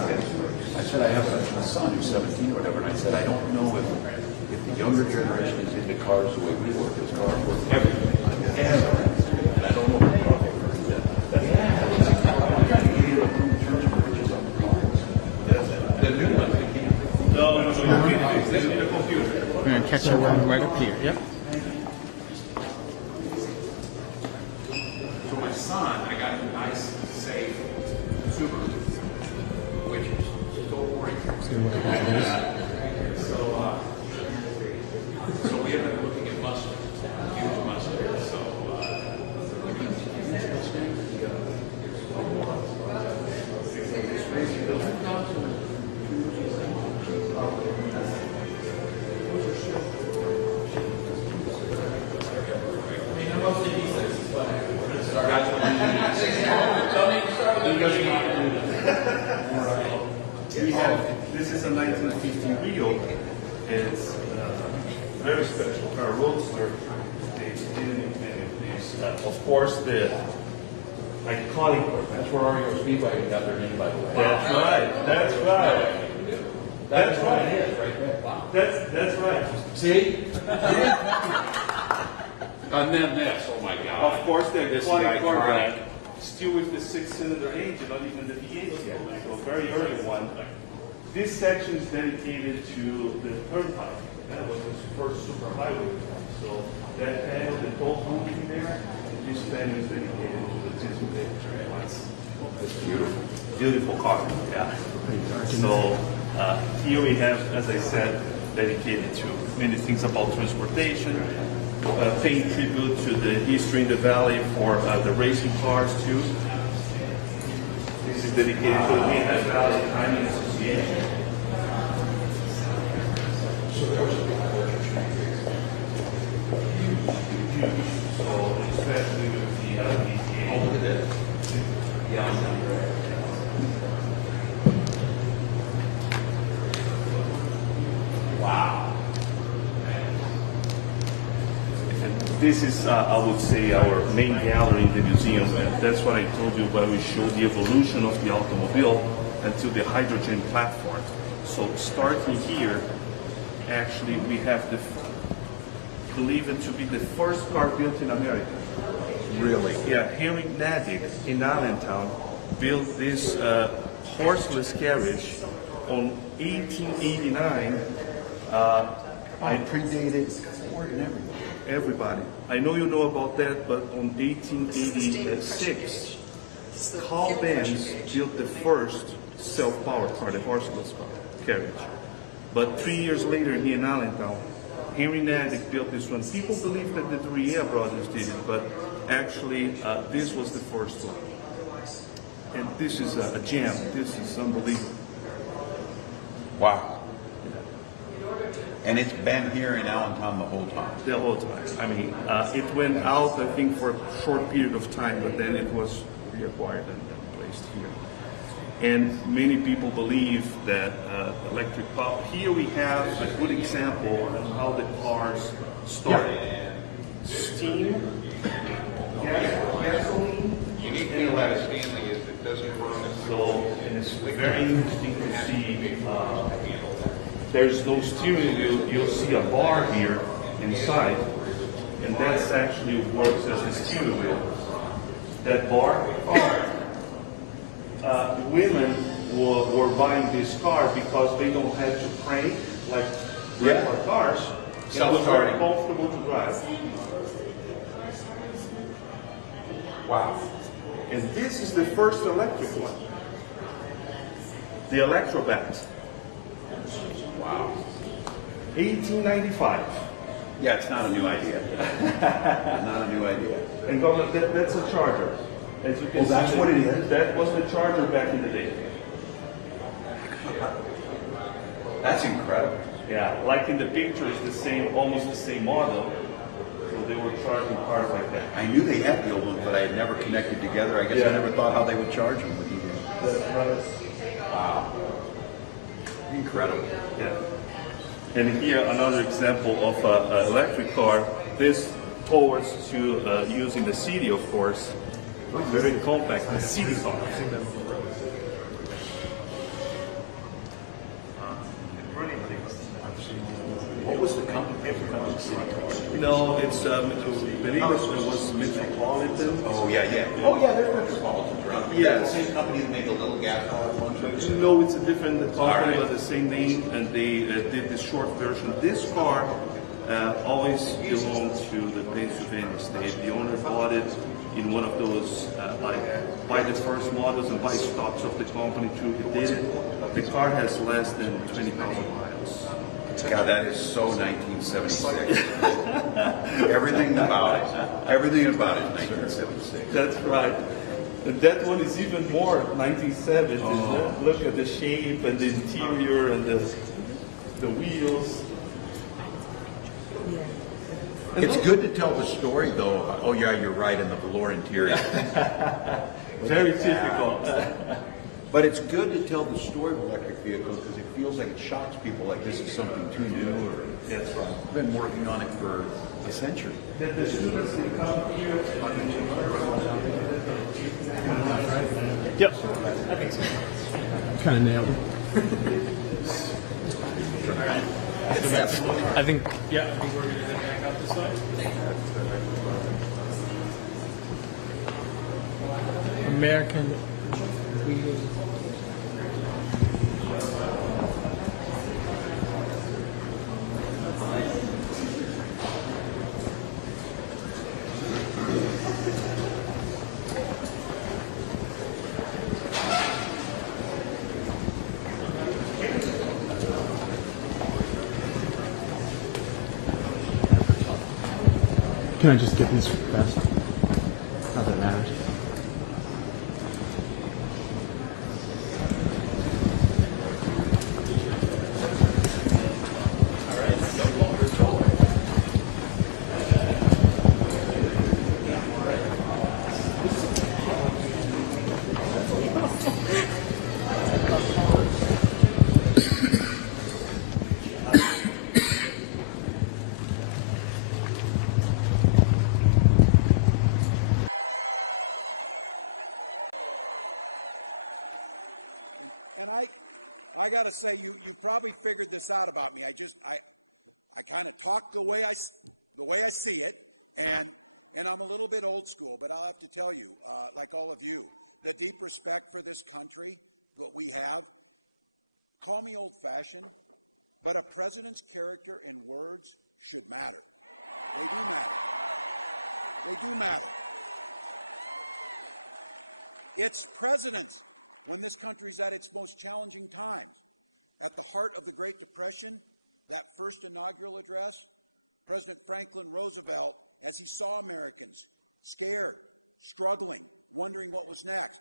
I have a son who's 17 or whatever, and I said I don't know if the younger generation is into cars the way we were, because cars were everything. And I don't know if the new one. No, the computer. We're going to catch you right up here. Yep. For my son, I got a nice, safe Subaru, which is still working. So we have been looking at Mustang, huge Mustang. So This is a 1950 Rio. It's a very special car, roadster. They didn't invent this. Of course, the iconic. that's where REO Speedwagon got their name, by the way. That's right. That's right. That's right. It is right there. Wow. That's right. See? And then this, oh my God. Of course, the This is iconic iconic. Corvette, still with the 6-cylinder engine, not even the V8, so a very early one. This section is dedicated to the turnpike. That was the first superhighway. So that panel, the toll booth there, this panel is dedicated to the Disney ones. It's beautiful. Beautiful car, yeah. So here we have, as I said, dedicated to many things about transportation, paying tribute to the history in the valley for the racing cars too. This is dedicated to the Lehigh Valley Timing Association. So especially with the LPGA. Look at this. Yeah. Wow. And this is, I would say, our main gallery in the museum. And that's what I told you when we showed the evolution of the automobile until the hydrogen platform. So starting here, actually, we have believe it to be the first car built in America. Really? Yeah, Henry Nadick in Allentown built this horseless carriage on 1889. I predated Ford and everybody. I know you know about that, but on 1886, Carl Benz built the first self-powered car, the horseless car carriage. But 3 years later, here in Allentown, Henry Nadick built this one. People believe that the Dreyer brothers did it, but actually, this was the first one. And this is a gem. This is unbelievable. Wow. And it's been here in Allentown the whole time? The whole time. I mean, it went out, I think, for a short period of time, but then it was reacquired and placed here. And many people believe that electric power. Here we have a good example of how the cars started. Steam, gasoline. Unique thing about a Stanley is it doesn't run. So, and it's very interesting to see. There's no steering wheel. You'll see a bar here inside, and that's actually works as a steering wheel. That bar. Women were buying this car because they don't have to crank like regular cars. It was very comfortable to drive. Wow. And this is the first electric one. The Electrobat. Wow. 1895. Yeah, it's not a new idea. Not a new idea. And that's a charger. As you can see, that's what it is? That was the charger back in the day. That's incredible. Yeah, like in the picture, it's the same, almost the same model. So they were charging cars like that. I knew they had the old ones, but I had never connected together. I guess I never thought how they would charge them. That's right. Wow. Incredible. Yeah. And here another example of an electric car. This towards to use in the city, of course. Very compact, the city car. What was the company? No, it's believe it was Metropolitan. Oh yeah, yeah. Oh yeah, there's Metropolitans around. Yes. The same company that made the little gas-powered ones. No, it's a different company, but the same name, and they did the short version. This car always belonged to the Pennsylvania state. The owner bought it in one of those, like, buy the first models and buy stocks of the company too. He did it. The car has less than 20,000 miles. God, that is so 1976. Everything about it is 1976. That's right. And that one is even more 1970s. Oh. Look at the shape and the interior and the wheels. It's good to tell the story, though. Oh yeah, you're right, in the velour interior. Very typical. But it's good to tell the story of electric vehicles because it feels like it shocks people, like this is something too new. Or that's right. I've been working on it for a century. The students that come here. Yep. I think so. Kind of nailed it. I think, yeah, I think we're going to head back out this way. American wheel. Can I just get these fast? Not that it matters. And I got to say, you probably figured this out about me. I kind of talk the way I see it, and I'm a little bit old school. But I'll have to tell you, like all of you, the deep respect for this country, what we have. Call me old-fashioned, but a president's character and words should matter. They do matter. They do matter. It's presidents. When this country's at its most challenging times. At the heart of the Great Depression, that first inaugural address, President Franklin Roosevelt, as he saw Americans scared, struggling, wondering what was next,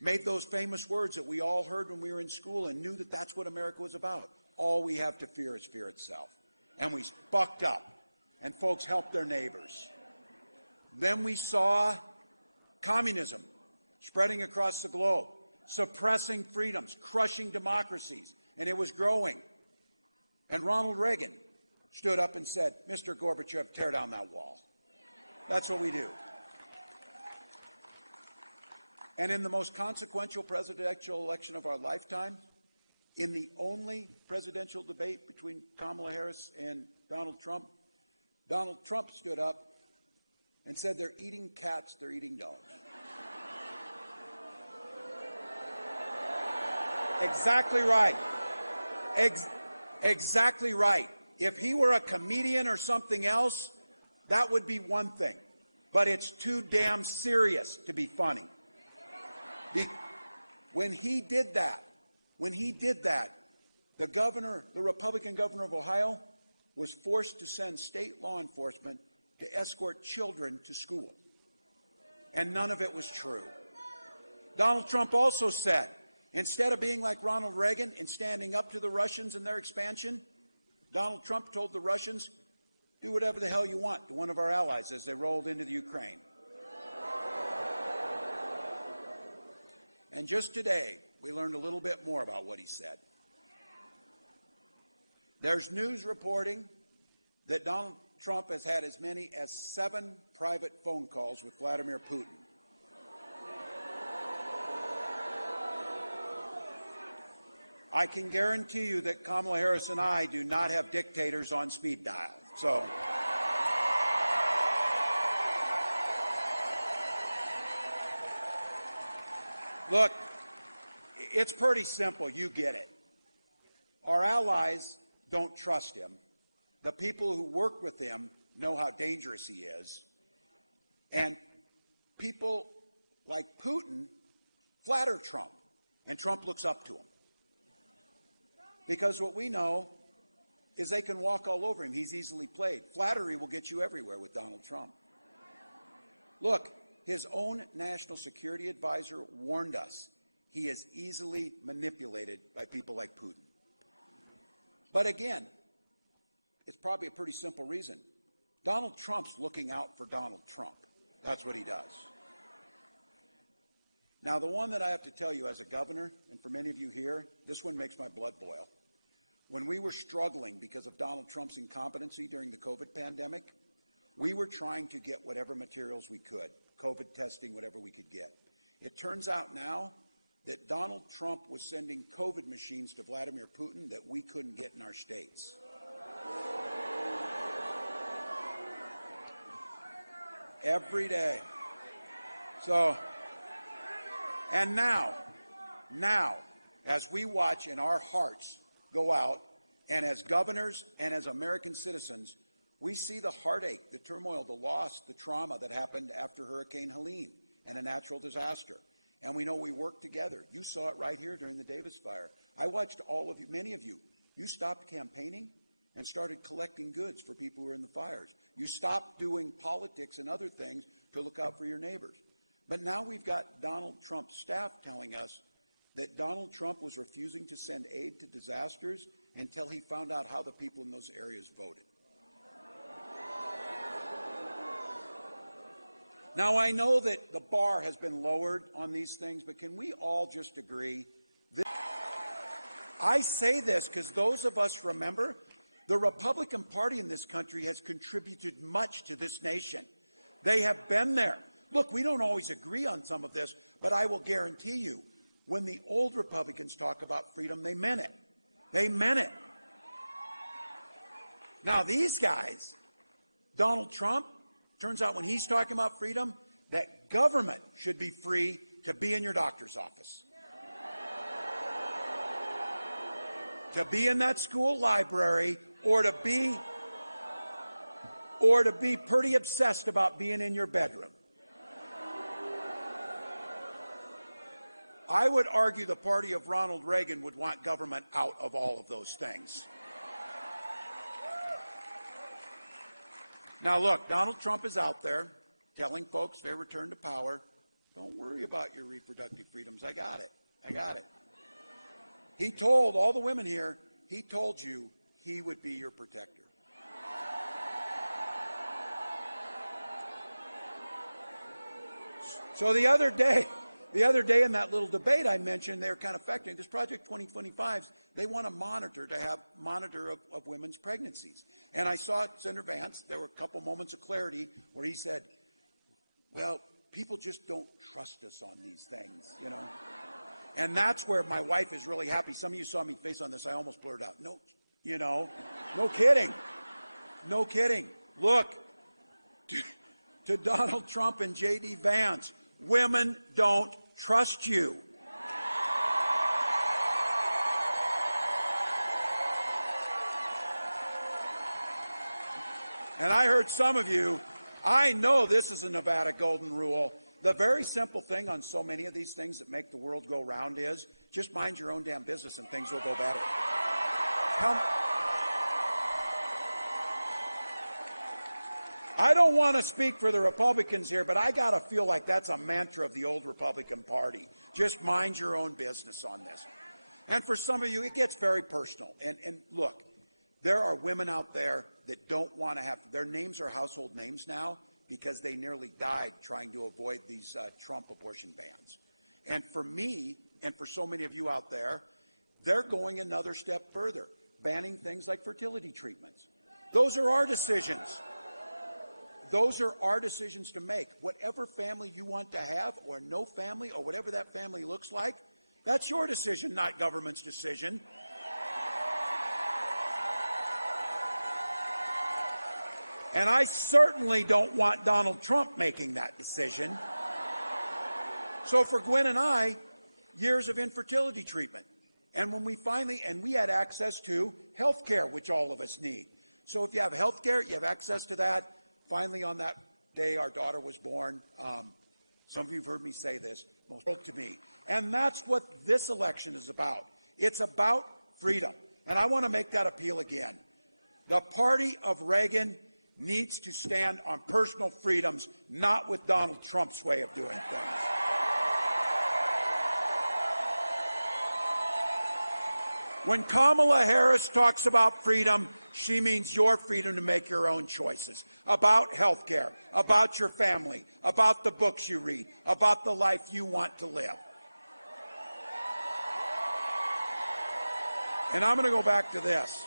made those famous words that we all heard when we were in school and knew that that's what America was about. All we have to fear is fear itself. And we bucked up, and folks helped their neighbors. Then we saw communism spreading across the globe, suppressing freedoms, crushing democracies, and it was growing. And Ronald Reagan stood up and said, Mr. Gorbachev, tear down that wall. That's what we do. And in the most consequential presidential election of our lifetime, in the only presidential debate between Kamala Harris and Donald Trump stood up and said, they're eating cats, they're eating dogs. Exactly right. Exactly right. If he were a comedian or something else, that would be one thing. But it's too damn serious to be funny. When he did that, the Republican governor of Ohio, was forced to send state law enforcement to escort children to school. And none of it was true. Donald Trump also said, Instead of being like Ronald Reagan and standing up to the Russians and their expansion, Donald Trump told the Russians, do whatever the hell you want to one of our allies as they rolled into the Ukraine. And just today, we learned a little bit more about what he said. There's news reporting that Donald Trump has had as many as 7 private phone calls with Vladimir Putin. I can guarantee you that Kamala Harris and I do not have dictators on speed dial. So, look, it's pretty simple. You get it. Our allies don't trust him. The people who work with him know how dangerous he is. And people like Putin flatter Trump, and Trump looks up to him. Because what we know is they can walk all over him. He's easily played. Flattery will get you everywhere with Donald Trump. Look, his own national security advisor warned us he is easily manipulated by people like Putin. But again, it's probably a pretty simple reason. Donald Trump's looking out for Donald Trump. That's what he does. Now, the one that I have to tell you as a governor, and for many of you here, this one makes my blood boil. When we were struggling because of Donald Trump's incompetency during the COVID pandemic, we were trying to get whatever materials we could, COVID testing, whatever we could get. It turns out now that Donald Trump was sending COVID machines to Vladimir Putin that we couldn't get in our states. Every day. So, and now, as we watch and our hearts go out, and as governors and as American citizens, we see the heartache, the turmoil, the loss, the trauma that happened after Hurricane Helene and a natural disaster. And we know we work together. You saw it right here during the Davis fire. I watched all of you, many of you. You stopped campaigning and started collecting goods for people who are in the fires. You stopped doing politics and other things to look out for your neighbors. But now we've got Donald Trump's staff telling us that Donald Trump was refusing to send aid to disasters until he found out how the people in those areas voted. Now, I know that the bar has been lowered on these things, but can we all just agree? I say this because those of us remember the Republican Party in this country has contributed much to this nation. They have been there. Look, we don't always agree on some of this, but I will guarantee you, when the old Republicans talk about freedom, they meant it. They meant it. Now, these guys, Donald Trump, turns out when he's talking about freedom, that government should be free to be in your doctor's office, to be in that school library, or to be pretty obsessed about being in your bedroom. I would argue the party of Ronald Reagan would want government out of all of those things. Now, look, Donald Trump is out there telling folks fair return to power. Don't worry about your reproductive freedoms. I got it. I got it. He told all the women here, he told you he would be your protector. So the other day in that little debate I mentioned, they're kind of affecting this Project 2025's. They want to monitor of women's pregnancies. And I saw Senator Vance, there were a couple moments of clarity where he said, well, people just don't trust us on these things, you know. And that's where my wife is really happy. Some of you saw me face on this. I almost blurted out, no, you know, no kidding. No kidding. Look, to Donald Trump and J.D. Vance, women don't trust you. And I heard some of you, I know this is a Nevada golden rule. The very simple thing on so many of these things that make the world go round is just mind your own damn business and things will go better. I don't want to speak for the Republicans here, but I got to feel like that's a mantra of the old Republican Party. Just mind your own business on this. And for some of you, it gets very personal. And look, there are women out there that don't want to have, their names are household names now because they nearly died trying to avoid these Trump abortion bans. And for me, and for so many of you out there, they're going another step further, banning things like fertility treatments. Those are our decisions. Those are our decisions to make. Whatever family you want to have, or no family, or whatever that family looks like, that's your decision, not government's decision. And I certainly don't want Donald Trump making that decision. So for Gwen and I, years of infertility treatment. And when we finally, and we had access to health care, which all of us need. So if you have health care, you have access to that. Finally, on that day, our daughter was born. Some of you have heard me say this, most to me. And that's what this election is about. It's about freedom. And I want to make that appeal again. The party of Reagan needs to stand on personal freedoms, not with Donald Trump's way of doing things. When Kamala Harris talks about freedom, she means your freedom to make your own choices about health care, about your family, about the books you read, about the life you want to live. And I'm going to go back to this.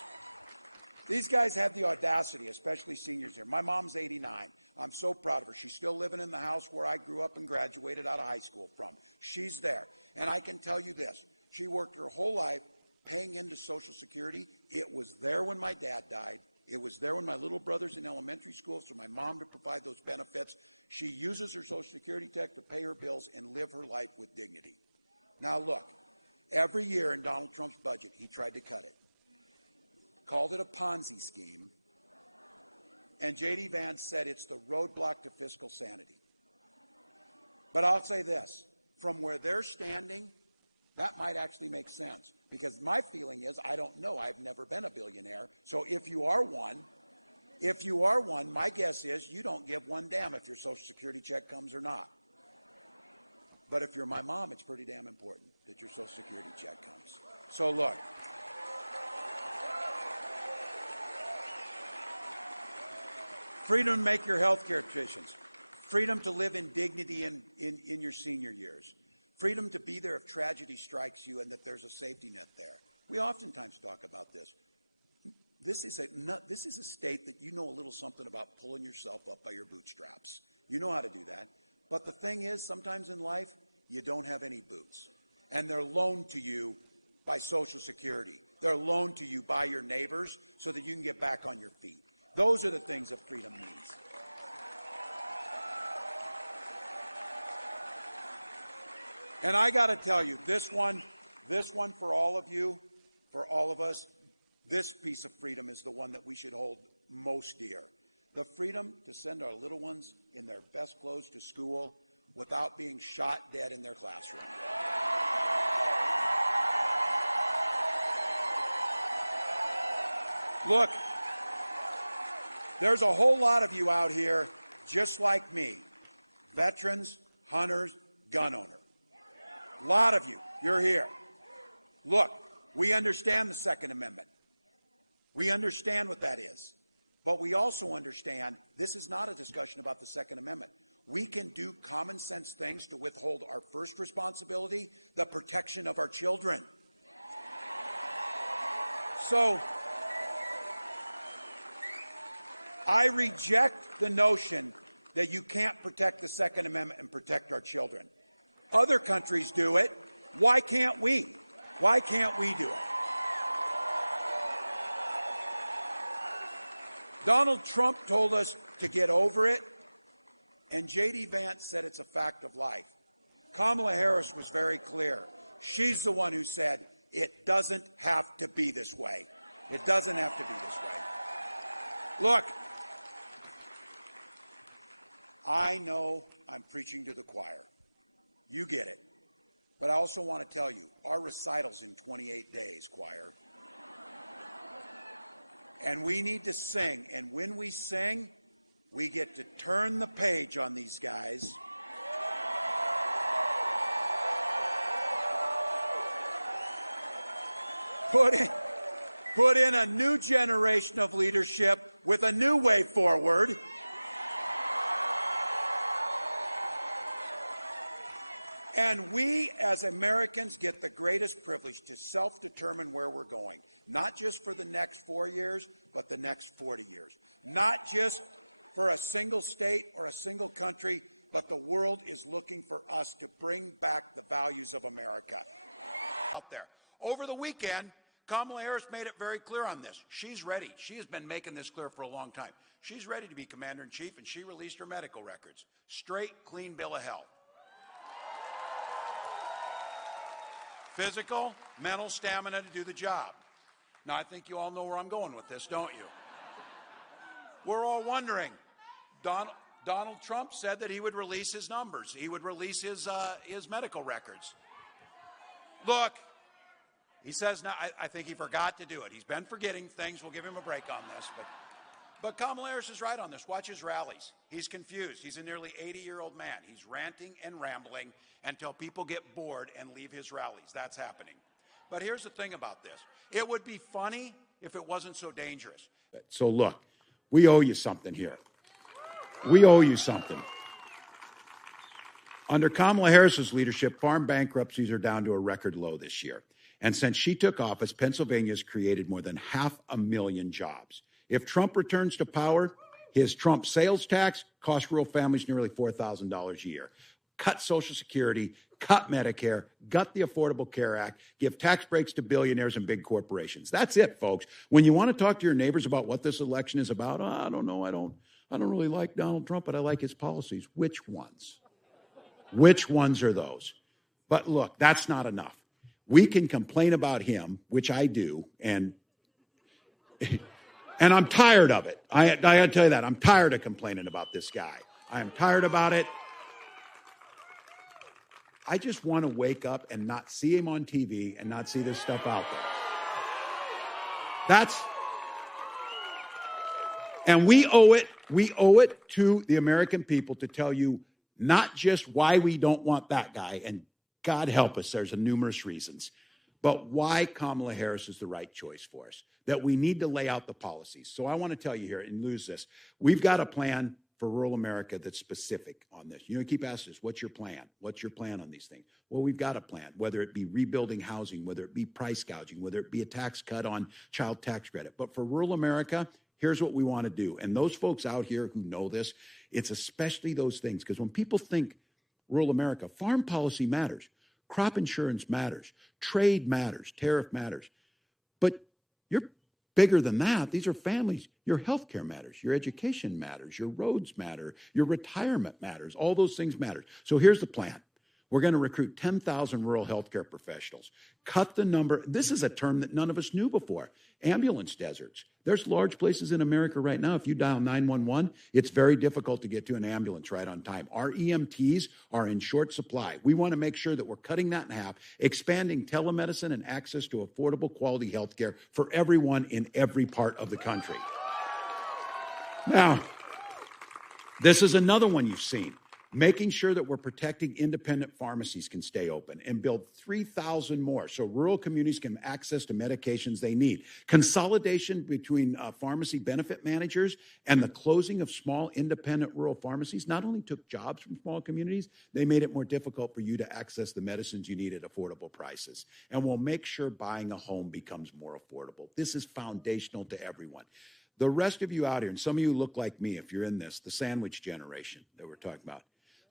These guys have the audacity, especially seniors here. My mom's 89. I'm so proud of her. She's still living in the house where I grew up and graduated out of high school from. She's there. And I can tell you this. She worked her whole life paying into Social Security. It was there when my dad died. It was there when my little brother's in elementary school, so my mom to provide those benefits. She uses her Social Security check to pay her bills and live her life with dignity. Now look, every year in Donald Trump's budget, he tried to cut it. Called it a Ponzi scheme. And J.D. Vance said it's the roadblock to fiscal sanity. But I'll say this, from where they're standing, that might actually make sense. Because my feeling is, I don't know, I've never been a billionaire. So if you are one, my guess is you don't give one damn if your Social Security check comes or not. But if you're my mom, it's pretty damn important that your Social Security check comes. So look. Freedom to make your health care decisions. Freedom to live in dignity in your senior years. Freedom to be there if tragedy strikes you and that there's a safety net there. We oftentimes talk about this. This is a state that you know a little something about pulling yourself up by your bootstraps. You know how to do that. But the thing is, sometimes in life, you don't have any boots. And they're loaned to you by Social Security. They're loaned to you by your neighbors so that you can get back on your feet. Those are the things that freedom means. And I got to tell you, this one for all of you, for all of us, this piece of freedom is the one that we should hold most dear. The freedom to send our little ones in their best clothes to school without being shot dead in their classroom. Look, there's a whole lot of you out here just like me, veterans, hunters, gun owners. A lot of you, you're here. Look, we understand the Second Amendment. We understand what that is. But we also understand this is not a discussion about the Second Amendment. We can do common sense things to withhold our first responsibility, the protection of our children. So I reject the notion that you can't protect the Second Amendment and protect our children. Other countries do it. Why can't we? Why can't we do it? Donald Trump told us to get over it, and J.D. Vance said it's a fact of life. Kamala Harris was very clear. She's the one who said it doesn't have to be this way. It doesn't have to be this way. Look, I know I'm preaching to the choir. You get it. But I also want to tell you, our recital's in 28 days, choir. And we need to sing. And when we sing, We get to turn the page on these guys. Put in a new generation of leadership with a new way forward. And we, as Americans, get the greatest privilege to self-determine where we're going, not just for the next 4 years, but the next 40 years. Not just for a single state or a single country, but the world is looking for us to bring back the values of America. Out there. Over the weekend, Kamala Harris made it very clear on this. She's ready. She has been making this clear for a long time. She's ready to be commander-in-chief, and she released her medical records. Straight, clean bill of health. Physical, mental stamina to do the job. Now, I think you all know where I'm going with this, don't you? We're all wondering. Donald Trump said that he would release his numbers. He would release his medical records. Look, he says now, I think he forgot to do it. He's been forgetting things. We'll give him a break on this. But Kamala Harris is right on this. Watch his rallies. He's confused. He's a nearly 80-year-old man. He's ranting and rambling until people get bored and leave his rallies. That's happening. But here's the thing about this. It would be funny if it wasn't so dangerous. So look, we owe you something here. We owe you something. Under Kamala Harris's leadership, farm bankruptcies are down to a record low this year. And since she took office, Pennsylvania has created more than 500,000 jobs. If Trump returns to power, his Trump sales tax costs rural families nearly $4,000 a year. Cut Social Security, cut Medicare, gut the Affordable Care Act, give tax breaks to billionaires and big corporations. That's it, folks. When you want to talk to your neighbors about what this election is about, I don't know, I don't really like Donald Trump, but I like his policies. Which ones? Which ones are those? But look, that's not enough. We can complain about him, which I do, and I'm tired of it. I got to tell you that. I'm tired of complaining about this guy. I am tired about it. I just want to wake up and not see him on TV and not see this stuff out there. And we owe it to the American people to tell you not just why we don't want that guy, and God help us, there's numerous reasons, but why Kamala Harris is the right choice for us, that we need to lay out the policies. So I want to tell you here and lose this. We've got a plan for rural America that's specific on this. You know, keep asking us, what's your plan? What's your plan on these things? Well, we've got a plan, whether it be rebuilding housing, whether it be price gouging, whether it be a tax cut on child tax credit. But for rural America, here's what we want to do. And those folks out here who know this, it's especially those things, because when people think rural America, farm policy matters, crop insurance matters, trade matters, tariff matters. But you're bigger than that. These are families. Your health care matters. Your education matters. Your roads matter. Your retirement matters. All those things matter. So here's the plan. We're going to recruit 10,000 rural healthcare professionals. Cut the number. This is a term that none of us knew before. Ambulance deserts. There's large places in America right now. If you dial 911, it's very difficult to get to an ambulance right on time. Our EMTs are in short supply. We want to make sure that we're cutting that in half, expanding telemedicine and access to affordable quality health care for everyone in every part of the country. Now, this is another one you've seen. Making sure that we're protecting independent pharmacies can stay open and build 3,000 more so rural communities can have access to medications they need. Consolidation between pharmacy benefit managers and the closing of small independent rural pharmacies not only took jobs from small communities, they made it more difficult for you to access the medicines you need at affordable prices. And we'll make sure buying a home becomes more affordable. This is foundational to everyone. The rest of you out here, and some of you look like me if you're in this, the sandwich generation that we're talking about.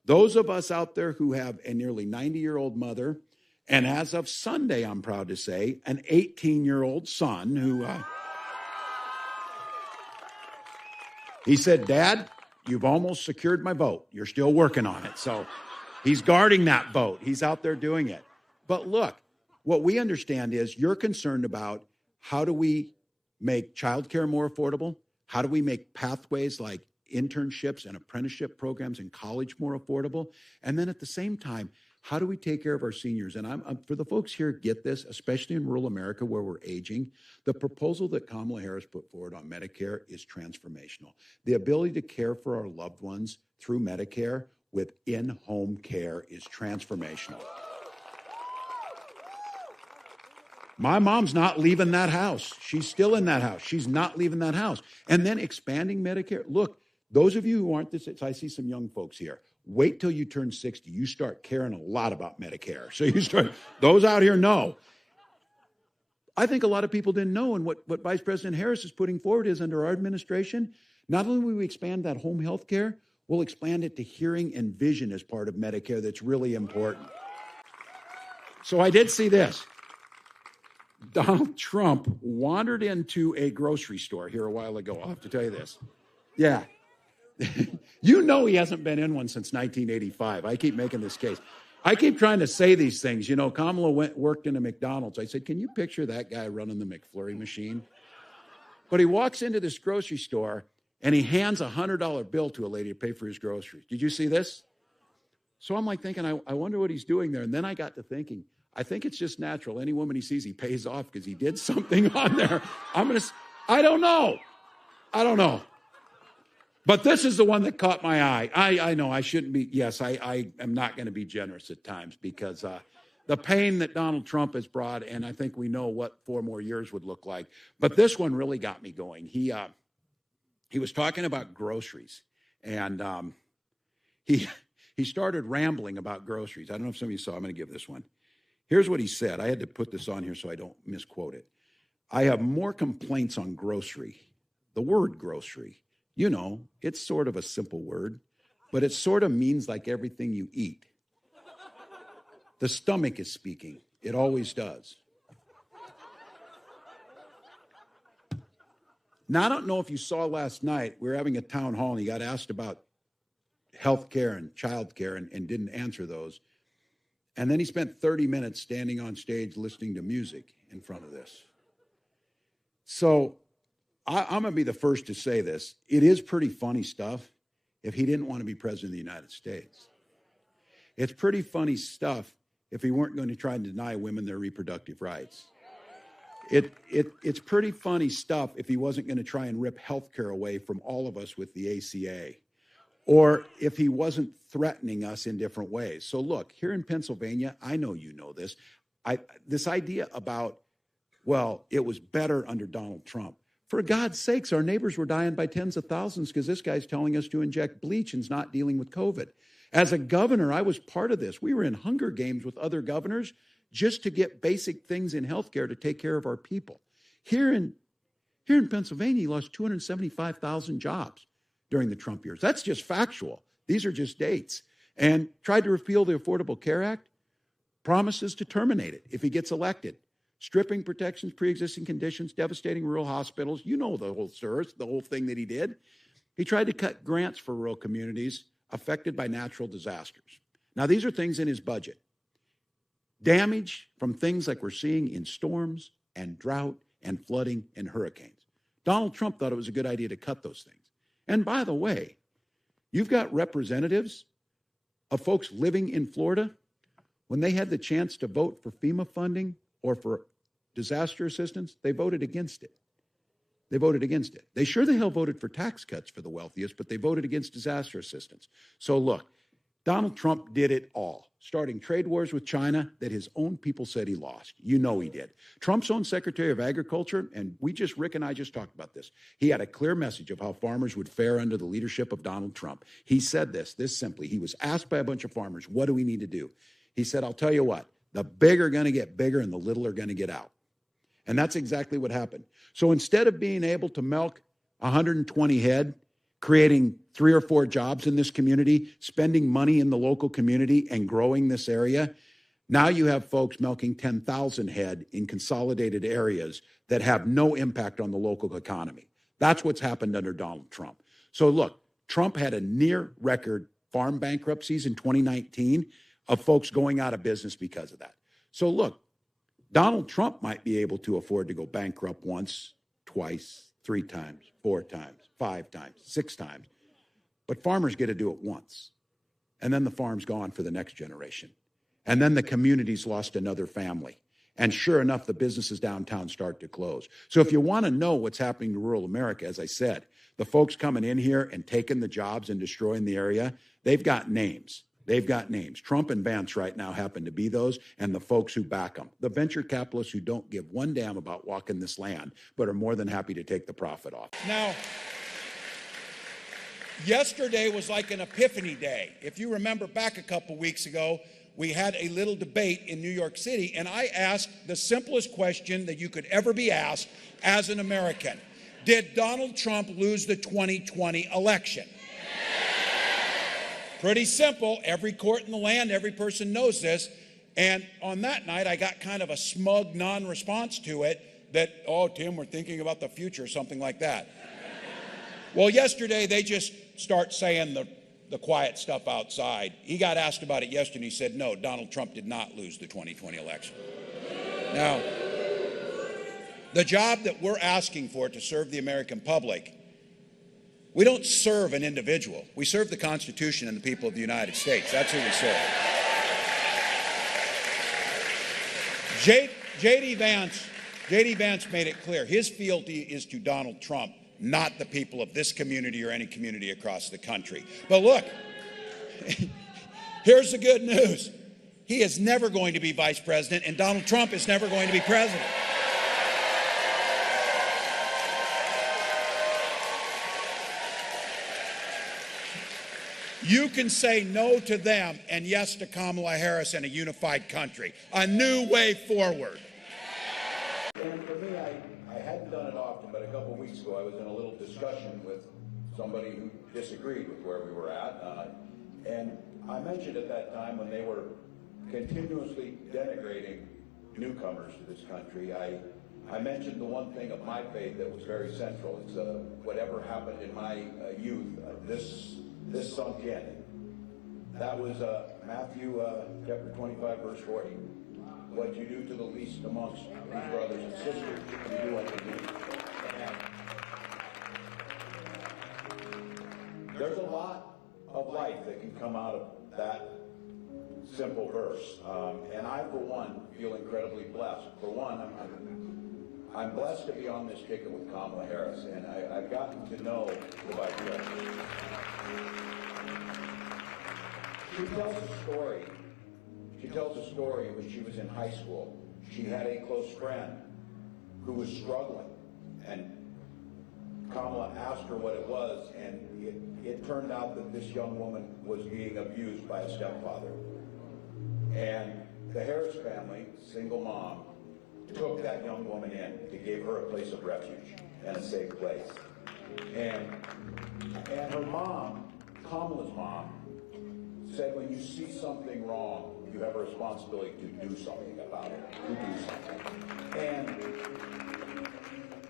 Those of us out there who have a nearly 90-year-old mother, and as of Sunday, I'm proud to say, an 18-year-old son who, he said, "Dad, you've almost secured my vote. You're still working on it." So he's guarding that vote. He's out there doing it. But look, what we understand is you're concerned about how do we make childcare more affordable? How do we make pathways like internships and apprenticeship programs in college more affordable? And then at the same time, How do we take care of our seniors? And I'm for the folks here, get this, especially in rural America where we're aging, the proposal that Kamala Harris put forward on Medicare is transformational. The ability to care for our loved ones through Medicare with in-home care is transformational. My mom's not leaving that house. She's still in that house. She's not leaving that house. And then expanding Medicare. Look, those of you who aren't this, I see some young folks here. Wait till you turn 60. You start caring a lot about Medicare. So you start, those out here know. I think a lot of people didn't know, and what Vice President Harris is putting forward is under our administration, not only will we expand that home health care, we'll expand it to hearing and vision as part of Medicare. That's really important. So I did see this. Donald Trump wandered into a grocery store here a while ago. I'll have to tell you this. Yeah. You know he hasn't been in one since 1985. I keep making this case. I keep trying to say these things. You know, Kamala worked in a McDonald's. I said, can you picture that guy running the McFlurry machine? But he walks into this grocery store and he hands a $100 bill to a lady to pay for his groceries. Did you see this? So I'm like thinking, I wonder what he's doing there. And then I got to thinking, I think it's just natural. Any woman he sees, he pays off because he did something on there. I don't know. But this is the one that caught my eye. I know I shouldn't be, yes, I am not going to be generous at times because the pain that Donald Trump has brought, and I think we know what 4 more years would look like. But this one really got me going. He was talking about groceries, and he started rambling about groceries. I don't know if some of you saw. I'm going to give this one. Here's what he said. I had to put this on here so I don't misquote it. I have more complaints on grocery. The word grocery, you know, it's sort of a simple word, but it sort of means like everything you eat. The stomach is speaking. It always does. Now, I don't know if you saw last night, we were having a town hall and he got asked about health care and child care and didn't answer those. And then he spent 30 minutes standing on stage listening to music in front of this. So I'm going to be the first to say this. It is pretty funny stuff if he didn't want to be president of the United States. It's pretty funny stuff if he weren't going to try and deny women their reproductive rights. It's pretty funny stuff if he wasn't going to try and rip health care away from all of us with the ACA. Or if he wasn't threatening us in different ways. So look, here in Pennsylvania, I know you know this. This idea about, well, it was better under Donald Trump. For God's sakes, our neighbors were dying by tens of thousands because this guy's telling us to inject bleach and not dealing with COVID. As a governor, I was part of this. We were in Hunger Games with other governors just to get basic things in healthcare to take care of our people. Here in Pennsylvania, he lost 275,000 jobs during the Trump years. That's just factual. These are just dates. And tried to repeal the Affordable Care Act, promises to terminate it if he gets elected. Stripping protections, pre-existing conditions, devastating rural hospitals. You know the whole thing that he did. He tried to cut grants for rural communities affected by natural disasters. Now, these are things in his budget. Damage from things like we're seeing in storms and drought and flooding and hurricanes. Donald Trump thought it was a good idea to cut those things. And by the way, you've got representatives of folks living in Florida, when they had the chance to vote for FEMA funding or for disaster assistance, they voted against it. They voted against it. They sure the hell voted for tax cuts for the wealthiest, but they voted against disaster assistance. So look, Donald Trump did it all, starting trade wars with China that his own people said he lost. You know he did. Trump's own Secretary of Agriculture, and Rick and I just talked about this. He had a clear message of how farmers would fare under the leadership of Donald Trump. He said this simply. He was asked by a bunch of farmers, what do we need to do? He said, I'll tell you what, the big are going to get bigger and the little are going to get out. And that's exactly what happened. So instead of being able to milk 120 head, creating 3 or 4 jobs in this community, spending money in the local community and growing this area, now you have folks milking 10,000 head in consolidated areas that have no impact on the local economy. That's what's happened under Donald Trump. So look, Trump had a near record farm bankruptcies in 2019 of folks going out of business because of that. So look, Donald Trump might be able to afford to go bankrupt once, twice, 3 times, 4 times, 5 times, 6 times. But farmers get to do it once. And then the farm's gone for the next generation. And then the community's lost another family. And sure enough, the businesses downtown start to close. So if you want to know what's happening to rural America, as I said, the folks coming in here and taking the jobs and destroying the area, they've got names. They've got names. Trump and Vance right now happen to be those, and the folks who back them. The venture capitalists who don't give one damn about walking this land, but are more than happy to take the profit off. Now, yesterday was like an epiphany day. If you remember back a couple weeks ago, we had a little debate in New York City, and I asked the simplest question that you could ever be asked as an American. Did Donald Trump lose the 2020 election? Pretty simple. Every court in the land, every person knows this. And on that night, I got kind of a smug non-response to it that, oh, Tim, we're thinking about the future, something like that. Well, yesterday, they just start saying the quiet stuff outside. He got asked about it yesterday, and he said, no, Donald Trump did not lose the 2020 election. Now, the job that we're asking for to serve the American public, we don't serve an individual. We serve the Constitution and the people of the United States. That's who we serve. J.D. Vance made it clear. His fealty is to Donald Trump, not the people of this community or any community across the country. But look, here's the good news. He is never going to be vice president, and Donald Trump is never going to be president. You can say no to them and yes to Kamala Harris and a unified country. A new way forward. And for me, I hadn't done it often, but a couple of weeks ago I was in a little discussion with somebody who disagreed with where we were at. And I mentioned at that time, when they were continuously denigrating newcomers to this country, I mentioned the one thing of my faith that was very central. It's whatever happened in my youth, this sunk in. That was Matthew chapter 25, verse 40. What you do to the least amongst these brothers and sisters, you do unto me. And there's a lot of life that can come out of that simple verse. And I, for one, feel incredibly blessed. For one, I'm blessed to be on this ticket with Kamala Harris, and I've gotten to know the Vice President. She tells a story. She tells a story when she was in high school. She had a close friend who was struggling, and Kamala asked her what it was, and it turned out that this young woman was being abused by a stepfather. And the Harris family, single mom, took that young woman in to give her a place of refuge and a safe place. And her mom, Kamala's mom, said when you see something wrong, you have a responsibility to do something about it, to do something. And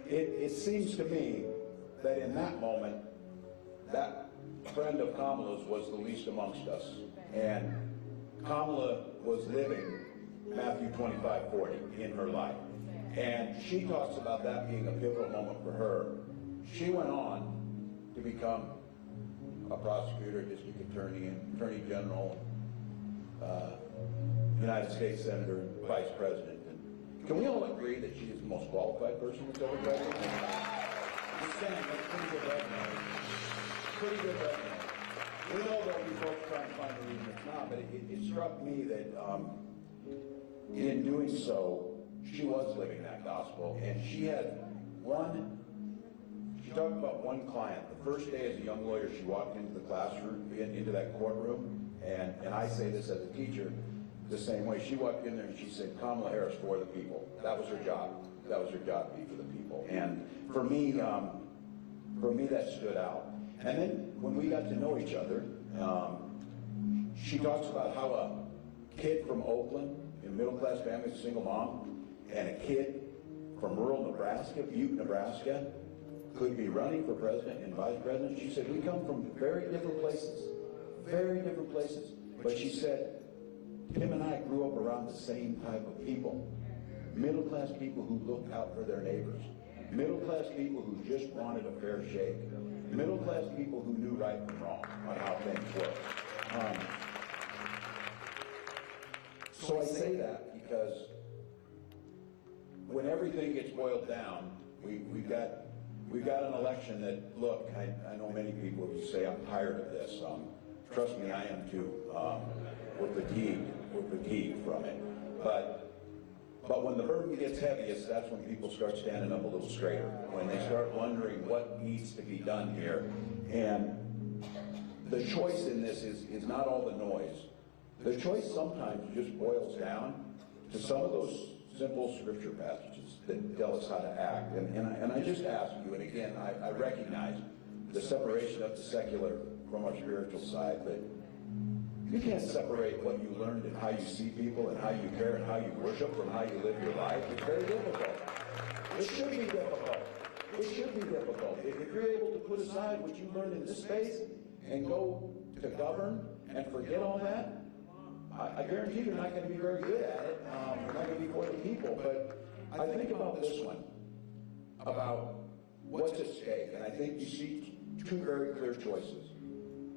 it seems to me that in that moment, that friend of Kamala's was the least amongst us. And Kamala was living Matthew 25:40 in her life. And she talks about that being a pivotal moment for her. She went on to become a prosecutor, district attorney, and attorney general, United States Senator, and Vice President. And can we all agree that she is the most qualified person that's ever president? Just saying, that's pretty good resume. Pretty good resume. We know that we folks try and find a reason it's not, but it struck me that in doing so, she was living that gospel, and she talked about one client. The first day as a young lawyer, she walked into the classroom, into that courtroom, and I say this as a teacher, the same way. She walked in there and she said, Kamala Harris for the people. That was her job. That was her job, to be for the people. And for me that stood out. And then when we got to know each other, she talks about how a kid from Oakland, in a middle-class family, a single mom, and a kid from rural Nebraska, Butte, Nebraska, could be running for president and vice president. She said, we come from very different places, But she said, Tim and I grew up around the same type of people. Middle-class people who looked out for their neighbors. Middle-class people who just wanted a fair shake. Middle-class people who knew right from wrong on how things work. So I say that because when everything gets boiled down, we've got an election that, look, I know many people would say I'm tired of this. Trust me, I am too. We're fatigued from it. But when the burden gets heaviest, that's when people start standing up a little straighter, when they start wondering what needs to be done here. And the choice in this is not all the noise. The choice sometimes just boils down to some of those simple scripture passages that tell us how to act. And I just ask you, and again, I recognize the separation of the secular from our spiritual side, but you can't separate what you learned and how you see people and how you care and how you worship from how you live your life. It's very difficult. It should be difficult. It should be difficult. If you're able to put aside what you learned in this space and go to govern and forget all that, I guarantee you're not going to be very good at it. You're not going to be for the people. But I think about this one, about what's at stake. And I think you see two very clear choices.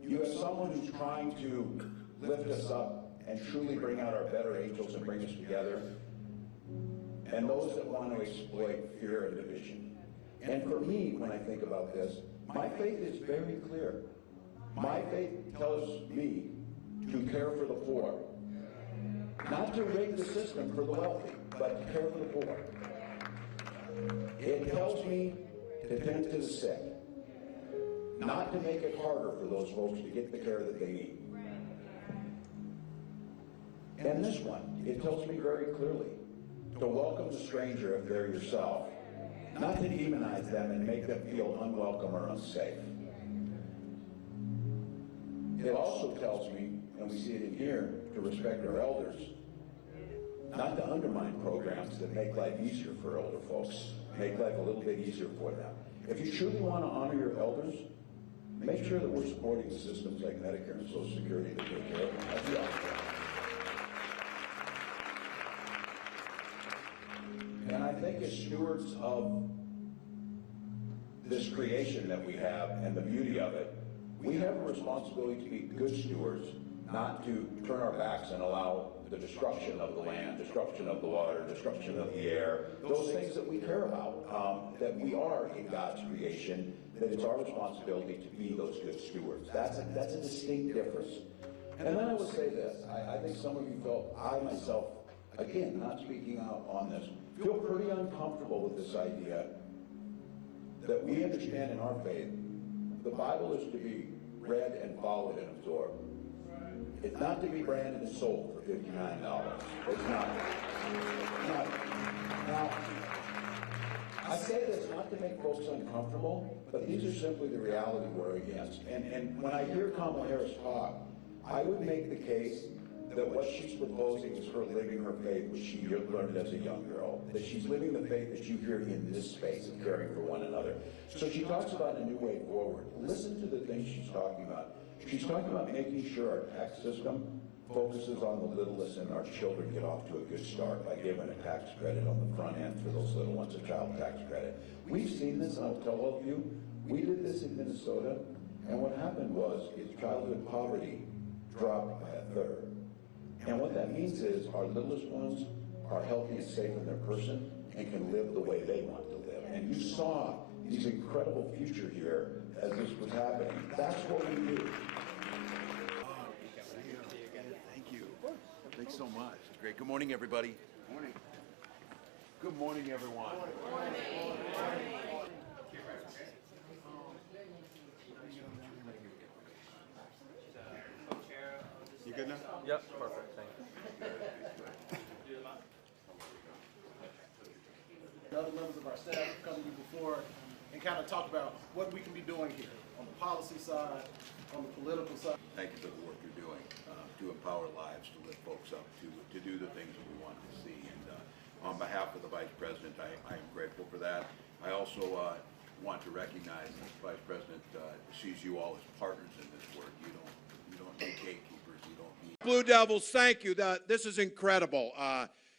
You have someone who's trying to lift us up and truly bring out our better angels and bring us together, and those that want to exploit fear and division. And for me, when I think about this, my faith is very clear. My faith tells me to care for the poor. Not to rig the system for the wealthy, but to care for the poor. It tells me to tend to the sick. Not to make it harder for those folks to get the care that they need. And this one, it tells me very clearly to welcome the stranger if they're yourself, not to demonize them and make them feel unwelcome or unsafe. It also tells me, and we see it in here, to respect our elders, not to undermine programs that make life easier for older folks, make life a little bit easier for them. If you truly want to honor your elders, make sure that we're supporting systems like Medicare and Social Security that take care of them. That's the option. And I think as stewards of this creation that we have and the beauty of it, we have a responsibility to be good stewards, not to turn our backs and allow the destruction of the land, destruction of the water, destruction of the air, those things that we care about, that we are in God's creation, that it's our responsibility to be those good stewards. That's a distinct difference. And then I will say this, I think some of you felt, I myself, again, not speaking out on this, feel pretty uncomfortable with this idea that we understand in our faith, the Bible is to be read and followed and absorbed. It's not to be branded and sold for $59. It's not. Now, I say this not to make folks uncomfortable, but these are simply the reality we're against. And when I hear Kamala Harris talk, I would make the case that what she's proposing is her living her faith, which she learned as a young girl, that she's living the faith that you hear in this space of caring for one another. So she talks about a new way forward. Listen to the things she's talking about. She's talking about making sure our tax system focuses on the littlest and our children get off to a good start by giving a tax credit on the front end for those little ones, a child tax credit. We've seen this, and I'll tell all of you, we did this in Minnesota, and what happened was childhood poverty dropped by a third. And what that means is our littlest ones are healthy and safe in their person and can live the way they want to live. And you saw these incredible future here as this was happening. That's what we do. Blue Devils, thank you. This is incredible.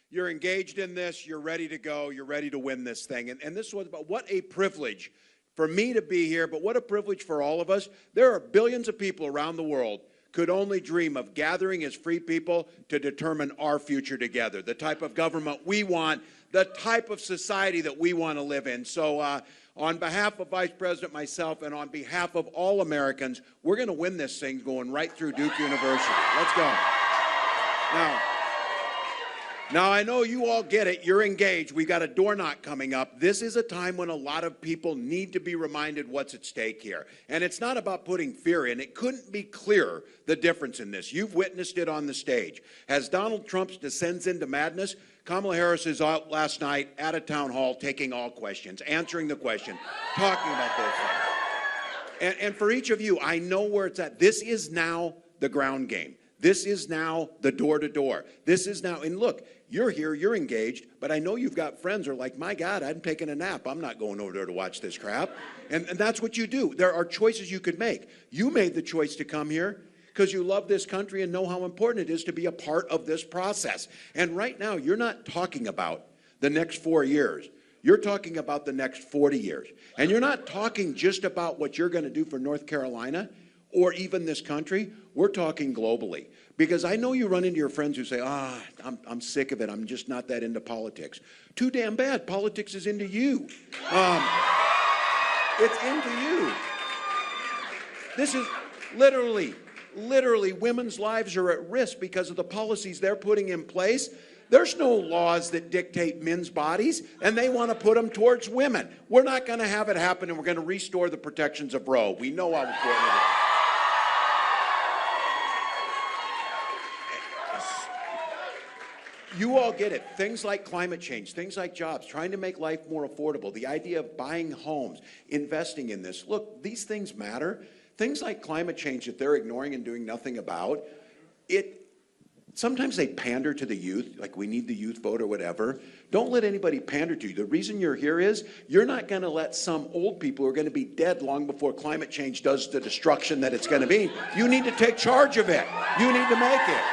You're engaged in this. You're ready to go. You're ready to win this thing. And this was about what a privilege for me to be here, but what a privilege for all of us. There are billions of people around the world could only dream of gathering as free people to determine our future together, the type of government we want, the type of society that we want to live in. So on behalf of Vice President, myself, and on behalf of all Americans, we're going to win this thing going right through Duke University. Let's go. Now, I know you all get it. You're engaged. We've got a door knock coming up. This is a time when a lot of people need to be reminded what's at stake here. And it's not about putting fear in. It couldn't be clearer, the difference in this. You've witnessed it on the stage. As Donald Trump descends into madness, Kamala Harris is out last night at a town hall taking all questions, answering the question, talking about those things. And for each of you, I know where it's at. This is now the ground game. This is now the door-to-door. This is now, and look, you're here, you're engaged, but I know you've got friends who are like, my God, I'm taking a nap. I'm not going over there to watch this crap. And that's what you do. There are choices you could make. You made the choice to come here because you love this country and know how important it is to be a part of this process. And right now, you're not talking about the next 4 years. You're talking about the next 40 years. And you're not talking just about what you're going to do for North Carolina or even this country. We're talking globally. Because I know you run into your friends who say, I'm sick of it. I'm just not that into politics. Too damn bad. Politics is into you. It's into you. This is literally, women's lives are at risk because of the policies they're putting in place. There's no laws that dictate men's bodies, and they want to put them towards women. We're not going to have it happen, and we're going to restore the protections of Roe. We know how important it is. You all get it. Things like climate change, things like jobs, trying to make life more affordable, the idea of buying homes, investing in this. Look, these things matter. Things like climate change that they're ignoring and doing nothing about, sometimes they pander to the youth, like we need the youth vote or whatever. Don't let anybody pander to you. The reason you're here is you're not going to let some old people who are going to be dead long before climate change does the destruction that it's going to be. You need to take charge of it. You need to make it.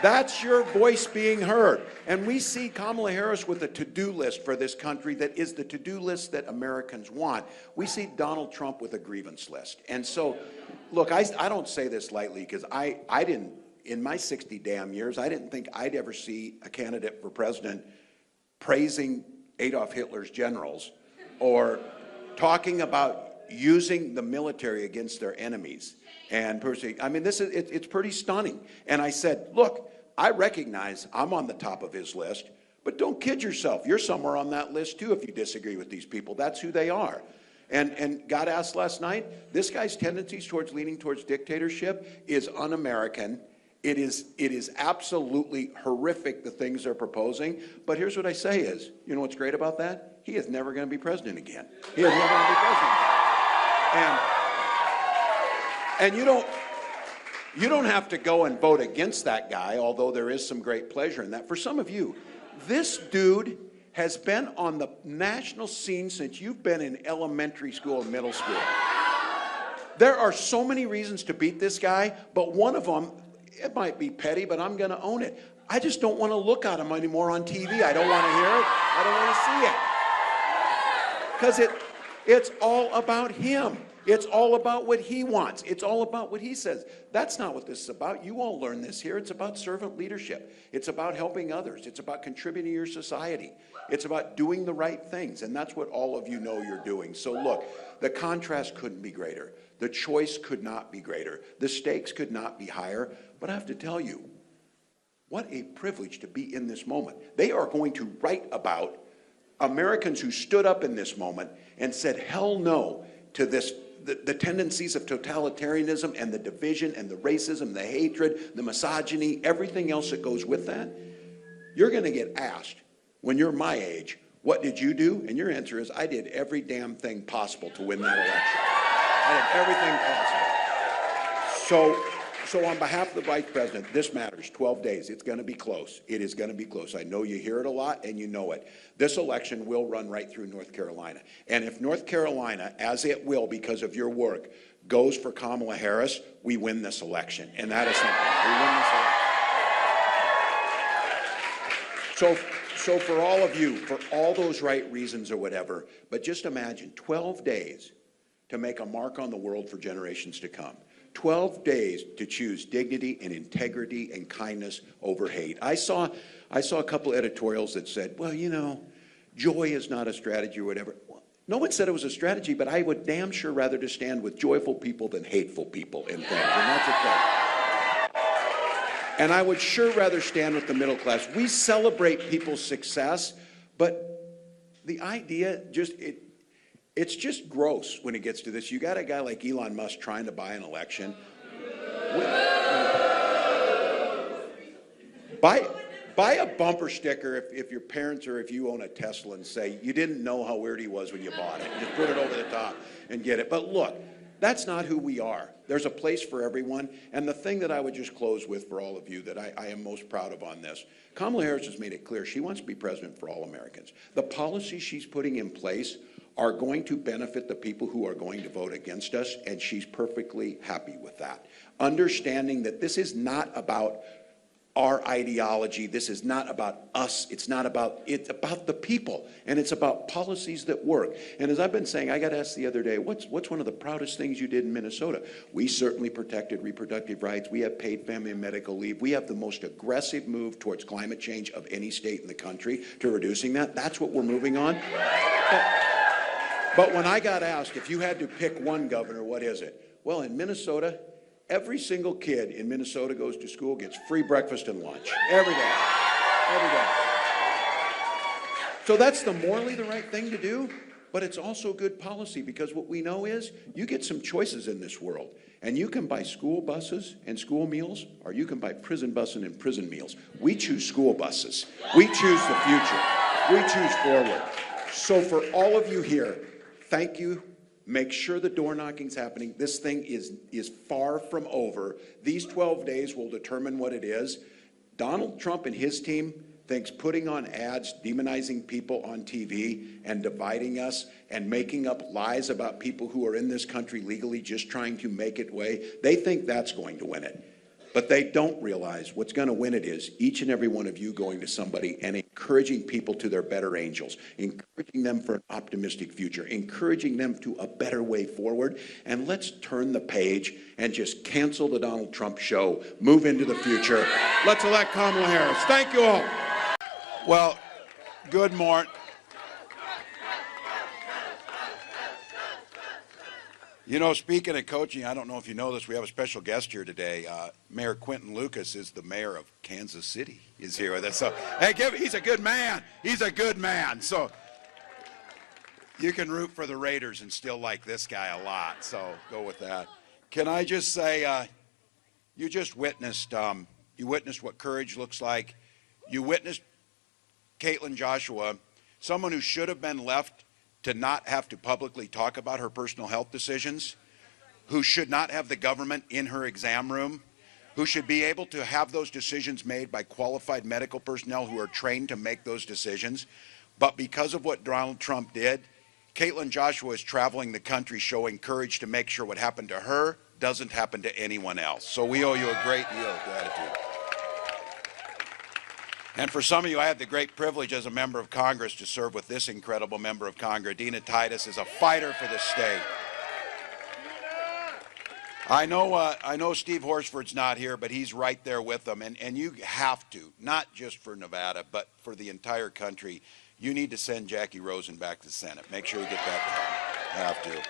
That's your voice being heard. And we see Kamala Harris with a to-do list for this country that is the to-do list that Americans want. We see Donald Trump with a grievance list. And so, look, I don't say this lightly because I didn't, in my 60 damn years, I didn't think I'd ever see a candidate for president praising Adolf Hitler's generals or talking about using the military against their enemies. And I mean, it's pretty stunning. And I said, look, I recognize I'm on the top of his list, but don't kid yourself. You're somewhere on that list too if you disagree with these people. That's who they are. And got asked last night, this guy's tendencies towards leaning towards dictatorship is un-American. It is absolutely horrific, the things they're proposing. But here's what I say is, you know what's great about that? He is never going to be president again. He is never going to be president. And you don't have to go and vote against that guy, although there is some great pleasure in that. For some of you, this dude has been on the national scene since you've been in elementary school and middle school. There are so many reasons to beat this guy, but one of them, it might be petty, but I'm going to own it. I just don't want to look at him anymore on TV. I don't want to hear it. I don't want to see it. Because it's all about him. It's all about what he wants. It's all about what he says. That's not what this is about. You all learn this here. It's about servant leadership. It's about helping others. It's about contributing to your society. It's about doing the right things. And that's what all of you know you're doing. So look, the contrast couldn't be greater. The choice could not be greater. The stakes could not be higher. But I have to tell you, what a privilege to be in this moment. They are going to write about Americans who stood up in this moment and said, hell no to this, the tendencies of totalitarianism and the division and the racism, the hatred, the misogyny, everything else that goes with that. You're going to get asked when you're my age, what did you do? And your answer is, I did every damn thing possible to win that election. I did everything possible. So on behalf of the Vice President, this matters. 12 days. It's going to be close. It is going to be close. I know you hear it a lot and you know it. This election will run right through North Carolina. And if North Carolina, as it will because of your work, goes for Kamala Harris, we win this election. And that is something. We win this election. So for all of you, for all those right reasons or whatever, but just imagine 12 days to make a mark on the world for generations to come. 12 days to choose dignity and integrity and kindness over hate. I saw a couple editorials that said, well, you know, joy is not a strategy or whatever. Well, no one said it was a strategy, but I would damn sure rather to stand with joyful people than hateful people in things, and that's a fact. And I would sure rather stand with the middle class. We celebrate people's success, but the idea it's just gross when it gets to this. You got a guy like Elon Musk trying to buy an election. Buy a bumper sticker if your parents or if you own a Tesla and say you didn't know how weird he was when you bought it. Just put it over the top and get it. But look, that's not who we are. There's a place for everyone. And the thing that I would just close with for all of you that I am most proud of on this, Kamala Harris has made it clear she wants to be president for all Americans. The policies she's putting in place are going to benefit the people who are going to vote against us, and she's perfectly happy with that. Understanding that this is not about our ideology, this is not about us, it's about the people, and it's about policies that work. And as I've been saying, I got asked the other day, what's one of the proudest things you did in Minnesota? We certainly protected reproductive rights, we have paid family and medical leave, we have the most aggressive move towards climate change of any state in the country to reducing that. That's what we're moving on. But when I got asked, if you had to pick one governor, what is it? Well, in Minnesota, every single kid in Minnesota goes to school, gets free breakfast and lunch. Every day. Every day. So that's morally the right thing to do, but it's also good policy, because what we know is you get some choices in this world. And you can buy school buses and school meals, or you can buy prison buses and prison meals. We choose school buses. We choose the future. We choose forward. So for all of you here, thank you. Make sure the door knocking's happening. This thing is far from over. These 12 days will determine what it is. Donald Trump and his team thinks putting on ads, demonizing people on TV and dividing us and making up lies about people who are in this country legally just trying to make it way, they think that's going to win it. But they don't realize what's going to win it is each and every one of you going to somebody and encouraging people to their better angels, encouraging them for an optimistic future, encouraging them to a better way forward. And let's turn the page and just cancel the Donald Trump show, move into the future. Let's elect Kamala Harris. Thank you all. Well, good morning. You know, speaking of coaching, I don't know if you know this, we have a special guest here today. Mayor Quentin Lucas is the mayor of Kansas City, is here with us. So, hey, he's a good man. He's a good man. So you can root for the Raiders and still like this guy a lot. So go with that. Can I just say, you just witnessed what courage looks like. You witnessed Caitlin Joshua, someone who should have been left to not have to publicly talk about her personal health decisions, who should not have the government in her exam room, who should be able to have those decisions made by qualified medical personnel who are trained to make those decisions. But because of what Donald Trump did, Caitlin Joshua is traveling the country showing courage to make sure what happened to her doesn't happen to anyone else. So we owe you a great deal of gratitude. And for some of you, I have the great privilege as a member of Congress to serve with this incredible member of Congress. Dina Titus is a fighter for the state. I know Steve Horsford's not here, but he's right there with them. And you have to, not just for Nevada, but for the entire country, you need to send Jackie Rosen back to the Senate. Make sure you get that done. Have to.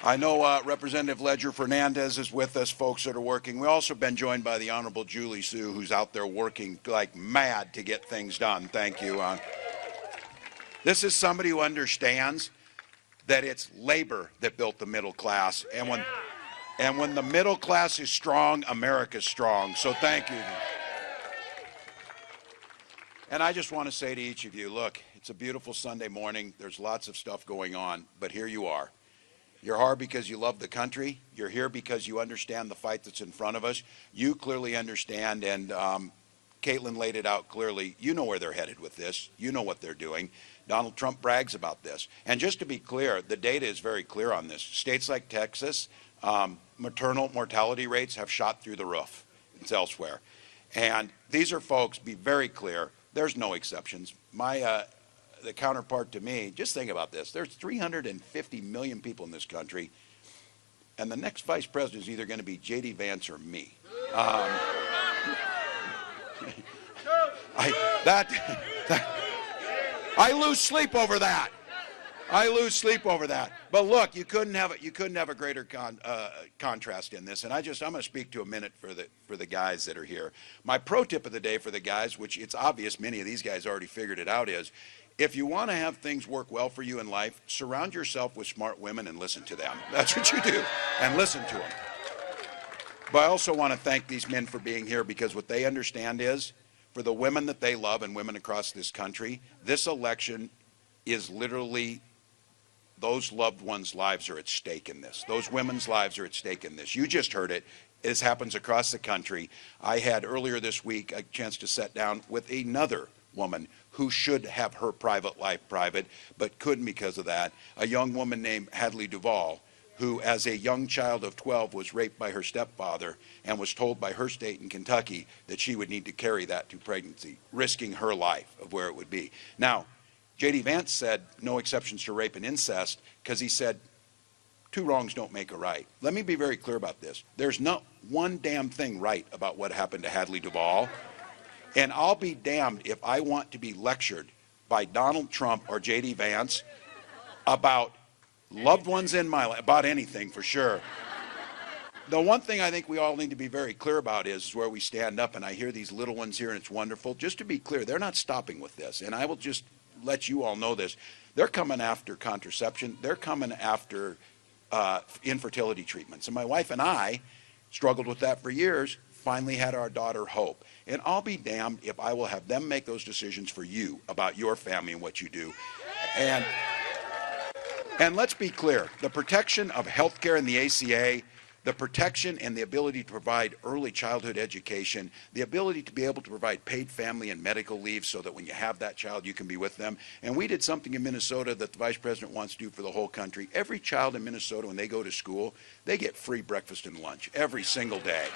I know Representative Ledger Fernandez is with us, folks that are working. We've also been joined by the Honorable Julie Su, who's out there working like mad to get things done. Thank you. This is somebody who understands that it's labor that built the middle class. And when the middle class is strong, America's strong. So thank you. And I just want to say to each of you, look, it's a beautiful Sunday morning. There's lots of stuff going on, but here you are. You're here because you love the country. You're here because you understand the fight that's in front of us. You clearly understand, and Caitlin laid it out clearly. You know where they're headed with this. You know what they're doing. Donald Trump brags about this. And just to be clear, the data is very clear on this. States like Texas, maternal mortality rates have shot through the roof. It's elsewhere. And these are folks, be very clear, there's no exceptions. The counterpart to me, just think about this. There's 350 million people in this country. and the next vice president is either going to be J.D. Vance or me. I lose sleep over that. I lose sleep over that. But look, you couldn't have a greater contrast in this. And I'm going to speak to a minute for the guys that are here. My pro tip of the day for the guys, which it's obvious many of these guys already figured it out, is if you want to have things work well for you in life, surround yourself with smart women and listen to them. That's what you do, and listen to them. But I also want to thank these men for being here, because what they understand is, for the women that they love and women across this country, this election is literally, those loved ones' lives are at stake in this. Those women's lives are at stake in this. You just heard it. This happens across the country. I had earlier this week a chance to sit down with another woman who should have her private life private, but couldn't because of that. A young woman named Hadley Duvall, who as a young child of 12 was raped by her stepfather and was told by her state in Kentucky that she would need to carry that to pregnancy, risking her life of where it would be. Now, J.D. Vance said no exceptions to rape and incest, because he said two wrongs don't make a right. Let me be very clear about this. There's not one damn thing right about what happened to Hadley Duvall. And I'll be damned if I want to be lectured by Donald Trump or J.D. Vance about loved ones in my life, about anything for sure. The one thing I think we all need to be very clear about is where we stand up, and I hear these little ones here and it's wonderful. Just to be clear, they're not stopping with this, and I will just let you all know this. They're coming after contraception. They're coming after infertility treatments. And my wife and I struggled with that for years, finally had our daughter Hope. And I'll be damned if I will have them make those decisions for you about your family and what you do. And let's be clear, the protection of health care in the ACA, the protection and the ability to provide early childhood education, the ability to be able to provide paid family and medical leave so that when you have that child, you can be with them. And we did something in Minnesota that the Vice President wants to do for the whole country. Every child in Minnesota, when they go to school, they get free breakfast and lunch every single day.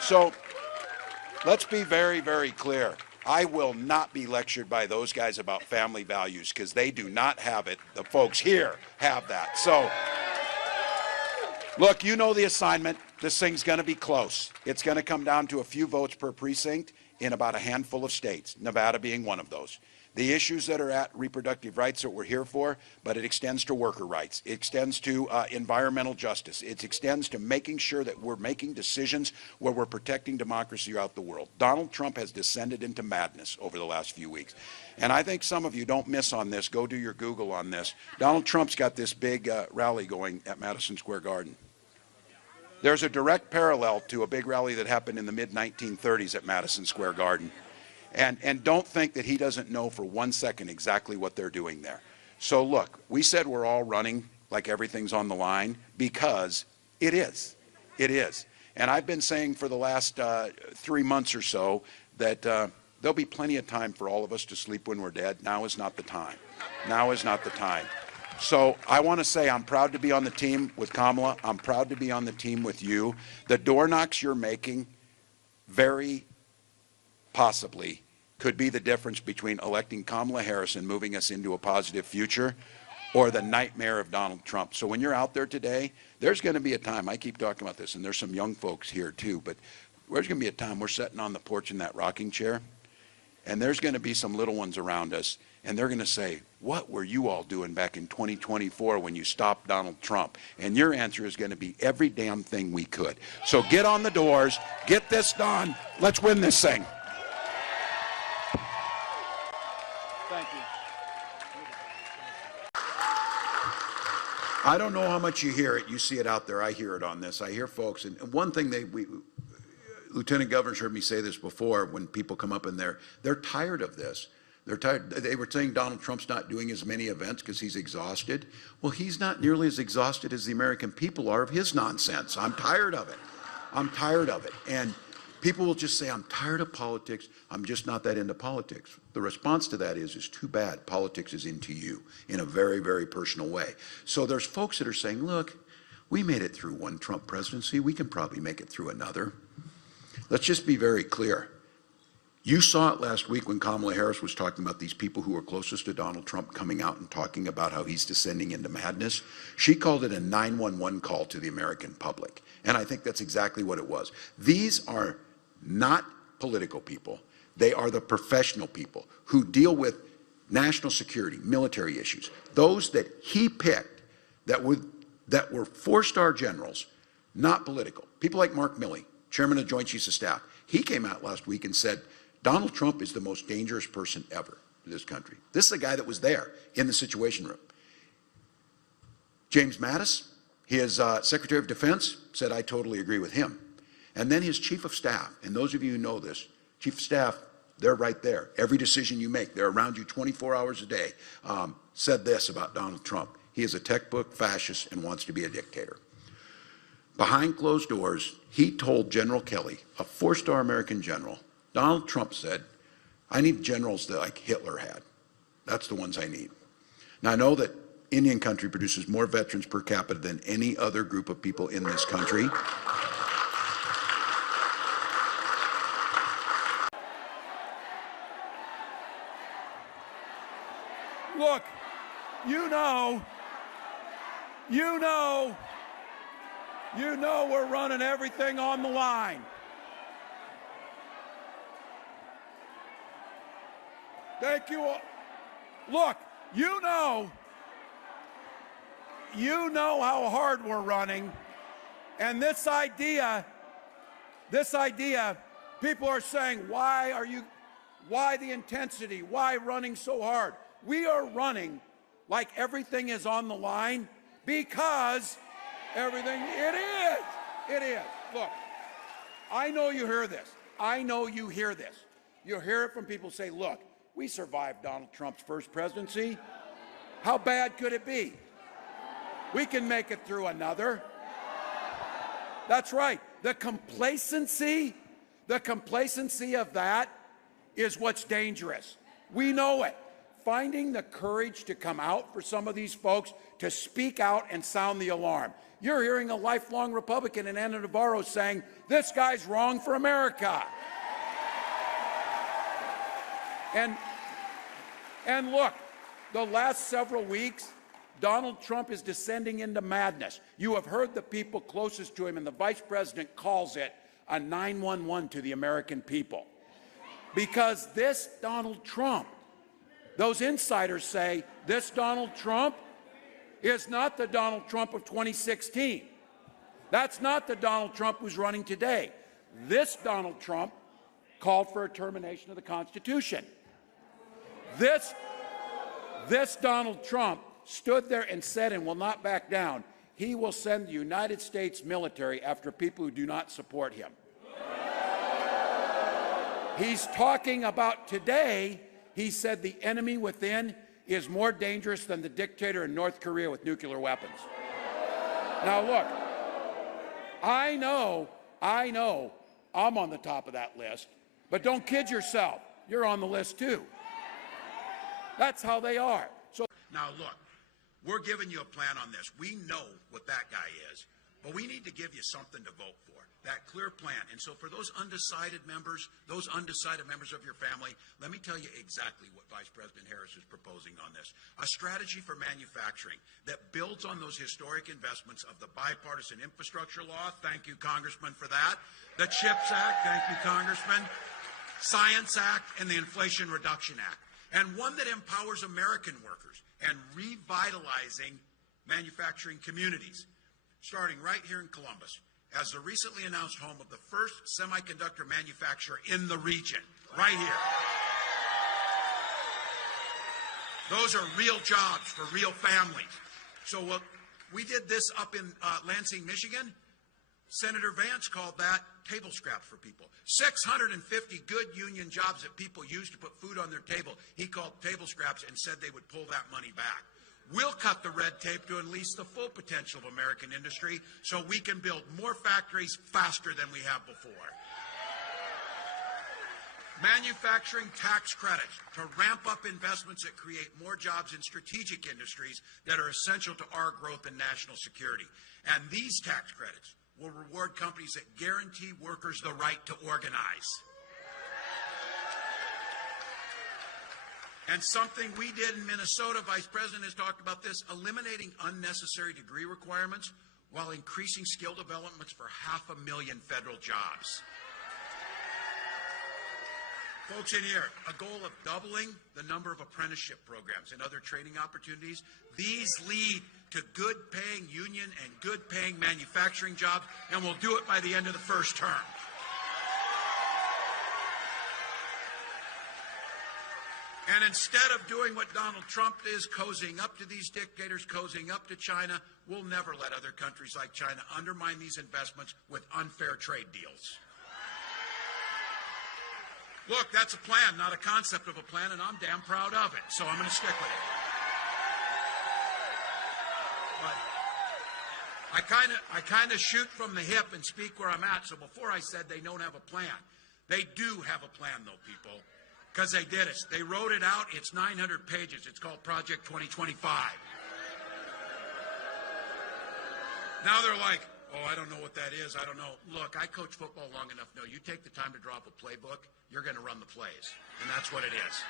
So let's be very, very clear. I will not be lectured by those guys about family values, because they do not have it. The folks here have that. So, look, you know the assignment. This thing's going to be close. It's going to come down to a few votes per precinct in about a handful of states, Nevada being one of those. The issues that are at reproductive rights that we're here for, but it extends to worker rights. It extends to environmental justice. It extends to making sure that we're making decisions where we're protecting democracy throughout the world. Donald Trump has descended into madness over the last few weeks. And I think some of you don't miss on this. Go do your Google on this. Donald Trump's got this big rally going at Madison Square Garden. There's a direct parallel to a big rally that happened in the mid-1930s at Madison Square Garden. And don't think that he doesn't know for 1 second exactly what they're doing there. So look, we said we're all running like everything's on the line, because it is. It is. And I've been saying for the last 3 months or so that there'll be plenty of time for all of us to sleep when we're dead. Now is not the time. Now is not the time. So I want to say I'm proud to be on the team with Kamala. I'm proud to be on the team with you. The door knocks you're making very possibly could be the difference between electing Kamala Harris and moving us into a positive future, or the nightmare of Donald Trump. So when you're out there today, there's going to be a time, I keep talking about this, and there's some young folks here too, but there's going to be a time we're sitting on the porch in that rocking chair, and there's going to be some little ones around us, and they're going to say, what were you all doing back in 2024 when you stopped Donald Trump? And your answer is going to be every damn thing we could. So get on the doors, get this done, let's win this thing. Thank you. I don't know how much you hear it. You see it out there. I hear it on this. I hear folks. And one thing Lieutenant Governor's heard me say this before when people come up in there, they're tired of this. They're tired. They were saying Donald Trump's not doing as many events because he's exhausted. Well, he's not nearly as exhausted as the American people are of his nonsense. I'm tired of it. I'm tired of it. And people will just say, I'm tired of politics. I'm just not that into politics. The response to that is too bad. Politics is into you in a very, very personal way. So there's folks that are saying, look, we made it through one Trump presidency. We can probably make it through another. Let's just be very clear. You saw it last week when Kamala Harris was talking about these people who are closest to Donald Trump coming out and talking about how he's descending into madness. She called it a 911 call to the American public. And I think that's exactly what it was. These are not political people. They are the professional people who deal with national security, military issues. Those that he picked that were four-star generals, not political. People like Mark Milley, chairman of Joint Chiefs of Staff. He came out last week and said, Donald Trump is the most dangerous person ever in this country. This is the guy that was there in the Situation Room. James Mattis, his Secretary of Defense, said, I totally agree with him. And then his Chief of Staff, and those of you who know this, Chief of Staff, they're right there. Every decision you make, they're around you 24 hours a day, said this about Donald Trump. He is a textbook fascist and wants to be a dictator. Behind closed doors, he told General Kelly, a four-star American general, Donald Trump said, I need generals that like Hitler had. That's the ones I need. Now, I know that Indian country produces more veterans per capita than any other group of people in this country. Look, you know we're running everything on the line. Thank you all. Look, you know how hard we're running, and this idea, people are saying, why the intensity? Why running so hard? We are running like everything is on the line because everything, it is. Look, I know you hear this. You hear it from people say, look, we survived Donald Trump's first presidency. How bad could it be? We can make it through another. That's right. The complacency of that is what's dangerous. We know it. Finding the courage to come out for some of these folks to speak out and sound the alarm. You're hearing a lifelong Republican in Ana Navarro saying, this guy's wrong for America. And look, the last several weeks, Donald Trump is descending into madness. You have heard the people closest to him, and the vice president calls it a 911 to the American people. Because this Donald Trump, those insiders say this Donald Trump is not the Donald Trump of 2016. That's not the Donald Trump who's running today. This Donald Trump called for a termination of the Constitution. This Donald Trump stood there and said and will not back down, he will send the United States military after people who do not support him. He's talking about today, he said the enemy within is more dangerous than the dictator in North Korea with nuclear weapons. Now look, I know I'm on the top of that list, but don't kid yourself, you're on the list too. That's how they are. So now look, we're giving you a plan on this. We know what that guy is, but we need to give you something to vote for, that clear plan. And so for those undecided members of your family, let me tell you exactly what Vice President Harris is proposing on this. A strategy for manufacturing that builds on those historic investments of the bipartisan infrastructure law. Thank you, Congressman, for that. The CHIPS Act. Thank you, Congressman. Science Act and the Inflation Reduction Act. And one that empowers American workers and revitalizing manufacturing communities, starting right here in Columbus, as the recently announced home of the first semiconductor manufacturer in the region, right here. Those are real jobs for real families. So we did this up in Lansing, Michigan. Senator Vance called that table scraps for people. 650 good union jobs that people use to put food on their table. He called table scraps and said they would pull that money back. We'll cut the red tape to unleash the full potential of American industry so we can build more factories faster than we have before. Manufacturing tax credits to ramp up investments that create more jobs in strategic industries that are essential to our growth and national security. And these tax credits will reward companies that guarantee workers the right to organize. And something we did in Minnesota, Vice President has talked about this, eliminating unnecessary degree requirements while increasing skill developments for 500,000 federal jobs. Folks in here, a goal of doubling the number of apprenticeship programs and other training opportunities. These lead to good-paying union and good-paying manufacturing jobs, and we'll do it by the end of the first term. And instead of doing what Donald Trump is, cozying up to these dictators, cozying up to China, we'll never let other countries like China undermine these investments with unfair trade deals. Look, that's a plan, not a concept of a plan, and I'm damn proud of it, so I'm going to stick with it. But I kind of shoot from the hip and speak where I'm at, so before I said they don't have a plan. They do have a plan, though, people. Because they did it. They wrote it out. It's 900 pages. It's called Project 2025. Now they're like, oh, I don't know what that is. I don't know. Look, I coach football long enough to know you take the time to draw up a playbook, you're going to run the plays. And that's what it is.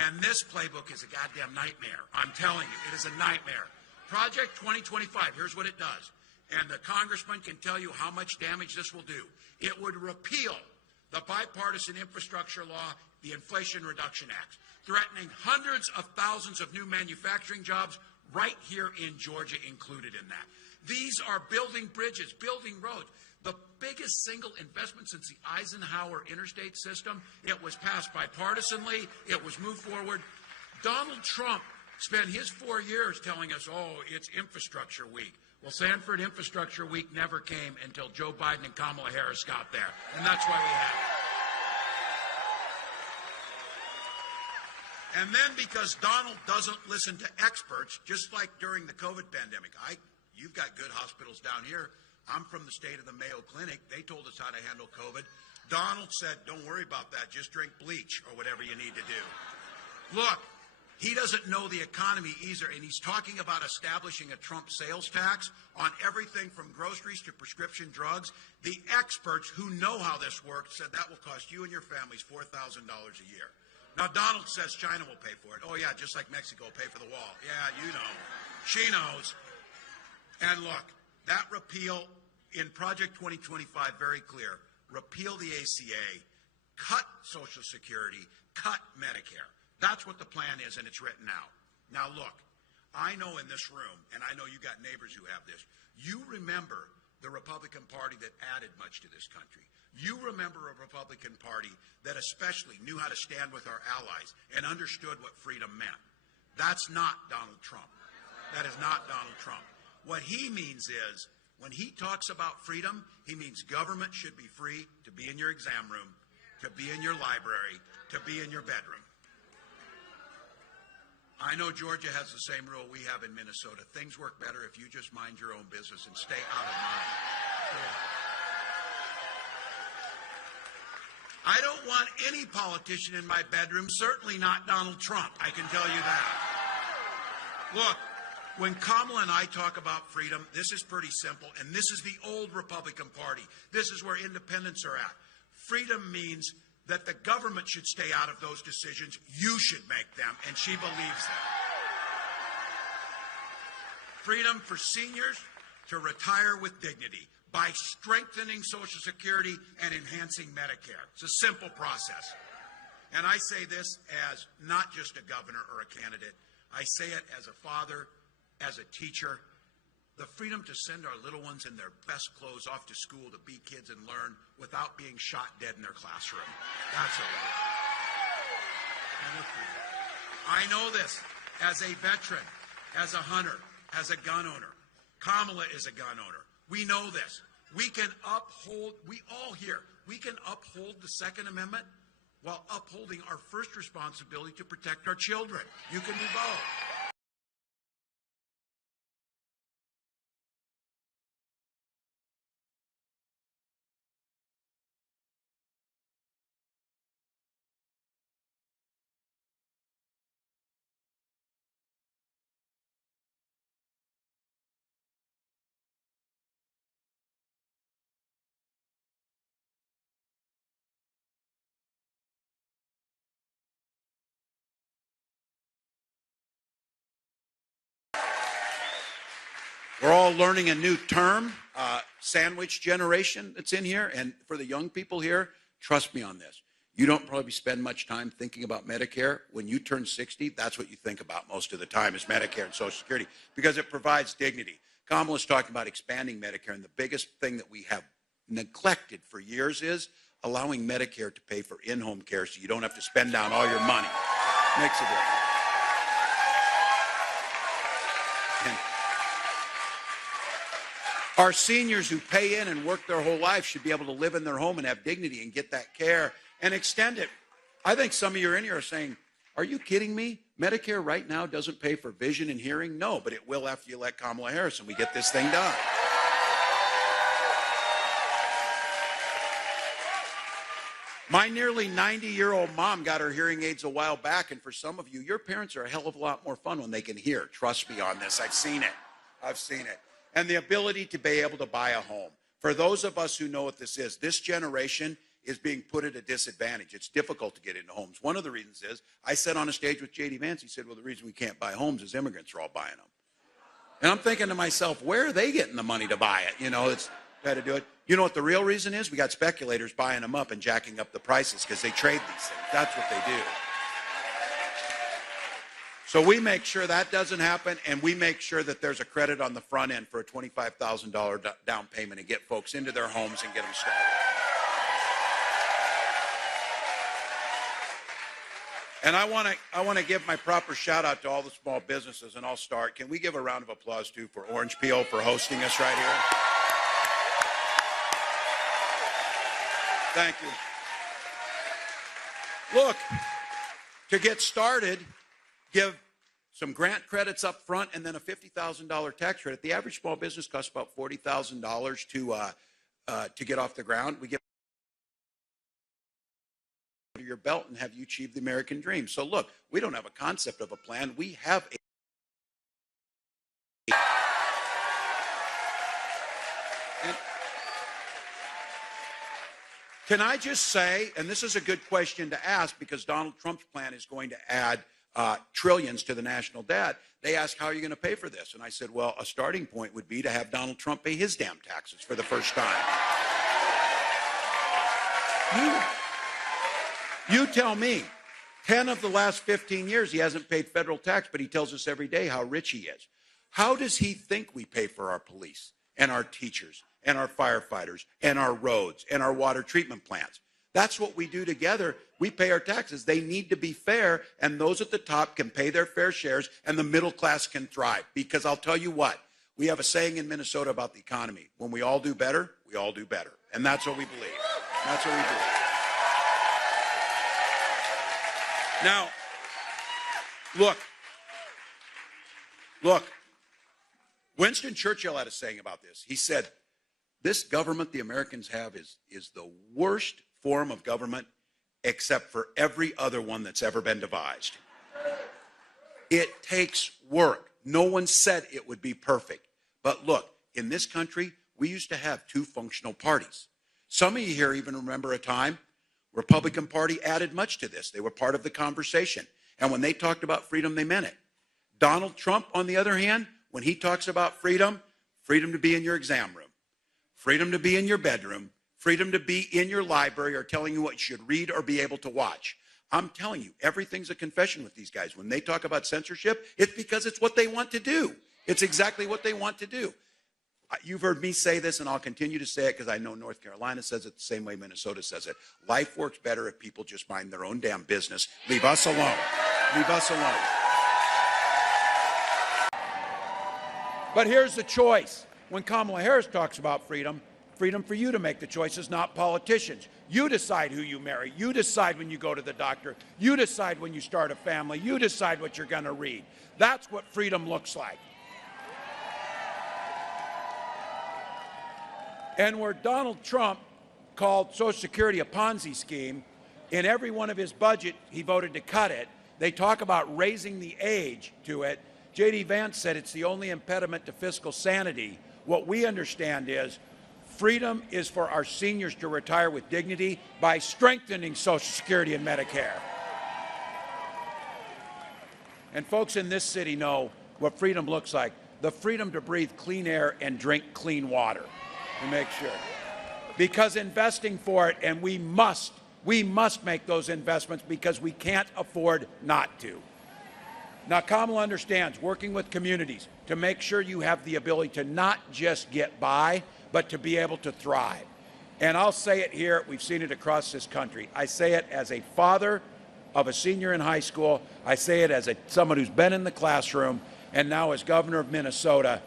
And this playbook is a goddamn nightmare. I'm telling you, it is a nightmare. Project 2025, here's what it does. And the congressman can tell you how much damage this will do. It would repeal the bipartisan infrastructure law, the Inflation Reduction Act, threatening hundreds of thousands of new manufacturing jobs right here in Georgia included in that. These are building bridges, building roads. The biggest single investment since the Eisenhower interstate system. It was passed bipartisanly. It was moved forward. Donald Trump spent his 4 years telling us, oh, it's infrastructure week. Well, Sanford Infrastructure Week never came until Joe Biden and Kamala Harris got there, and that's why we have it. And then because Donald doesn't listen to experts, just like during the COVID pandemic, you've got good hospitals down here. I'm from the state of the Mayo Clinic. They told us how to handle COVID. Donald said, don't worry about that. Just drink bleach or whatever you need to do. Look. He doesn't know the economy either, and he's talking about establishing a Trump sales tax on everything from groceries to prescription drugs. The experts who know how this works said that will cost you and your families $4,000 a year. Now, Donald says China will pay for it. Oh, yeah, just like Mexico will pay for the wall. Yeah, you know. She knows. And look, that repeal in Project 2025, very clear. Repeal the ACA, cut Social Security, cut Medicare. That's what the plan is, and it's written out. Now, look, I know in this room, and I know you got neighbors who have this, you remember the Republican Party that added much to this country. You remember a Republican Party that especially knew how to stand with our allies and understood what freedom meant. That's not Donald Trump. That is not Donald Trump. What he means is, when he talks about freedom, he means government should be free to be in your exam room, to be in your library, to be in your bedroom. I know Georgia has the same rule we have in Minnesota. Things work better if you just mind your own business and stay out of mine. I don't want any politician in my bedroom, certainly not Donald Trump. I can tell you that. Look, when Kamala and I talk about freedom, this is pretty simple, and this is the old Republican Party. This is where independents are at. Freedom means that the government should stay out of those decisions. You should make them, and she believes that. Freedom for seniors to retire with dignity by strengthening Social Security and enhancing Medicare. It's a simple process. And I say this as not just a governor or a candidate. I say it as a father, as a teacher. The freedom to send our little ones in their best clothes off to school to be kids and learn without being shot dead in their classroom. That's what we need. I know this as a veteran, as a hunter, as a gun owner. Kamala is a gun owner. We know this. We can uphold, we all here, we can uphold the Second Amendment while upholding our first responsibility to protect our children. You can do both. We're all learning a new term, sandwich generation that's in here. And for the young people here, trust me on this. You don't probably spend much time thinking about Medicare. When you turn 60, that's what you think about most of the time is Medicare and Social Security because it provides dignity. Kamala's talking about expanding Medicare, and the biggest thing that we have neglected for years is allowing Medicare to pay for in-home care so you don't have to spend down all your money. Makes a difference. And our seniors who pay in and work their whole life should be able to live in their home and have dignity and get that care and extend it. I think some of you in here are saying, are you kidding me? Medicare right now doesn't pay for vision and hearing? No, but it will after you elect Kamala Harris and we get this thing done. My nearly 90-year-old mom got her hearing aids a while back, and for some of you, your parents are a hell of a lot more fun when they can hear. Trust me on this. I've seen it. I've seen it. And the ability to be able to buy a home. For those of us who know what this is, this generation is being put at a disadvantage. It's difficult to get into homes. One of the reasons is, I sat on a stage with J.D. Vance. He said, well, the reason we can't buy homes is immigrants are all buying them. And I'm thinking to myself, where are they getting the money to buy it? You know, it's got to do it. You know what the real reason is? We got speculators buying them up and jacking up the prices because they trade these things. That's what they do. So we make sure that doesn't happen, and we make sure that there's a credit on the front end for a $25,000 down payment and get folks into their homes and get them started. And I want to give my proper shout out to all the small businesses, and I'll start. Can we give a round of applause too for Orange Peel for hosting us right here? Thank you. Look, to get started, give some grant credits up front and then a $50,000 tax credit. The average small business costs about $40,000 to get off the ground. We give your belt and have you achieve the American dream. So look, we don't have a concept of a plan. We have a can I just say, and this is a good question to ask because Donald Trump's plan is going to add trillions to the national debt. They asked, how are you going to pay for this? And I said, well, a starting point would be to have Donald Trump pay his damn taxes for the first time. You tell me, 10 of the last 15 years he hasn't paid federal tax, but he tells us every day how rich he is. How does he think we pay for our police and our teachers and our firefighters and our roads and our water treatment plants? That's what we do together. We pay our taxes. They need to be fair, and those at the top can pay their fair shares, and the middle class can thrive. Because I'll tell you what, we have a saying in Minnesota about the economy. When we all do better, we all do better. And that's what we believe. That's what we believe. Now, look, Winston Churchill had a saying about this. He said, this government the Americans have is the worst form of government except for every other one that's ever been devised. It takes work. No one said it would be perfect. But look, in this country, we used to have two functional parties. Some of you here even remember a time Republican Party added much to this. They were part of the conversation. And when they talked about freedom, they meant it. Donald Trump, on the other hand, when he talks about freedom, freedom to be in your exam room, freedom to be in your bedroom, freedom to be in your library or telling you what you should read or be able to watch. I'm telling you, everything's a confession with these guys. When they talk about censorship, it's because it's what they want to do. It's exactly what they want to do. You've heard me say this, and I'll continue to say it because I know North Carolina says it the same way Minnesota says it. Life works better if people just mind their own damn business. Leave us alone. Leave us alone. But here's the choice. When Kamala Harris talks about freedom, freedom for you to make the choices, not politicians. You decide who you marry. You decide when you go to the doctor. You decide when you start a family. You decide what you're going to read. That's what freedom looks like. And where Donald Trump called Social Security a Ponzi scheme, in every one of his budget, he voted to cut it. They talk about raising the age to it. J.D. Vance said it's the only impediment to fiscal sanity. What we understand is freedom is for our seniors to retire with dignity by strengthening Social Security and Medicare. And folks in this city know what freedom looks like. the freedom to breathe clean air and drink clean water, to make sure. Because investing for it, and we must make those investments because we can't afford not to. Now, Kamala understands working with communities to make sure you have the ability to not just get by, but to be able to thrive. And I'll say it here, we've seen it across this country. I say it as a father of a senior in high school. I say it as someone who's been in the classroom, and now as governor of Minnesota.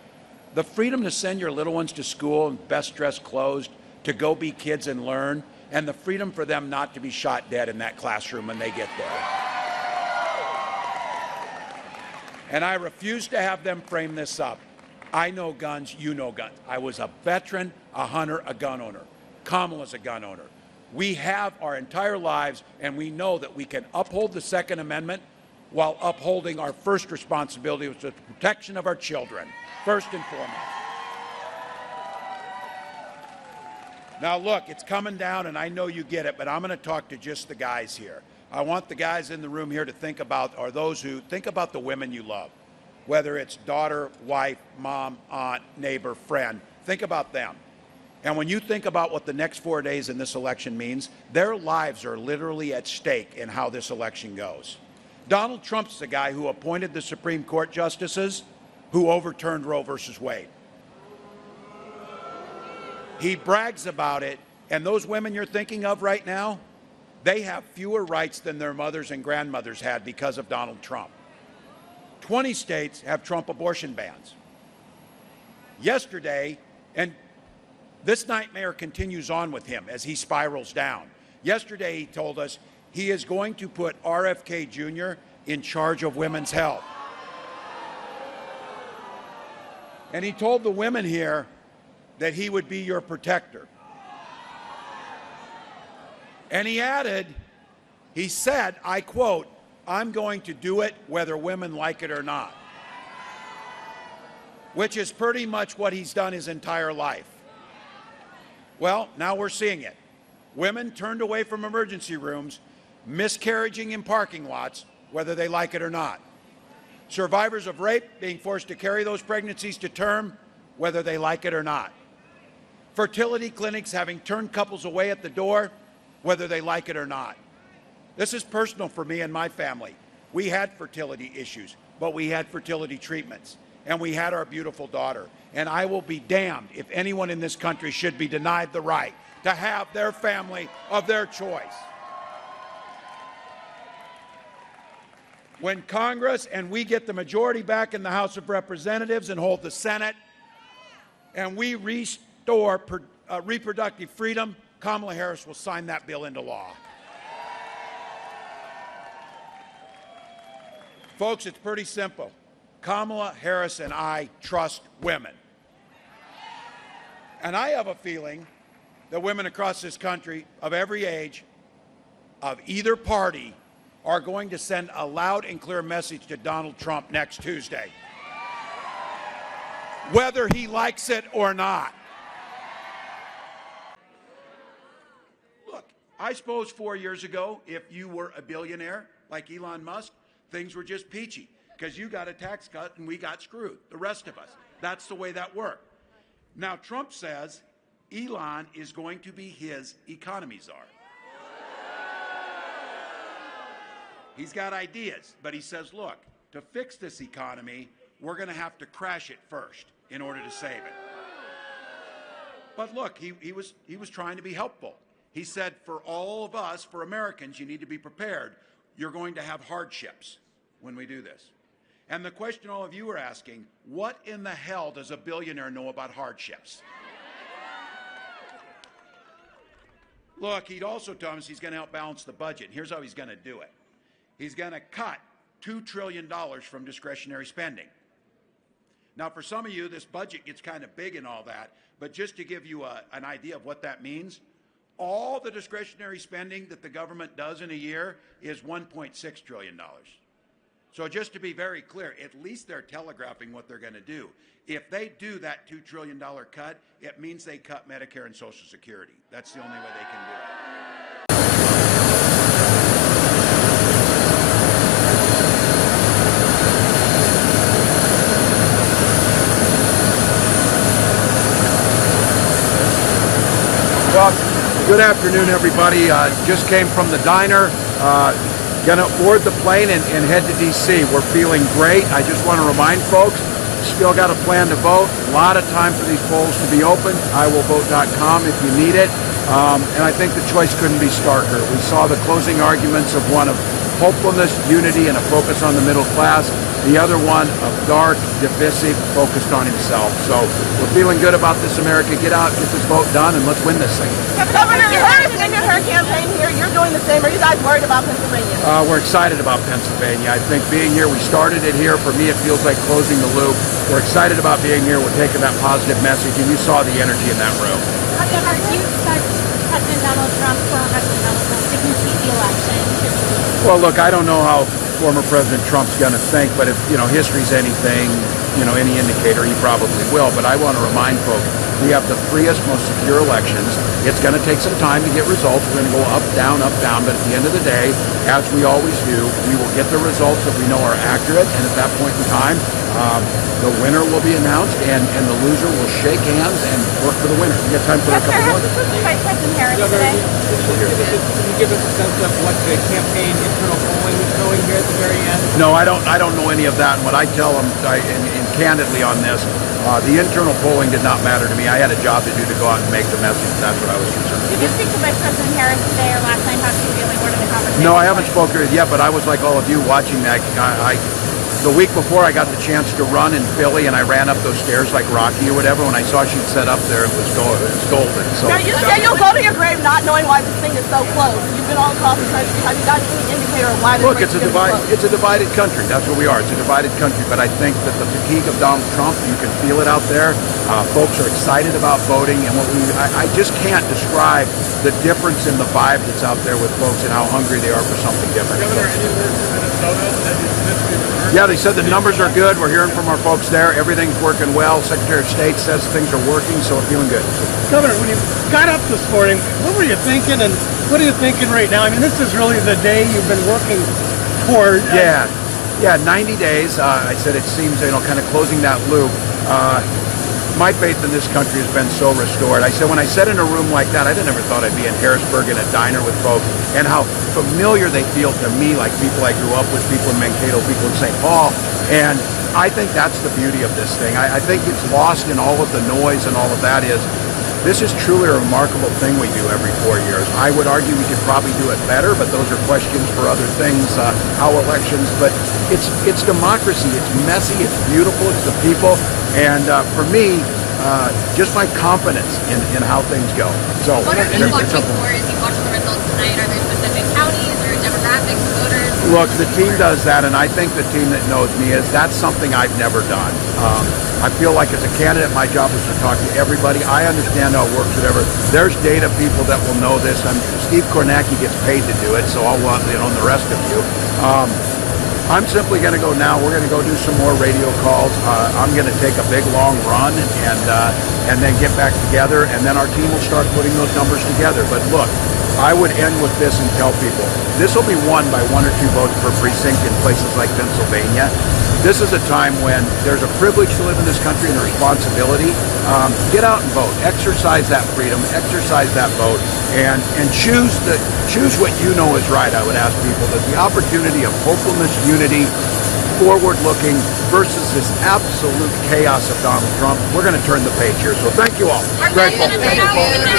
The freedom to send your little ones to school in best dressed clothes, to go be kids and learn, and the freedom for them not to be shot dead in that classroom when they get there. And I refuse to have them frame this up. I know guns, you know guns. I was a veteran, a hunter, a gun owner. Kamala's a gun owner. We have our entire lives, and we know that we can uphold the Second Amendment while upholding our first responsibility, which is the protection of our children, first and foremost. Now look, it's coming down, and I know you get it, but I'm going to talk to just the guys here. I want the guys in the room here to think about, or those who think about the women you love, whether it's daughter, wife, mom, aunt, neighbor, friend. Think about them. And when you think about what the next 4 days in this election means, their lives are literally at stake in how this election goes. Donald Trump's the guy who appointed the Supreme Court justices who overturned Roe versus Wade. He brags about it, and those women you're thinking of right now, they have fewer rights than their mothers and grandmothers had because of Donald Trump. 20 states have Trump abortion bans. Yesterday, and this nightmare continues on with him as he spirals down. Yesterday, he told us he is going to put RFK Jr. in charge of women's health. And he told the women here that he would be your protector. And he added, he said, I quote, I'm going to do it whether women like it or not. Which is pretty much what he's done his entire life. Well, now we're seeing it. Women turned away from emergency rooms, miscarriaging in parking lots, whether they like it or not. Survivors of rape being forced to carry those pregnancies to term, whether they like it or not. Fertility clinics having turned couples away at the door, whether they like it or not. This is personal for me and my family. We had fertility issues, but we had fertility treatments, and we had our beautiful daughter. And I will be damned if anyone in this country should be denied the right to have their family of their choice. When Congress and we get the majority back in the House of Representatives and hold the Senate, and we restore reproductive freedom, Kamala Harris will sign that bill into law. Folks, it's pretty simple. Kamala Harris and I trust women. And I have a feeling that women across this country of every age, of either party, are going to send a loud and clear message to Donald Trump next Tuesday, whether he likes it or not. Look, I suppose 4 years ago, if you were a billionaire like Elon Musk, things were just peachy because you got a tax cut and we got screwed, the rest of us. That's the way that worked. Now, Trump says Elon is going to be his economy czar. He's got ideas, but he says, look, to fix this economy, we're going to have to crash it first in order to save it. But look, he was trying to be helpful. He said, for all of us, for Americans, you need to be prepared. You're going to have hardships when we do this. And the question all of you are asking, what in the hell does a billionaire know about hardships? Look, he'd also told us he's going to help balance the budget. Here's how he's going to do it. He's going to cut $2 trillion from discretionary spending. Now, for some of you, this budget gets kind of big and all that, but just to give you an idea of what that means, all the discretionary spending that the government does in a year is $1.6 trillion. So just to be very clear, at least they're telegraphing what they're going to do. If they do that $2 trillion cut, it means they cut Medicare and Social Security. That's the only way they can do it. Good afternoon, everybody. Just came from the diner. Gonna board the plane and head to D.C. We're feeling great. I just want to remind folks, still got a plan to vote. A lot of time for these polls to be open. IWillVote.com if you need it. And I think the choice couldn't be starker. We saw the closing arguments of one of hopefulness, unity, and a focus on the middle class. The other one of dark, divisive, focused on himself. So we're feeling good about this, America. Get out, get this vote done, and let's win this thing. Governor Harris ended her campaign here. You're doing the same. Are you guys worried about Pennsylvania? We're excited about Pennsylvania. I think being here, we started it here. For me, it feels like closing the loop. We're excited about being here. We're taking that positive message, and you saw the energy in that room. Governor, do you expect President Donald Trump, former President Donald Trump, to compete the election? Well, look, I don't know how former President Trump's going to think, but if, history's anything, any indicator, he probably will. But I want to remind folks, we have the freest, most secure elections. It's going to take some time to get results. We're going to go up, down, but at the end of the day, as we always do, we will get the results that we know are accurate, and at that point in time, the winner will be announced, and the loser will shake hands and work for the winner. We got time for a couple more? Vice President Harris today. Can you give us a sense of what the campaign internal polling is showing here at the very end? No, I don't know any of that. And what I tell them, and candidly on this, the internal polling did not matter to me. I had a job to do to go out and make the message. That's what I was concerned with. Did you speak to Vice President Harris today or last night? How she feeling? What are the conversations? No, I haven't spoken to her yet, but I was like all of you watching that. The week before, I got the chance to run in Philly, and I ran up those stairs like Rocky or whatever. When I saw she'd set up there, it was golden. So now, you say you'll go to your grave not knowing why this thing is so close. You've been all across the country. Have you got any indicator of why this Look, it's a divided country. That's what we are. It's a divided country. But I think that the fatigue of Donald Trump, you can feel it out there. Folks are excited about voting, and I just can't describe the difference in the vibe that's out there with folks and how hungry they are for something different. Governor, any word from Minnesota? Yeah, they said the numbers are good. We're hearing from our folks there. Everything's working well. Secretary of State says things are working, so we're feeling good. Governor, when you got up this morning, what were you thinking, and what are you thinking right now? I mean, this is really the day you've been working for. Yeah, 90 days. I said it seems, kind of closing that loop. My faith in this country has been so restored. I said, when I sat in a room like that, I never thought I'd be in Harrisburg in a diner with folks, and how familiar they feel to me, like people I grew up with, people in Mankato, people in St. Paul. And I think that's the beauty of this thing. I think it's lost in all of the noise and all of that is, this is truly a remarkable thing we do every 4 years. I would argue we could probably do it better, but those are questions for other things, how elections, but it's democracy. It's messy, it's beautiful, it's the people. And for me, just my confidence in how things go. So, what are you watching for as you watch the results tonight? Are there specific counties or demographics, voters? Look, the team does that, and I think the team that knows me that's something I've never done. I feel like as a candidate, my job is to talk to everybody. I understand how it works, whatever. There's data people that will know this. Steve Kornacki gets paid to do it, so I'll want the rest of you. I'm simply going to go now. We're going to go do some more radio calls. I'm going to take a big, long run and then get back together, and then our team will start putting those numbers together. But look, I would end with this and tell people, this will be won by 1 or 2 votes per precinct in places like Pennsylvania. This is a time when there's a privilege to live in this country and a responsibility. Get out and vote. Exercise that freedom. Exercise that vote. And choose what you know is right, I would ask people. That the opportunity of hopefulness, unity, forward-looking versus this absolute chaos of Donald Trump, we're going to turn the page here. So thank you all. Are you going to make out with the